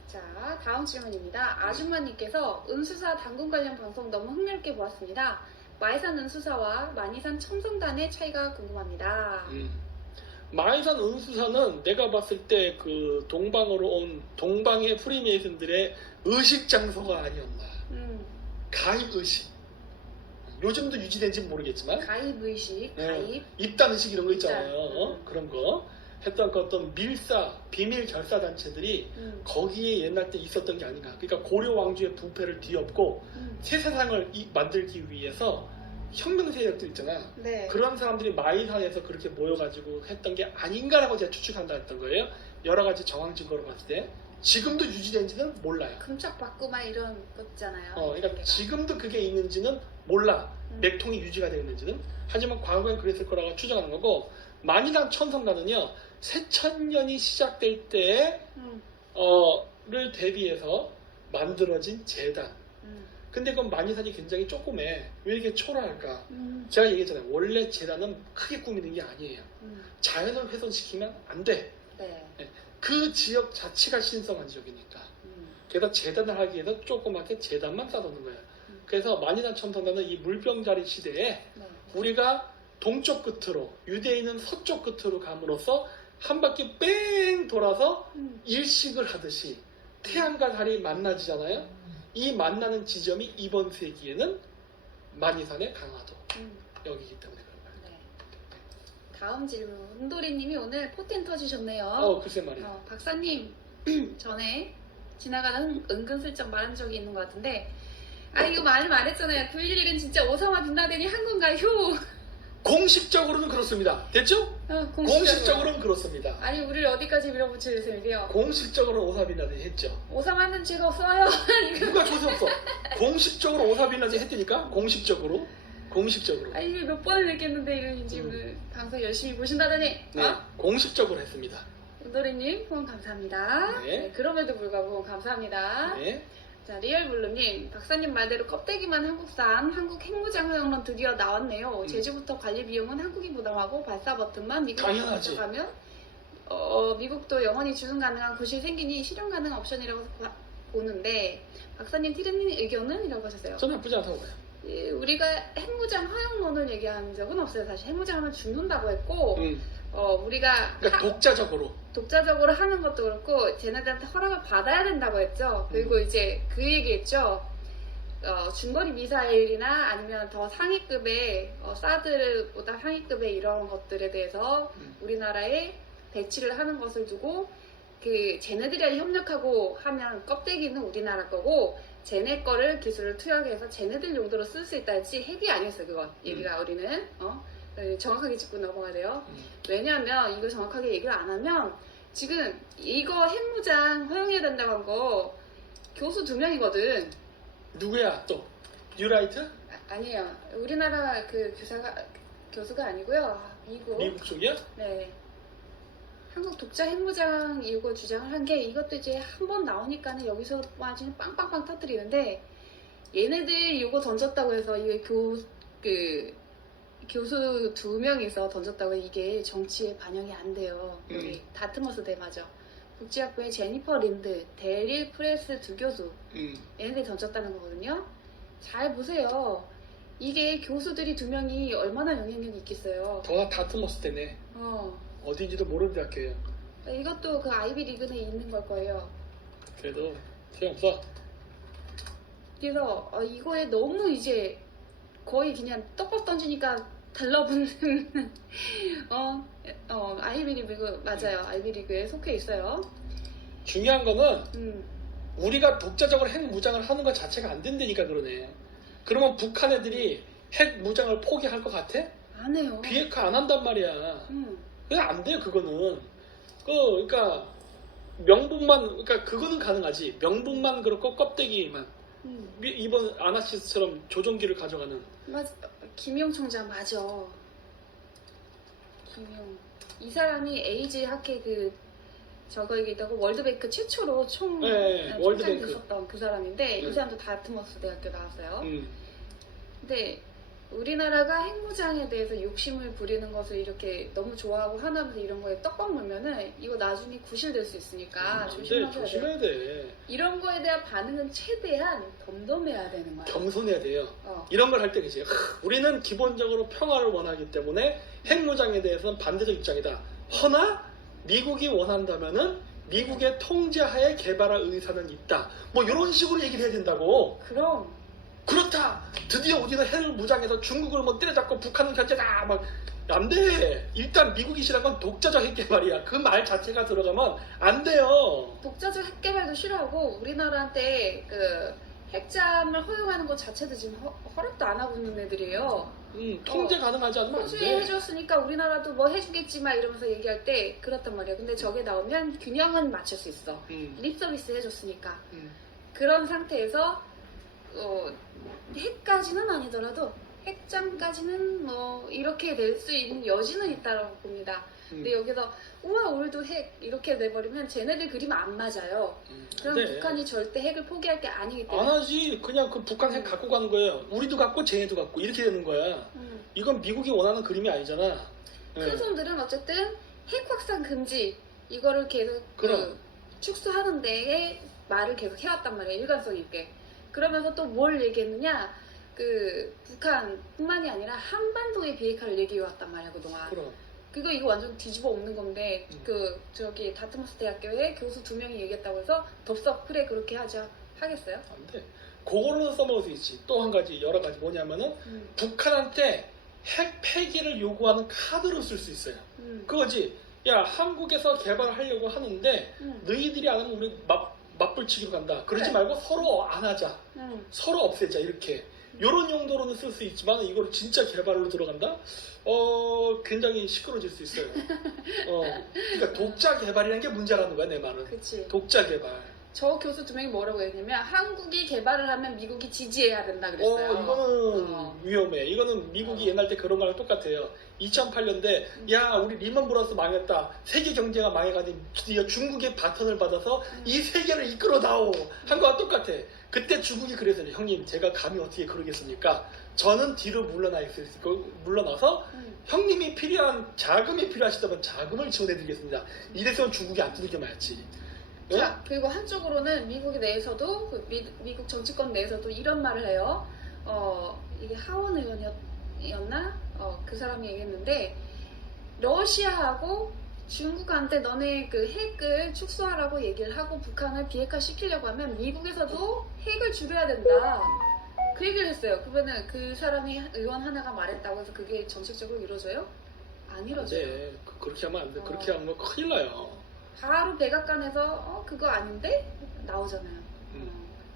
자, 다음 질문입니다. 아줌마님께서 은수사 당군 관련 방송 너무 흥미롭게 보았습니다. 마이산 은수사와 만이산 첨성단의 차이가 궁금합니다. 마이산 은수사는 내가 봤을 때 그 동방으로 온 동방의 프리메이슨들의 의식 장소가 아니었나. 가입 의식. 요즘도 유지된지는 모르겠지만. 가입 의식, 가입. 입단 의식 이런 거 있잖아요. 그런 거. 했던 그 어떤 밀사, 비밀 결사 단체들이 거기에 옛날 때 있었던 게 아닌가. 그러니까 고려 왕조의 부패를 뒤엎고 새 세상을 만들기 위해서 혁명 세력들 있잖아. 네. 그런 사람들이 마이산에서 그렇게 모여가지고 했던 게 아닌가라고 제가 추측한다 했던 거예요. 여러 가지 정황 증거로 봤을 때. 지금도 유지된지는 몰라요. 금짝받고 막 이런 거 있잖아요. 그러니까 지금도 그게 있는지는 몰라. 맥통이 유지가 되어 있는지는. 하지만 과거엔 그랬을 거라고 추정하는 거고, 만이산 천성단은요, 새천년이 시작될 때를 대비해서 만들어진 재단. 근데 그건 만이산이 굉장히 조그매. 왜 이렇게 초라할까? 제가 얘기했잖아요. 원래 재단은 크게 꾸미는 게 아니에요. 자연을 훼손시키면 안 돼. 네. 그 지역 자체가 신성한 지역이니까. 그래서 재단을 하기 위해서 조그맣게 재단만 쌓아놓는 거예요. 그래서 만이산 천성단은 이 물병자리 시대에 우리가 동쪽 끝으로, 유대인은 서쪽 끝으로 감으로써 한 바퀴 뺑 돌아서 일식을 하듯이 태양과 달이 만나지잖아요. 이 만나는 지점이 이번 세기에는 만이산의 강화도 여기이기 때문에 그런 거예요. 네. 다음 질문. 은도리님이 오늘 포텐 터지셨네요. 글쎄 말이야. 박사님 전에 지나가는 은근슬쩍 말한 적이 있는 것 같은데, 이거 말했잖아요. 9.11은 진짜 오사마 빈라덴이 한 건가요? 공식적으로는 그렇습니다. 됐죠? 공식적으로는 그렇습니다. 아니, 우리를 어디까지 밀어붙일 예정이세요? 공식적으로는 오사마 빈라덴이 했죠. 오사마는 죄가 없어요. 누가 죄 없어? 공식적으로 오사마 빈라덴이 했다니까? 공식적으로. 이거 몇 번을 얘기했는데 이거 지금 방송 열심히 보신다더니. 네, 공식적으로 했습니다. 은도리님 후원 감사합니다. 네. 그럼에도 불구하고 후원 감사합니다. 네. 자, 리얼블루님, 박사님 말대로 껍데기만 한국산 한국 핵무장허용론 드디어 나왔네요. 제주부터 관리 비용은 한국이 부담하고 발사 버튼만 미국이 당연하지. 가면 미국도 영원히 주둔 가능한 구실이 생기니 실현 가능 옵션이라고 보는데 박사님 티르님 의견은? 이라고 하셨어요. 저는 나쁘지 않다고 봐요. 우리가 핵무장 허용론을 얘기한 적은 없어요. 사실 핵무장하면 죽는다고 했고 우리가 그러니까 독자적으로 하는 것도 그렇고 쟤네들한테 허락을 받아야 된다고 했죠. 그리고 이제 그 얘기했죠. 중거리 미사일이나 아니면 더 상위급의 사드보다 상위급의 이런 것들에 대해서 우리나라에 배치를 하는 것을 두고 쟤네들이랑 협력하고 하면 껍데기는 우리나라 거고 쟤네 거를 기술을 투여해서 쟤네들 용도로 쓸 수 있다 했지 핵이 아니었어요. 그건 얘기가 우리는 정확하게 짚고 넘어가야 돼요. 왜냐하면 이거 정확하게 얘기를 안 하면 지금 이거 핵무장 허용해야 된다고 한 거 교수 2명이거든. 누구야 또? 뉴라이트? 아니에요. 우리나라 그 교수가 아니고요. 미국 쪽이야? 네. 한국 독자 핵무장 이거 주장을 한 게 이것도 이제 한 번 나오니까는 여기서 완전히 빵빵빵 터뜨리는데 얘네들 이거 던졌다고 해서 이게 교수 2명이서 던졌다고 이게 정치에 반영이 안 돼요. 여기 다트머스 대마죠. 국제학부의 제니퍼 린드, 데릴 프레스 2교수 얘네들이 던졌다는 거거든요. 잘 보세요. 이게 교수들이 2명이 얼마나 영향력이 있겠어요. 더 다트머스 때네. 어딘지도 모르는 대학교예요. 이것도 그 아이비 리그 내에 있는 걸 거예요. 그래도 소용없어. 그래서 이거에 너무 이제 거의 그냥 떡밥 던지니까 달라붙는 아이비 리그 맞아요. 아이비 리그에 속해 있어요. 중요한 거는 우리가 독자적으로 핵 무장을 하는 것 자체가 안 된다니까 그러네. 그러면 북한 애들이 핵 무장을 포기할 것 같아? 안 해요. 비핵화 안 한단 말이야. 그냥 안 돼요 그거는. 그러니까 명분만 그러니까 그거는 가능하지. 명분만 그렇고 껍데기만. 이번 아나시스처럼 조종기를 가져가는. 맞아. 김용 총장 맞아. 김용. 이 사람이 에이즈 학회 저거 얘기다고 월드뱅크 최초로 총장이 월드뱅크. 됐었던 그 사람인데 이 사람도 다트머스 대학교 나왔어요. 근데 우리나라가 핵무장에 대해서 욕심을 부리는 것을 이렇게 너무 좋아하고 하나면서 이런 거에 떡밥 물면은 이거 나중에 구실될 수 있으니까 조심해야 돼. 이런 거에 대한 반응은 최대한 덤덤해야 되는 거야. 겸손해야 돼요. 이런 걸 할 때 그치. 우리는 기본적으로 평화를 원하기 때문에 핵무장에 대해서는 반대적 입장이다. 허나 미국이 원한다면은 미국의 통제하에 개발할 의사는 있다. 뭐 이런 식으로 얘기를 해야 된다고. 그럼. 그렇다. 드디어 우리는 핵을 무장해서 중국을 뭐 때려잡고 북한은 견제다. 막 안 돼. 일단 미국이 싫어한 건 독자적 핵 개발이야. 그 말 자체가 들어가면 안 돼요. 독자적 핵 개발도 싫어하고 우리나라한테 핵잠을 허용하는 것 자체도 지금 허락도 안 하고 있는 애들이에요. 통제 가능하지 않으면 안 돼. 호주해줬으니까 우리나라도 뭐 해주겠지만 이러면서 얘기할 때 그렇단 말이야. 근데 저게 나오면 균형은 맞출 수 있어. 립서비스 해줬으니까. 그런 상태에서 핵까지는 아니더라도 핵잠까지는 뭐 이렇게 될 수 있는 여지는 있다고 봅니다. 근데 여기서 우와 우리도 핵 이렇게 내버리면 쟤네들 그림 안 맞아요. 그럼 네. 북한이 절대 핵을 포기할 게 아니기 때문에 안 하지. 그냥 그 북한 핵 갖고 가는 거예요. 우리도 갖고 쟤네도 갖고 이렇게 되는 거야. 이건 미국이 원하는 그림이 아니잖아. 큰 손들은 어쨌든 핵 확산 금지 이거를 계속 축소하는 데에 말을 계속 해왔단 말이에요. 일관성 있게. 그러면서 또 뭘 얘기했느냐? 북한뿐만이 아니라 한반도의 비핵화를 얘기해왔단 말이야 그동안. 이거 완전 뒤집어 엎는 건데 저기 다트머스 대학교에 교수 2명이 얘기했다고 해서 덥석 그래 그렇게 하겠어요? 안 돼. 그거로는 써먹을 수 있지. 또 한 가지 여러 가지 뭐냐면은 북한한테 핵 폐기를 요구하는 카드로 쓸 수 있어요. 그거지. 야 한국에서 개발하려고 하는데 너희들이 안 하면 우리 맞불치기로 간다. 그러지 말고 서로 안 하자. 서로 없애자 이렇게. 이런 용도로는 쓸 수 있지만 이걸 진짜 개발로 들어간다? 굉장히 시끄러질 수 있어요. 그러니까 독자 개발이라는 게 문제라는 거야 내 말은. 그치. 독자 개발. 저 교수 두 명이 뭐라고 했냐면 한국이 개발을 하면 미국이 지지해야 된다 그랬어요. 이거는 위험해. 이거는 미국이 옛날 때 그런 거랑 똑같아요. 2008년대 야 우리 리먼 브러스 망했다. 세계 경제가 망해가지고 드디어 중국의 바턴을 받아서 이 세계를 이끌어다오 한 거와 똑같아. 그때 중국이 그래서 형님 제가 감히 어떻게 그러겠습니까? 저는 뒤로 물러나서 형님이 필요한 자금이 필요하시다면 자금을 지원해드리겠습니다. 이래서 중국이 안 두들겨 맞았지. 자, 그리고 한쪽으로는 미국 내에서도 미국 정치권 내에서도 이런 말을 해요. 이게 하원 의원이었나? 그 사람이 얘기했는데 러시아하고 중국한테 너네 그 핵을 축소하라고 얘기를 하고 북한을 비핵화 시키려고 하면 미국에서도 핵을 줄여야 된다. 그 얘기를 했어요. 그러면은 그 사람이 의원 하나가 말했다고 해서 그게 정책적으로 이루어져요? 안 이루어져요. 네, 그렇게 하면 안 돼. 그렇게 하면 큰일 나요. 바로 백악관에서 그거 아닌데? 나오잖아요.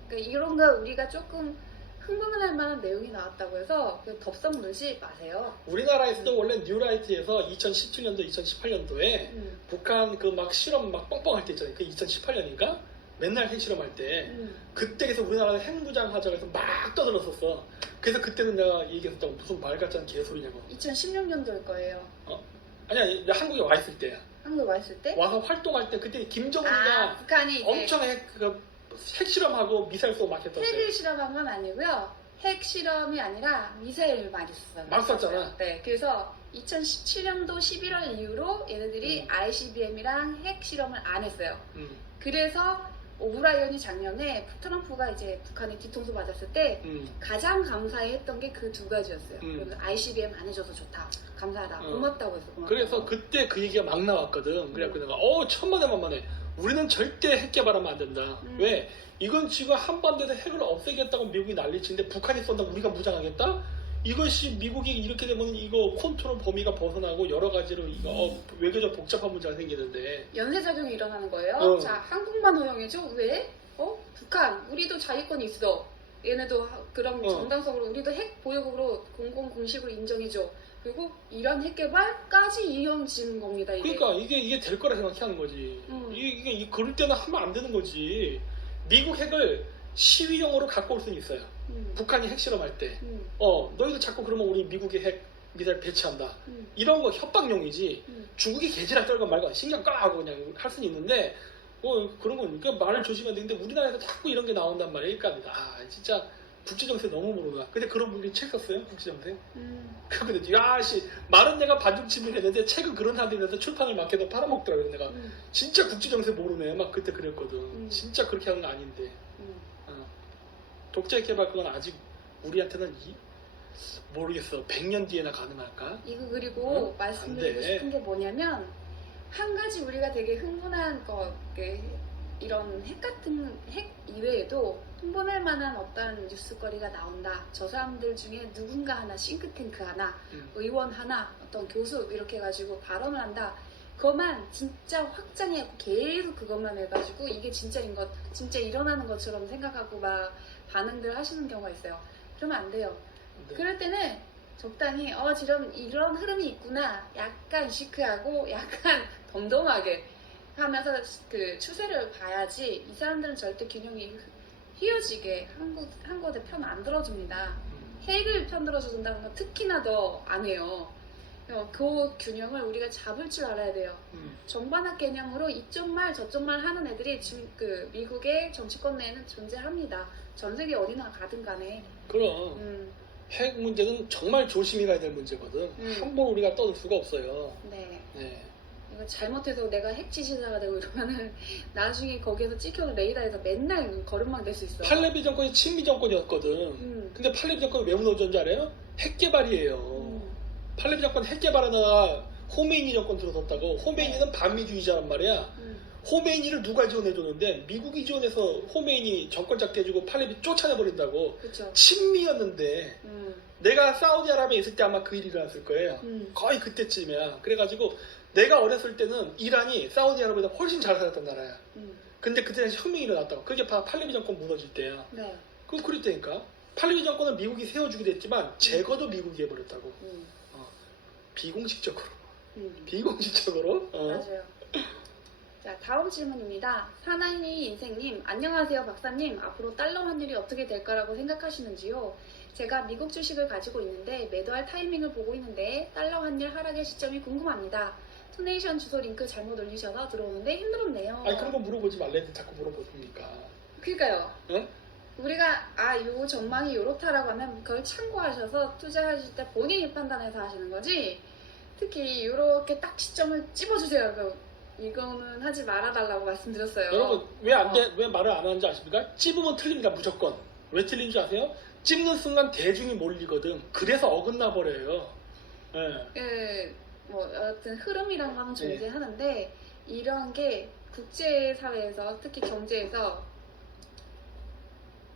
그러니까 이런 거 우리가 조금 흥분할 만한 내용이 나왔다고 해서 덥석 물지 마세요. 우리나라에서도 원래 뉴라이트에서 2017년도, 2018년도에 북한 그 막 실험 막 뻥뻥할 때 있잖아요. 그 2018년인가? 맨날 핵실험할 때 그때 그래서 우리나라는 핵무장 하자고 해서 막 떠들었었어. 그래서 그때는 내가 얘기했었다고 무슨 말 같지 핵소리냐고. 2016년도일 거예요. 아니야 한국에 와 있을 때야. 한국에 와 있을 때? 와서 활동할 때 그때 김정은이가 북한이 이제 엄청 핵실험하고 미사일 쏘고 막 했던 때. 핵을 실험한 건 아니고요. 핵 실험이 아니라 미사일을 많이 썼어요. 막 쐈잖아. 네, 그래서 2017년도 11월 이후로 얘네들이 ICBM이랑 핵 실험을 안 했어요. 그래서 오브라이언이 작년에 트럼프가 이제 북한에 뒤통수 맞았을 때 가장 감사했던 게 그 두 가지였어요. 그래서 ICBM 안 해줘서 좋다, 감사하다, 고맙다고 해서. 고맙다고. 그래서 그때 그 얘기가 막 나왔거든. 그래갖고 내가 천만에 만만해. 우리는 절대 핵 개발하면 안 된다. 왜? 이건 지금 한반도에서 핵을 없애겠다고 미국이 난리치는데 북한이 쏜다고 우리가 무장하겠다? 이것이 미국이 이렇게 되면 이거 컨트롤 범위가 벗어나고 여러 가지로 이거 외교적 복잡한 문제가 생기는데 연쇄작용이 일어나는 거예요. 자, 한국만 허용해줘? 왜? 북한, 우리도 자위권이 있어. 얘네도 그런 정당성으로 우리도 핵 보유국으로 공공 공식으로 인정해줘. 그리고 이란 핵 개발까지 이어지는 겁니다. 이게. 그러니까 이게 될 거라 생각하는 거지. 이게 그럴 때는 하면 안 되는 거지. 미국 핵을 시위용으로 갖고 올 수는 있어요. 북한이 핵실험할 때. 너희도 자꾸 그러면 우리 미국의 핵 미사일 배치한다. 이런 거 협박용이지. 중국이 개지락 떨건 말건 신경 까하고 그냥 할 수는 있는데 그런 거니까 말을 조심해야 되는데 우리나라에서 자꾸 이런 게 나온단 말이에요. 그러니까 진짜 국제정세 너무 모르나. 근데 그런 분들이 책 썼어요? 국제정세? 그런데 야씨 말은 내가 반중침을 했는데 책은 그런 사람들이 돼서 출판을 막 해서 팔아먹더라고요. 내가 진짜 국제정세 모르네. 막 그때 그랬거든. 진짜 그렇게 하는 거 아닌데. 독재 개발 그건 아직 우리한테는 모르겠어. 100년 뒤에나 가능할까? 이거 그리고 말씀드리고 싶은 게 뭐냐면 한 가지 우리가 되게 흥분한 거 이런 핵 이외에도 흥분할 만한 어떤 뉴스거리가 나온다. 저 사람들 중에 누군가 하나 싱크탱크 하나 의원 하나 어떤 교수 이렇게 해가지고 발언을 한다. 그것만 진짜 확장해갖고 계속 그것만 해가지고 이게 진짜인 것, 진짜 일어나는 것처럼 생각하고 막 반응들 하시는 경우가 있어요. 그러면 안 돼요. 네. 그럴 때는 적당히 이런 흐름이 있구나. 약간 시크하고 약간 덤덤하게 하면서 그 추세를 봐야지. 이 사람들은 절대 균형이 휘어지게 한 곳에 편 안 들어줍니다. 핵을 편 들어준다는 건 특히나 더 안 해요. 그 균형을 우리가 잡을 줄 알아야 돼요. 정반합 개념으로 이쪽 말 저쪽 말 하는 애들이 지금 그 미국의 정치권 내에는 존재합니다. 전 세계 어디나 가든 간에. 그럼 핵 문제는 정말 조심히 가야 될 문제거든. 함부로 우리가 떠들 수가 없어요. 네. 네. 이거 잘못해서 내가 핵 지시자가 되고 이러면은 나중에 거기에서 찍혀서 레이더에서 맨날 거름망 될 수 있어. 팔레비 정권이 친미 정권이었거든. 근데 팔레비 정권이 왜 무너졌는지 알아요? 핵 개발이에요. 팔레비 정권 핵 개발하다가 호메이니 정권 들어섰다고. 호메이니는 반미주의자란 말이야. 호메이니를 누가 지원해줬는데 미국이 지원해서 호메이니 정권 잡게 해주고 팔레비 쫓아내버린다고. 그쵸. 친미였는데 내가 사우디아라비아에 있을 때 아마 그 일이 일어났을 거예요. 거의 그때쯤이야. 그래가지고 내가 어렸을 때는 이란이 사우디아라비아보다 훨씬 잘 살았던 나라야. 근데 그때는 혁명이 일어났다고. 그게 팔레비 정권 무너질 때야. 네. 그랬다니까. 팔레비 정권은 미국이 세워주기도 했지만 제거도 미국이 해버렸다고. 비공식적으로. 비공식적으로. 맞아요. 자, 다음 질문입니다. 사나이 인생님, 안녕하세요 박사님. 앞으로 달러 환율이 어떻게 될 거라고 생각하시는지요? 제가 미국 주식을 가지고 있는데 매도할 타이밍을 보고 있는데 달러 환율 하락의 시점이 궁금합니다. 투네이션 주소 링크 잘못 올리셔서 들어오는데 힘들었네요. 아니 그런 거 물어보지 말래 자꾸 물어보십니까? 그러니까요. 응? 우리가 요 전망이 요렇다라고 하면 그걸 참고하셔서 투자하실 때 본인이 판단해서 하시는 거지. 특히 이렇게 딱 시점을 찝어주세요. 이거는 하지 말아달라고 말씀드렸어요. 여러분 왜 말을 안 하는지 아십니까? 찝으면 틀립니다 무조건. 왜 틀린 줄 아세요? 찝는 순간 대중이 몰리거든. 그래서 어긋나 버려요. 예. 뭐 여하튼 흐름이란 거는 존재하는데 이런 게 국제사회에서 특히 경제에서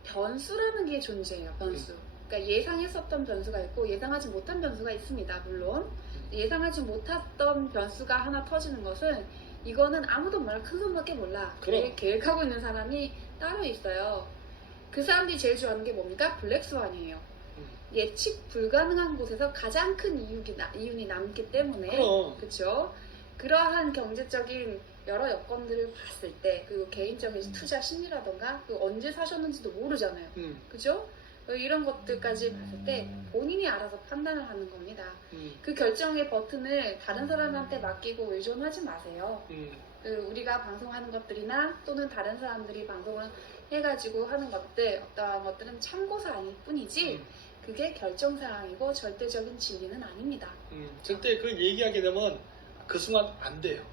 변수라는 게 존재해요. 변수. 그러니까 예상했었던 변수가 있고 예상하지 못한 변수가 있습니다. 물론 예상하지 못했던 변수가 하나 터지는 것은 이거는 아무도 몰라. 큰 손밖에 몰라. 그럼. 계획하고 있는 사람이 따로 있어요. 그 사람들이 제일 좋아하는 게 뭡니까? 블랙스완이에요. 예측 불가능한 곳에서 가장 큰 이윤이 남기 때문에 그럼. 그렇죠. 그러한 경제적인 여러 여건들을 봤을 때 그리고 개인적인 투자 심리라던가 그 언제 사셨는지도 모르잖아요. 그죠? 이런 것들까지 봤을 때 본인이 알아서 판단을 하는 겁니다. 그 결정의 버튼을 다른 사람한테 맡기고 의존하지 마세요. 우리가 방송하는 것들이나 또는 다른 사람들이 방송을 해가지고 하는 것들 어떠한 것들은 참고사항일 뿐이지 그게 결정사항이고 절대적인 진리는 아닙니다. 절대 그걸 얘기하게 되면 그 순간 안 돼요.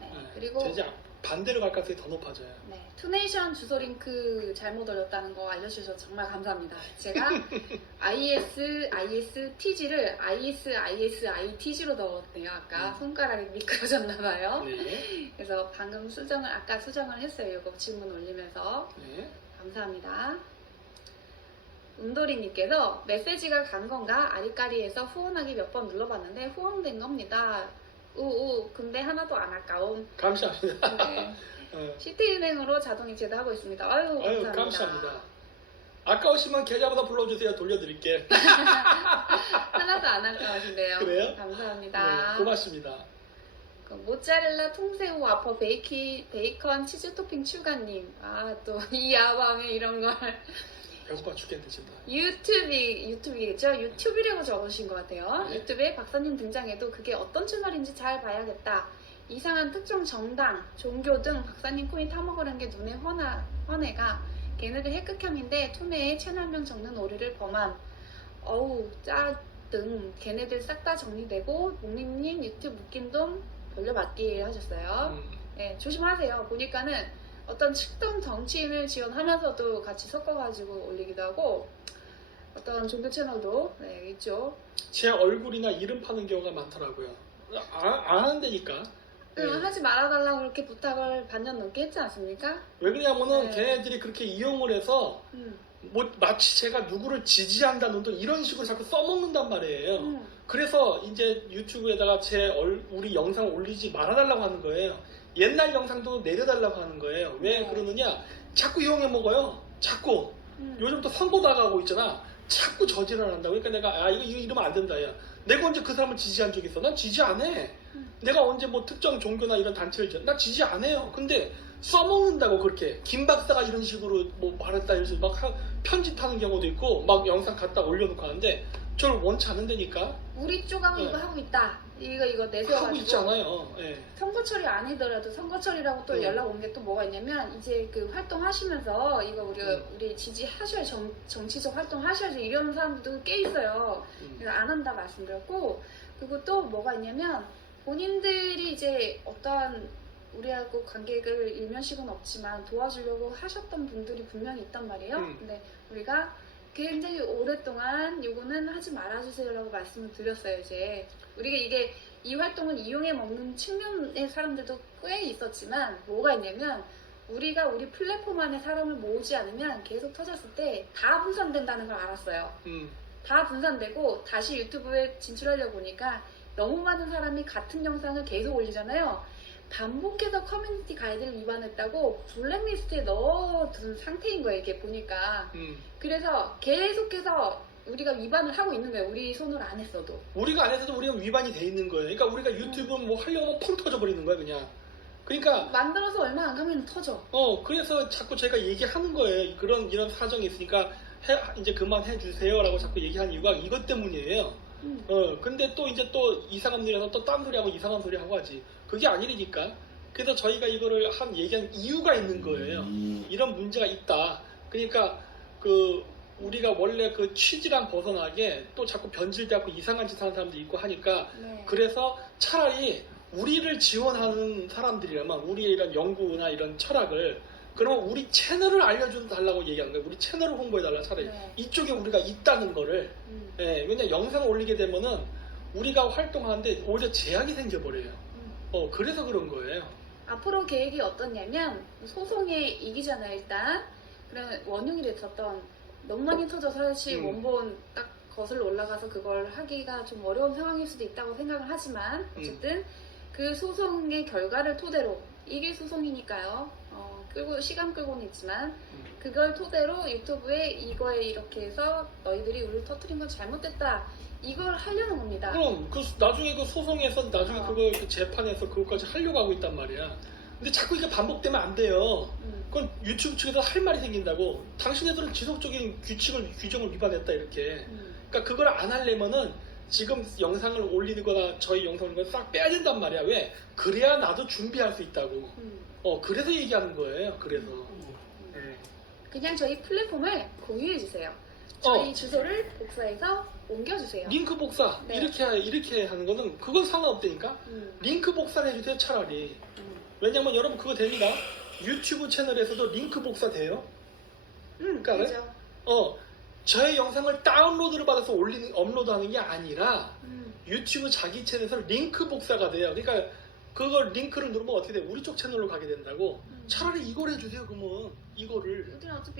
네, 그리고 진짜 반대로 갈 가능성이 더 높아져요. 네, 투네이션 주소 링크 잘못 올렸다는 거 알려주셔서 정말 감사합니다. 제가 ISTG를 ISITG로 넣었네요. 아까 손가락이 미끄러졌나봐요. 네. 그래서 방금 아까 수정을 했어요. 이거 질문 올리면서. 네. 감사합니다. 운돌이님께서 메시지가 간 건가? 아리까리에서 후원하기 몇 번 눌러봤는데 후원된 겁니다. 근데 하나도 안 아까운. 감사합니다. 네. 시티은행으로 자동 이체도 하고 있습니다. 아유, 감사합니다. 감사합니다. 아까우시면 계좌번호 불러주세요. 돌려드릴게. 하나도 안 아까우신데요. 그래요? 감사합니다. 네, 고맙습니다. 그 모짜렐라 통새우 와퍼 베이컨 치즈 토핑 추가님. 또 이 야밤에 이런 걸 배고파 죽겠네 진짜. 유튜브이겠죠? 유튜브라고 적으신 것 같아요. 네. 유튜브에 박사님 등장해도 그게 어떤 채널인지 잘 봐야겠다. 이상한 특정 정당, 종교 등 박사님 코인 타먹으려는 게 눈에 훤해가 걔네들 핵극혐인데 투매에 채널명 적는 오류를 범한 짜등 걔네들 싹 다 정리되고 목님님 유튜브 웃김동 돌려받기 하셨어요. 네, 조심하세요. 보니까는 어떤 특정 정치인을 지원하면서도 같이 섞어가지고 올리기도 하고 어떤 종교 채널도 있죠. 제 얼굴이나 이름 파는 경우가 많더라고요. 안 한다니까. 하지 말아달라고 그렇게 부탁을 반년 넘게 했지 않습니까? 왜 그러냐면은 네. 걔네들이 그렇게 이용을 해서 뭐 마치 제가 누구를 지지한다는 둥 이런 식으로 자꾸 써먹는단 말이에요. 그래서 이제 유튜브에다가 우리 영상 올리지 말아달라고 하는 거예요. 옛날 영상도 내려달라고 하는 거예요. 왜 그러느냐? 자꾸 이용해 먹어요. 자꾸. 요즘 또 선거 나가고 있잖아. 자꾸 저지랄 한다고. 그러니까 내가 이거 이러면 안 된다. 야. 내가 언제 그 사람을 지지한 적 있어? 난 지지 안 해. 내가 언제 뭐 특정 종교나 이런 단체를 나 지지 안 해요. 근데 써먹는다고 그렇게 김 박사가 이런 식으로 뭐 말했다 이래서 막 편집하는 경우도 있고 막 영상 갖다 올려놓고 하는데 저를 원치 않는다니까. 우리 쪽하고 이거 하고 있다. 이거 내세워가지고 하고 있잖아요. 네. 선거철이 아니더라도 선거철이라고 또 연락 온 게 또 뭐가 있냐면 이제 그 활동하시면서 이거 우리 지지하셔야죠. 정치적 활동하셔야죠. 이런 사람들도 꽤 있어요. 그래서 안 한다 말씀드렸고 그리고 또 뭐가 있냐면 본인들이 이제 어떠한 우리하고 관계를 일면식은 없지만 도와주려고 하셨던 분들이 분명히 있단 말이에요. 근데 우리가 굉장히 오랫동안 요거는 하지 말아주세요라고 말씀을 드렸어요. 이제 우리가 이 활동은 이용해 먹는 측면의 사람들도 꽤 있었지만 뭐가 있냐면 우리가 우리 플랫폼 안에 사람을 모으지 않으면 계속 터졌을 때 다 분산된다는 걸 알았어요. 다 분산되고 다시 유튜브에 진출하려고 보니까 너무 많은 사람이 같은 영상을 계속 올리잖아요. 반복해서 커뮤니티 가이드를 위반했다고 블랙리스트에 넣어둔 상태인 거예요. 이게 보니까. 그래서 계속해서 우리가 위반을 하고 있는 거예요. 우리 손으로 안 했어도. 우리가 안 했어도 우리가 위반이 돼 있는 거예요. 그러니까 우리가 유튜브 뭐 하려고 하면 펑 터져버리는 거야 그냥. 그러니까 만들어서 얼마 안 가면 터져. 그래서 자꾸 제가 얘기하는 거예요. 이런 사정이 있으니까 이제 그만해 주세요라고 자꾸 얘기한 이유가 이것 때문이에요. 근데 또 이제 또 이상한 소리라서 또 딴 소리하고 이상한 소리 하고 하지. 그게 아니니까. 그래서 저희가 이거를 얘기한 이유가 있는 거예요. 이런 문제가 있다. 그러니까 우리가 원래 그 취지랑 벗어나게 또 자꾸 변질되고 이상한 짓 하는 사람도 있고 하니까 네. 그래서 차라리 우리를 지원하는 사람들이라면 우리의 이런 연구나 이런 철학을 그러면 우리 채널을 알려달라고 얘기하는 거예요. 우리 채널을 홍보해달라 차라리. 네. 이쪽에 우리가 있다는 거를. 왜냐 영상을 올리게 되면은 우리가 활동하는데 오히려 제약이 생겨버려요. 그래서 그런 거예요. 앞으로 계획이 어떻냐면 소송에 이기잖아요 일단. 그러면 원흉이 됐었던 너무 많이 터져서 사실 원본 딱 거슬러 올라가서 그걸 하기가 좀 어려운 상황일 수도 있다고 생각을 하지만 어쨌든 그 소송의 결과를 토대로 이길 소송이니까요. 시간 끌고는 있지만 그걸 토대로 유튜브에 이거에 이렇게 해서 너희들이 우리를 터뜨린 건 잘못됐다. 이걸 하려는 겁니다. 그럼 나중에 그 소송에서 나중에 그걸 재판에서 그것까지 하려고 하고 있단 말이야. 근데 자꾸 이게 반복되면 안 돼요. 그건 유튜브 측에서 할 말이 생긴다고. 당신네들은 지속적인 규정을 위반했다 이렇게. 그러니까 그걸 안 하려면은 지금 영상을 올리는 거나 저희 영상을 싹 빼야 된단 말이야. 왜? 그래야 나도 준비할 수 있다고. 그래서 얘기하는 거예요. 그래서. 네. 그냥 저희 플랫폼을 공유해 주세요. 저희 주소를 복사해서 옮겨주세요. 링크 복사 네. 이렇게 하는 거는 그건 상관없다니까. 링크 복사를 해주세요 차라리. 왜냐면 여러분 그거 됩니다. 유튜브 채널에서도 링크 복사 돼요. 그러니까 그죠. 저의 영상을 다운로드를 받아서 업로드하는 게 아니라 유튜브 자기 채널에서 링크 복사가 돼요. 그러니까 그걸 링크를 누르면 어떻게 돼? 우리 쪽 채널로 가게 된다고. 차라리 이걸 해주세요. 그러면 이거를. 여기는 어차피